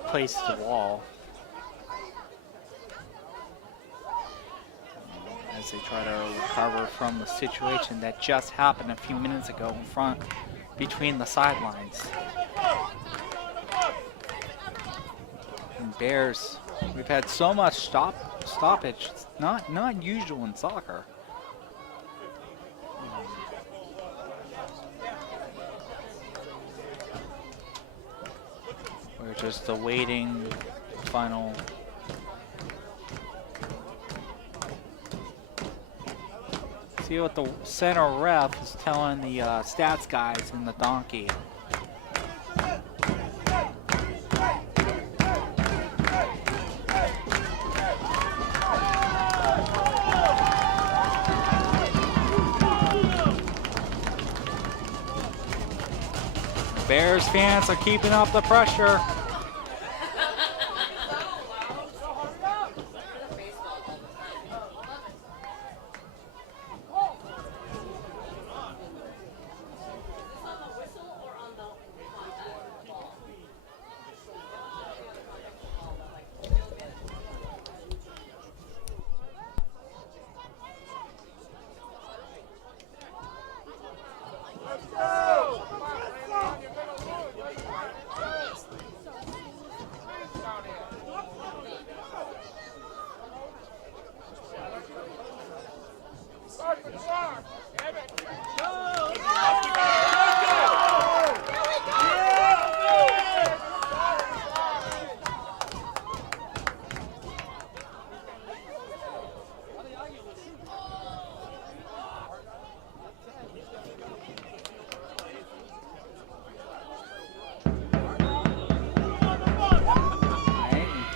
place the wall as they try to recover from the situation that just happened a few minutes ago in front between the sidelines. And Bears, we've had so much stoppage. It's not usual in soccer. We're just awaiting final. See what the center ref is telling the stats guys in the donkey. Bears fans are keeping up the pressure.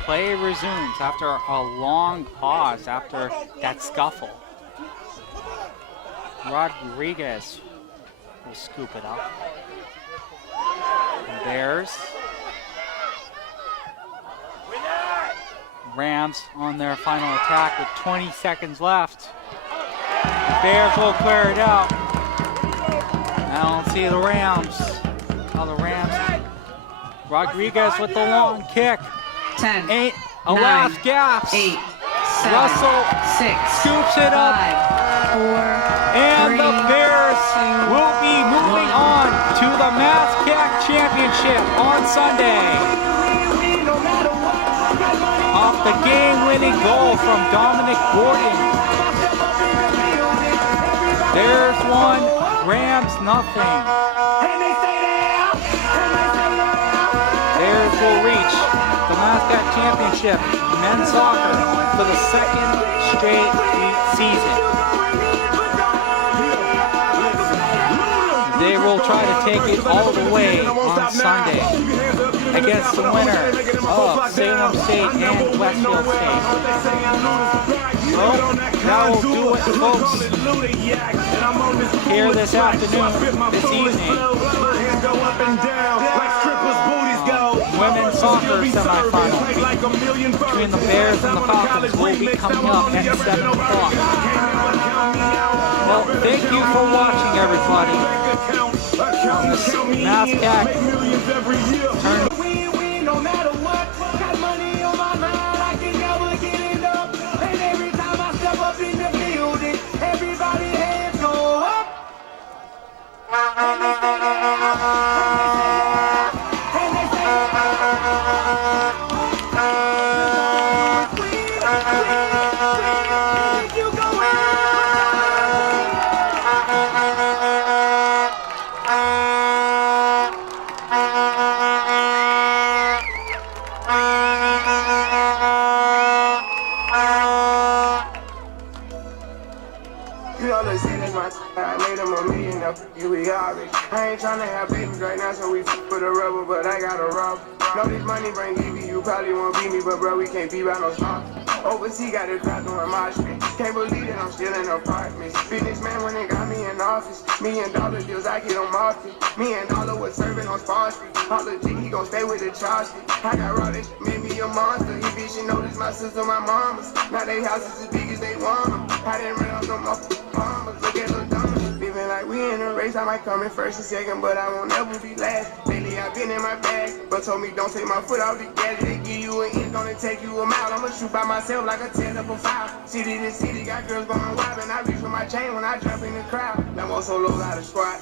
Play resumes after a long pause after that scuffle. Rodriguez will scoop it up. Bears. Rams on their final attack with 20 seconds left. Bears will clear it out. I don't see the Rams. Oh, the Rams. Rodriguez with the long kick. 10, 8, 9, last gaps. 8, 7, Russell 6, scoops it up. 5, 4, And 3, the Bears 2, will be moving on to the MASCAC Championship on Sunday. Off the game-winning goal from Dominic Gordon. Bears 1, Rams nothing. Bears will reach the MASCAC Championship men's soccer for the second straight season. They will try to take it all the way on Sunday against the winner of Salem State and Westfield State. Well, that will do it, folks, here this afternoon, this evening. Women's soccer semifinal between the Bears and the Falcons will be coming up at 7 o'clock. Well, thank you for watching, everybody. This MASCAC tournament. I ain't tryna have babies right now, so we for the rubber, but I got a rob. Know this money bring Evie, you probably won't beat me, but bro, we can't be by no stop. Overseas got a crowd doing my shit. Can't believe that I'm still in apartments. Businessman when they got me in office. $1 million deals, I get on market. $1 was serving on Spawn Street. Holla G, he gon' stay with the Charleston. I got raw, that shit made me a monster. He bitch, you know this my sister, my mama's. Now they houses as big as they want them. I didn't run off no motherfucking farmers. Look at Lil Donna, living like we we in a race, I might come in first and second, but I won't ever be last. Lately I've been in my bag, but told me don't take my foot off the gas. They give you an inch, gonna take you a mile. I'ma shoot by myself like a 10 up a 5. City to city, got girls going wild, and I reach for my chain when I jump in the crowd. Lambo solo out of squad.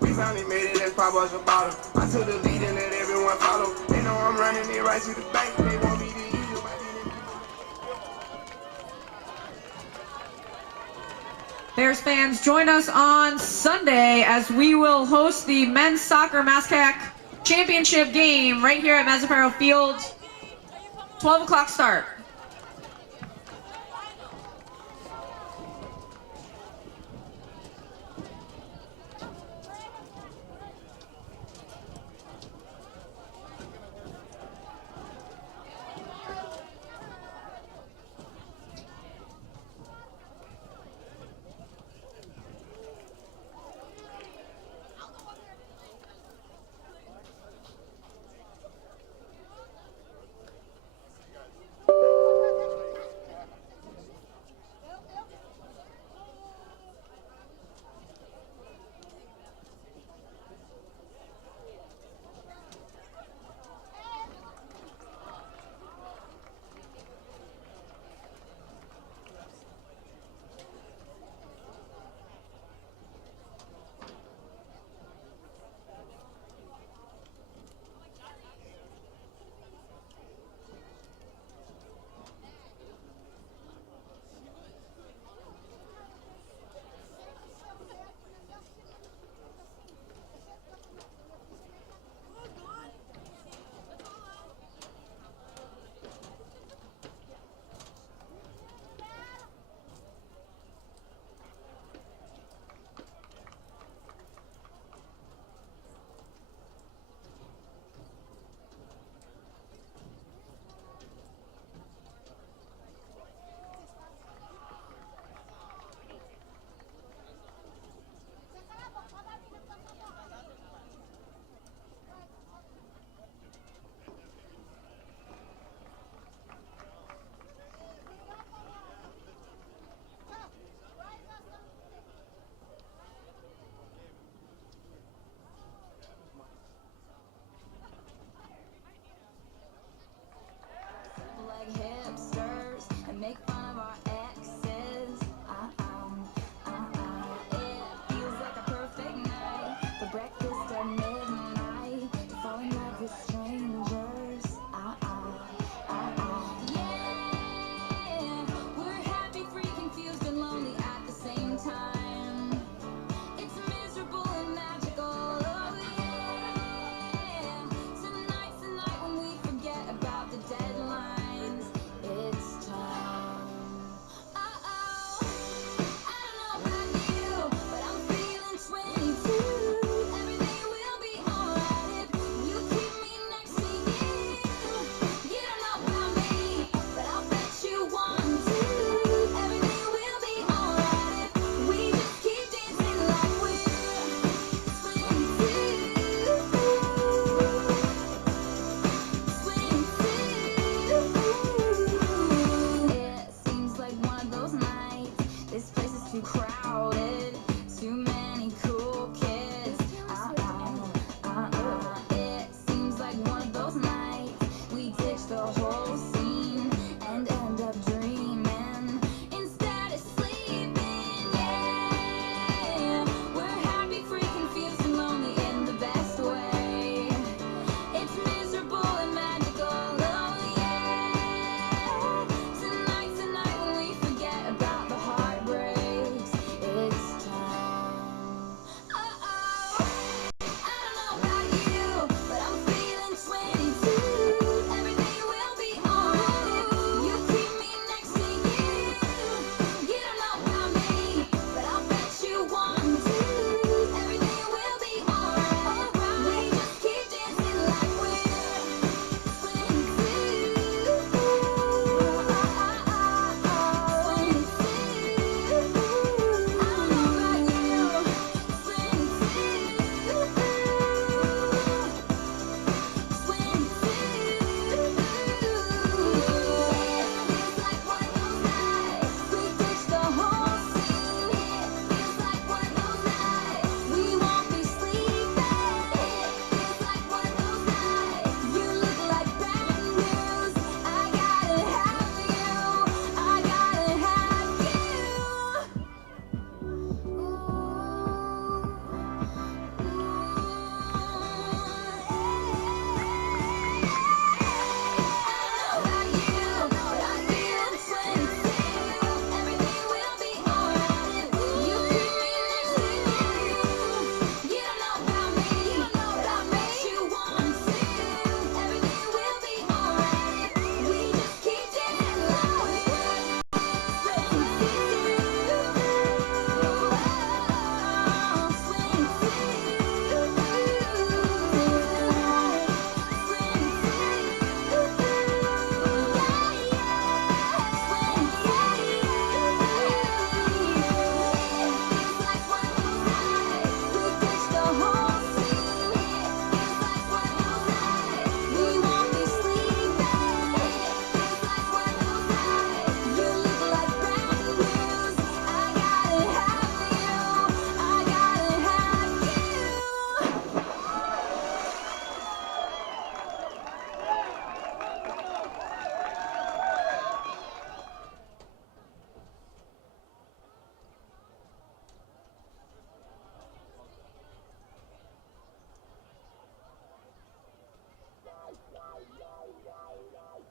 We finally made it, let's pop us a bottle. I took the lead and let everyone follow. They know I'm running it right to the bank. They want me to eat it. Bears fans, join us on Sunday as we will host the men's soccer MASCAC championship game right here at Mazzaferro Field. 12 o'clock start.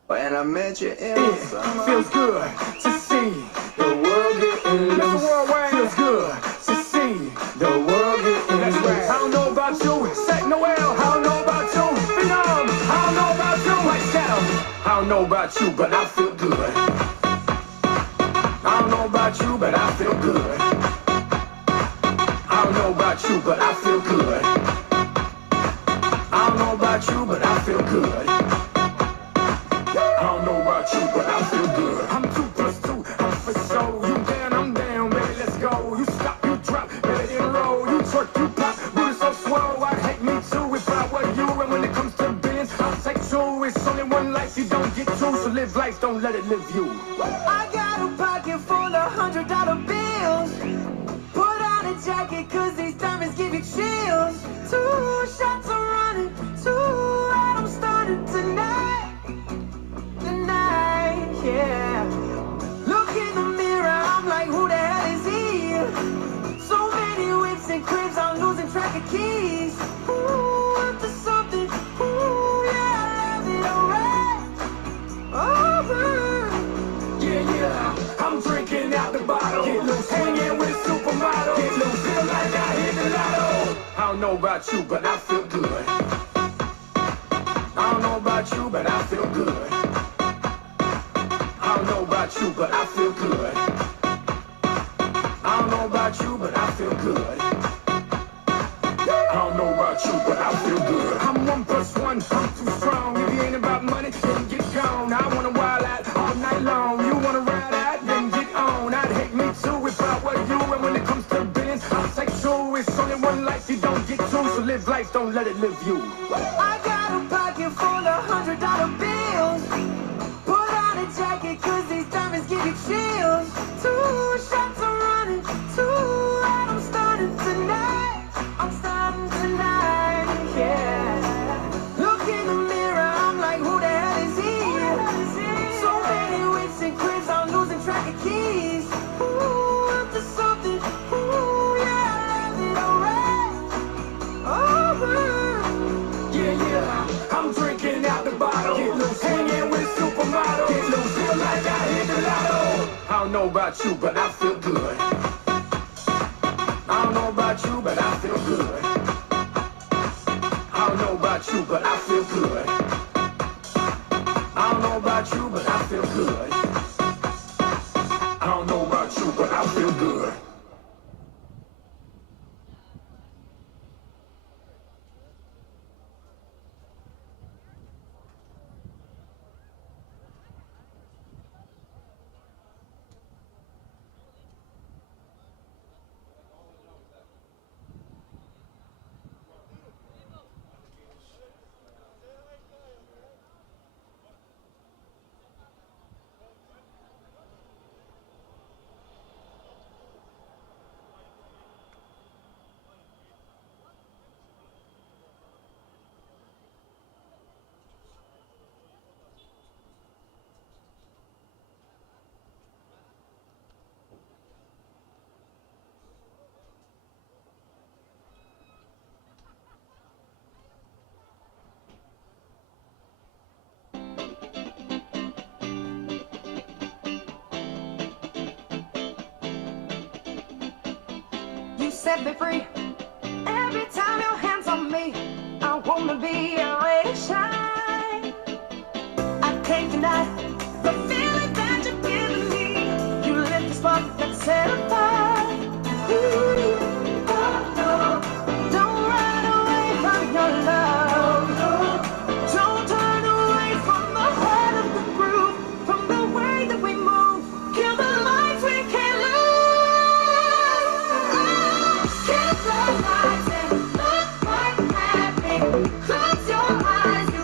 When I met you in the summer. Feels good to see the world getting loose. Feels good to see the world getting loose. I don't know about you, Sec Noel. I don't know about you, Phenom. I don't know about you, White Shadow. I don't know about you, but I feel good. I don't know about you, but I feel good. I don't know about you, but I feel good. I don't know about you, but I feel good. I don't know about you, but I feel good. I'm 2 + 2, I'm for sure. You down, I'm down, baby, let's go. You stop, you drop, baby, then roll. You twerk, you pop, booty so swole. I'd hate me too if I were you. And when it comes to Benz, I'll take 2. It's only one life, you don't get 2. So live life, don't let it live you. I got a pocket full of $100 bills. Put on a jacket, cause these diamonds give you chills. 2 shots are running, 2 out, I'm starting tonight. Tonight, yeah. Look in the mirror, I'm like, who the hell is he? So many whips and cribs, I'm losing track of keys. Ooh, up to something, ooh, yeah, I love it, alright. Oh, Yeah, I'm drinking out the bottle. Get loose, hanging with supermodel. Get loose, feel like I hit the lotto. I don't know about you, but I feel good. I don't know about you, but I feel good. I don't know about you, but I feel good. I don't know about you, but I feel good. I don't know about you, but I feel good. I'm 1 + 1, I'm too strong. If you ain't about money, then get gone. I wanna wild out all night long. You wanna ride out, then get on. I'd hate me too if I were you. And when it comes to Benz, I'll take 2. It's only one life, you don't get 2. So live life, don't let it live you. I got a pocket full of $100 bills. Put on a jacket, cause these diamonds give you chills. 2 shots are running, 2 out, I'm starting tonight. I'm starting tonight, yeah. Look in the mirror, I'm like, who the hell is he? So many whips and cribs, I'm losing track of keys. Ooh, up to something, ooh, yeah, I love it, alright. Oh, Yeah, I'm drinking out the bottle. Get loose, hanging with supermodel. Get loose, feel like I hit the lotto. I don't know about you, but I feel good. I don't know about you, but I feel good. I don't know about you, but I feel good. I don't know about you, but I feel good. I don't know about you, but I feel good. you set me free. Every time your hands on me, I wanna be your ray to shine. I can't deny the feeling that you're giving me. You lit the spark that set a fire. Ooh, oh no, don't run away from your love. Don't turn away from the heart of the groove, from the way that we move. Kill the lights we can't lose. Kill the lights and look quite happy. Close your eyes.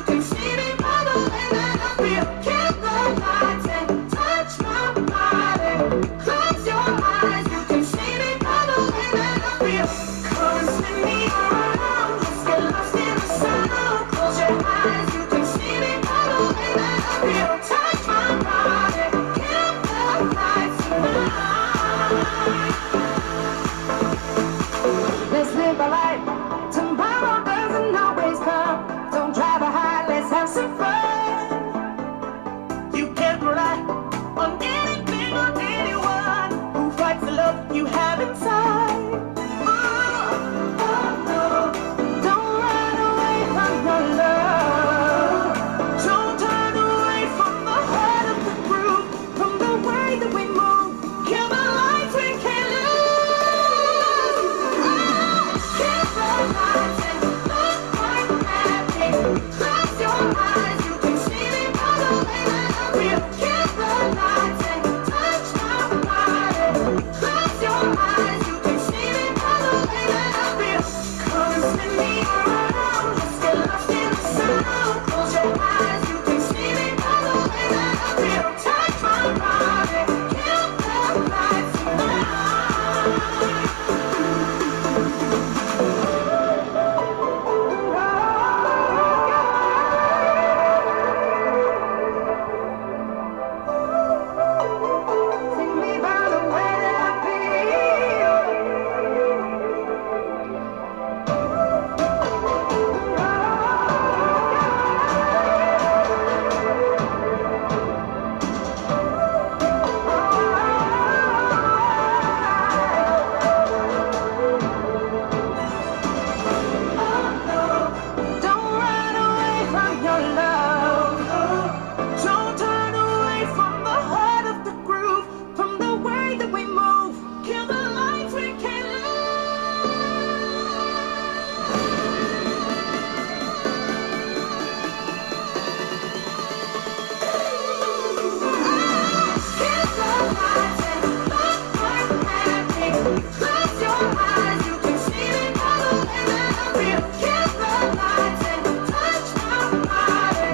love. Don't turn away from the heart of the groove, from the way that we move. Kill the lights, we can't lose. Kill the lights and look like magic. Close your eyes, you can see the color and I feel. Kill the lights and touch my body.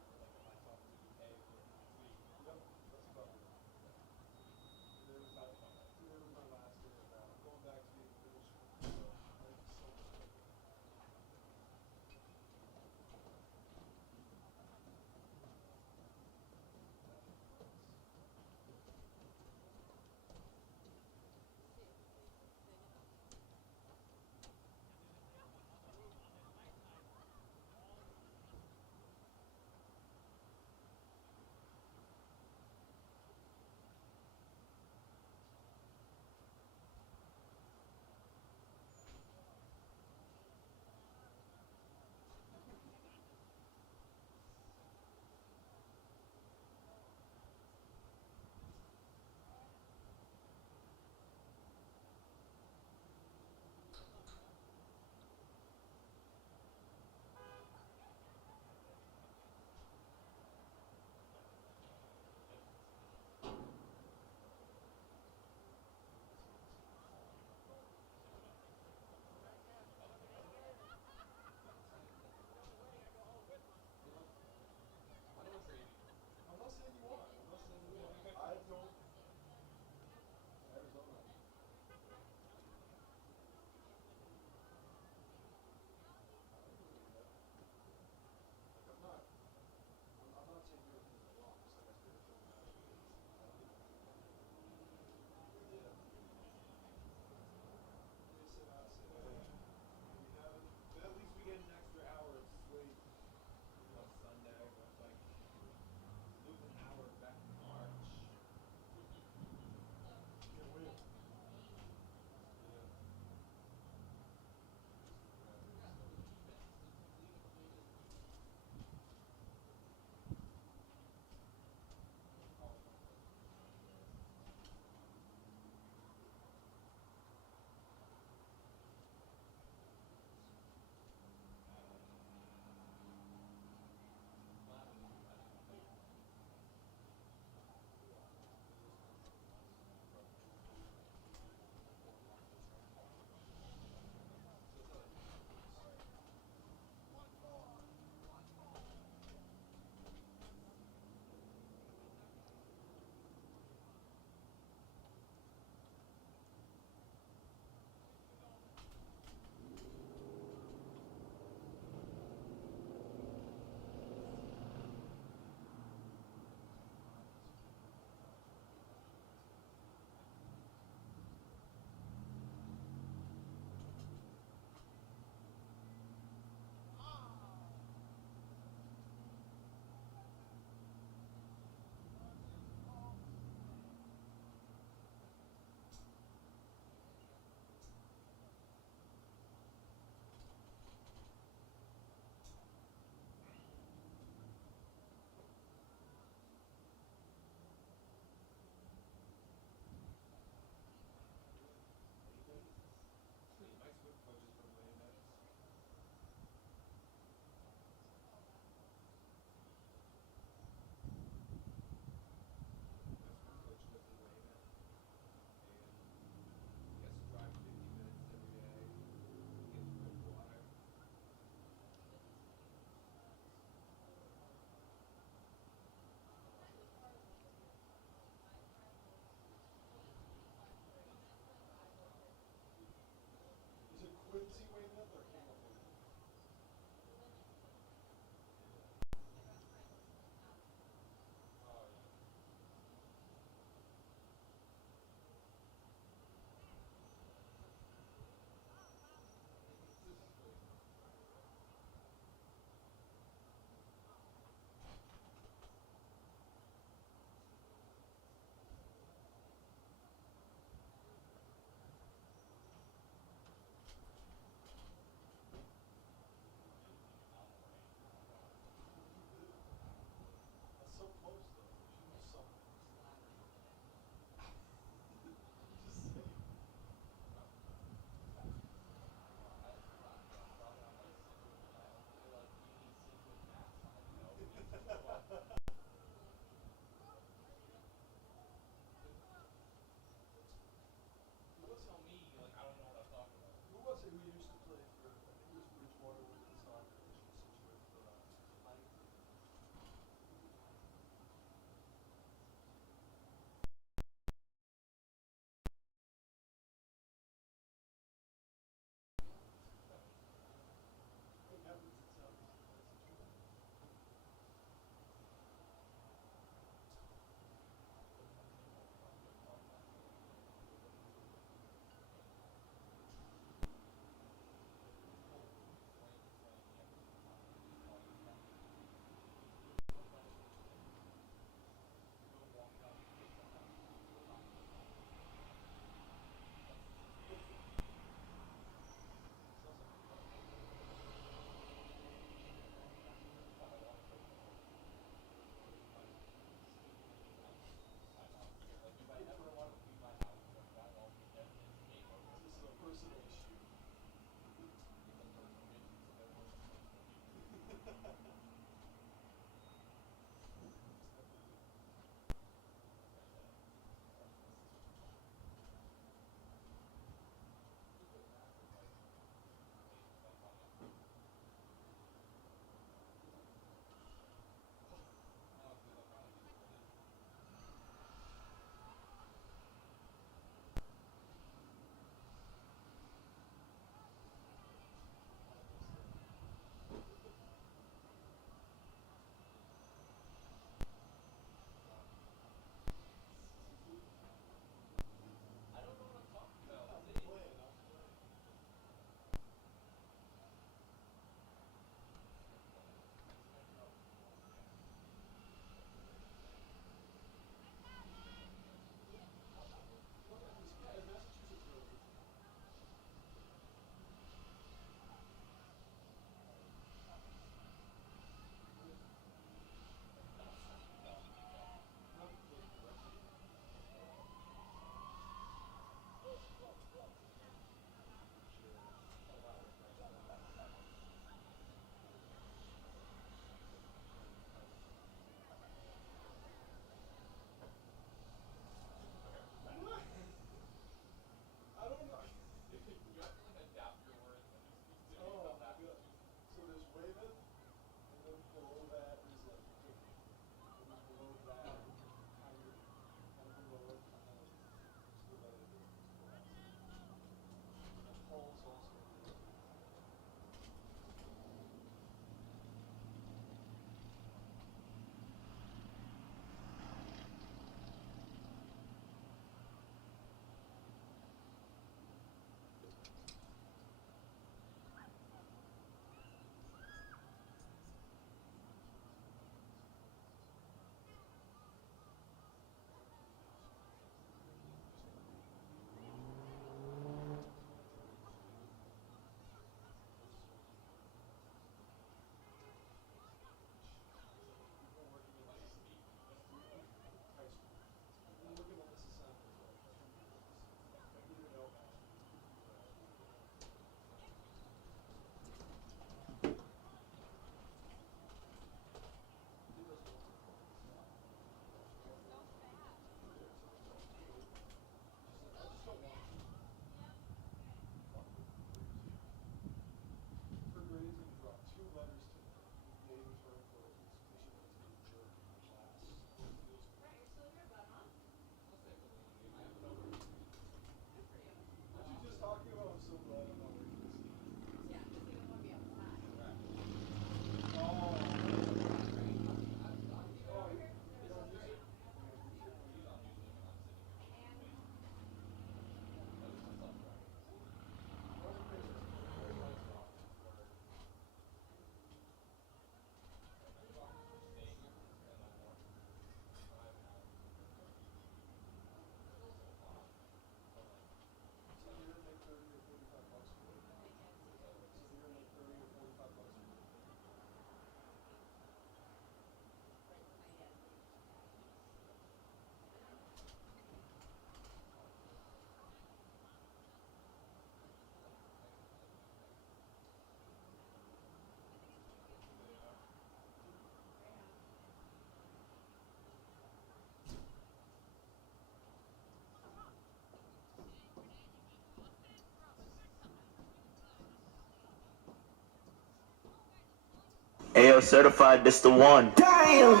Ayo, certified, this the one. Damn!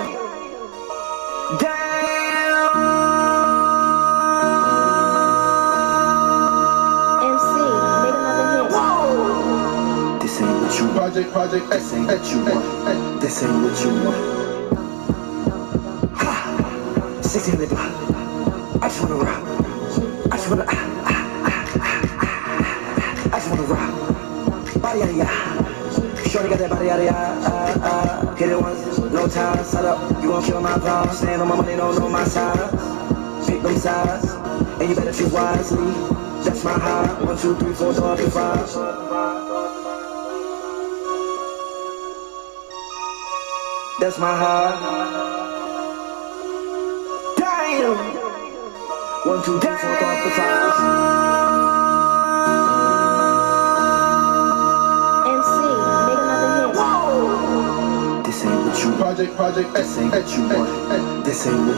MC, make another hit. Whoa! This ain't what you want. Project, this ain't what you want. This ain't what you want. Ha! 16 in the block. I just wanna rock. I just wanna I just wanna rock. Body yada yada. Shorty got that body yada yada. Hit it once, no time. Set up, you gon' kill my vibe. Stand on my money, don't know my size. Pick them sides, and you better choose wisely. That's my high. 1, 2, 3, 4, 5. That's my high. Damn! 1, 2, 3, 4, 5. MC, make another hit. Whoa! This ain't what you project, this ain't what you want. This ain't what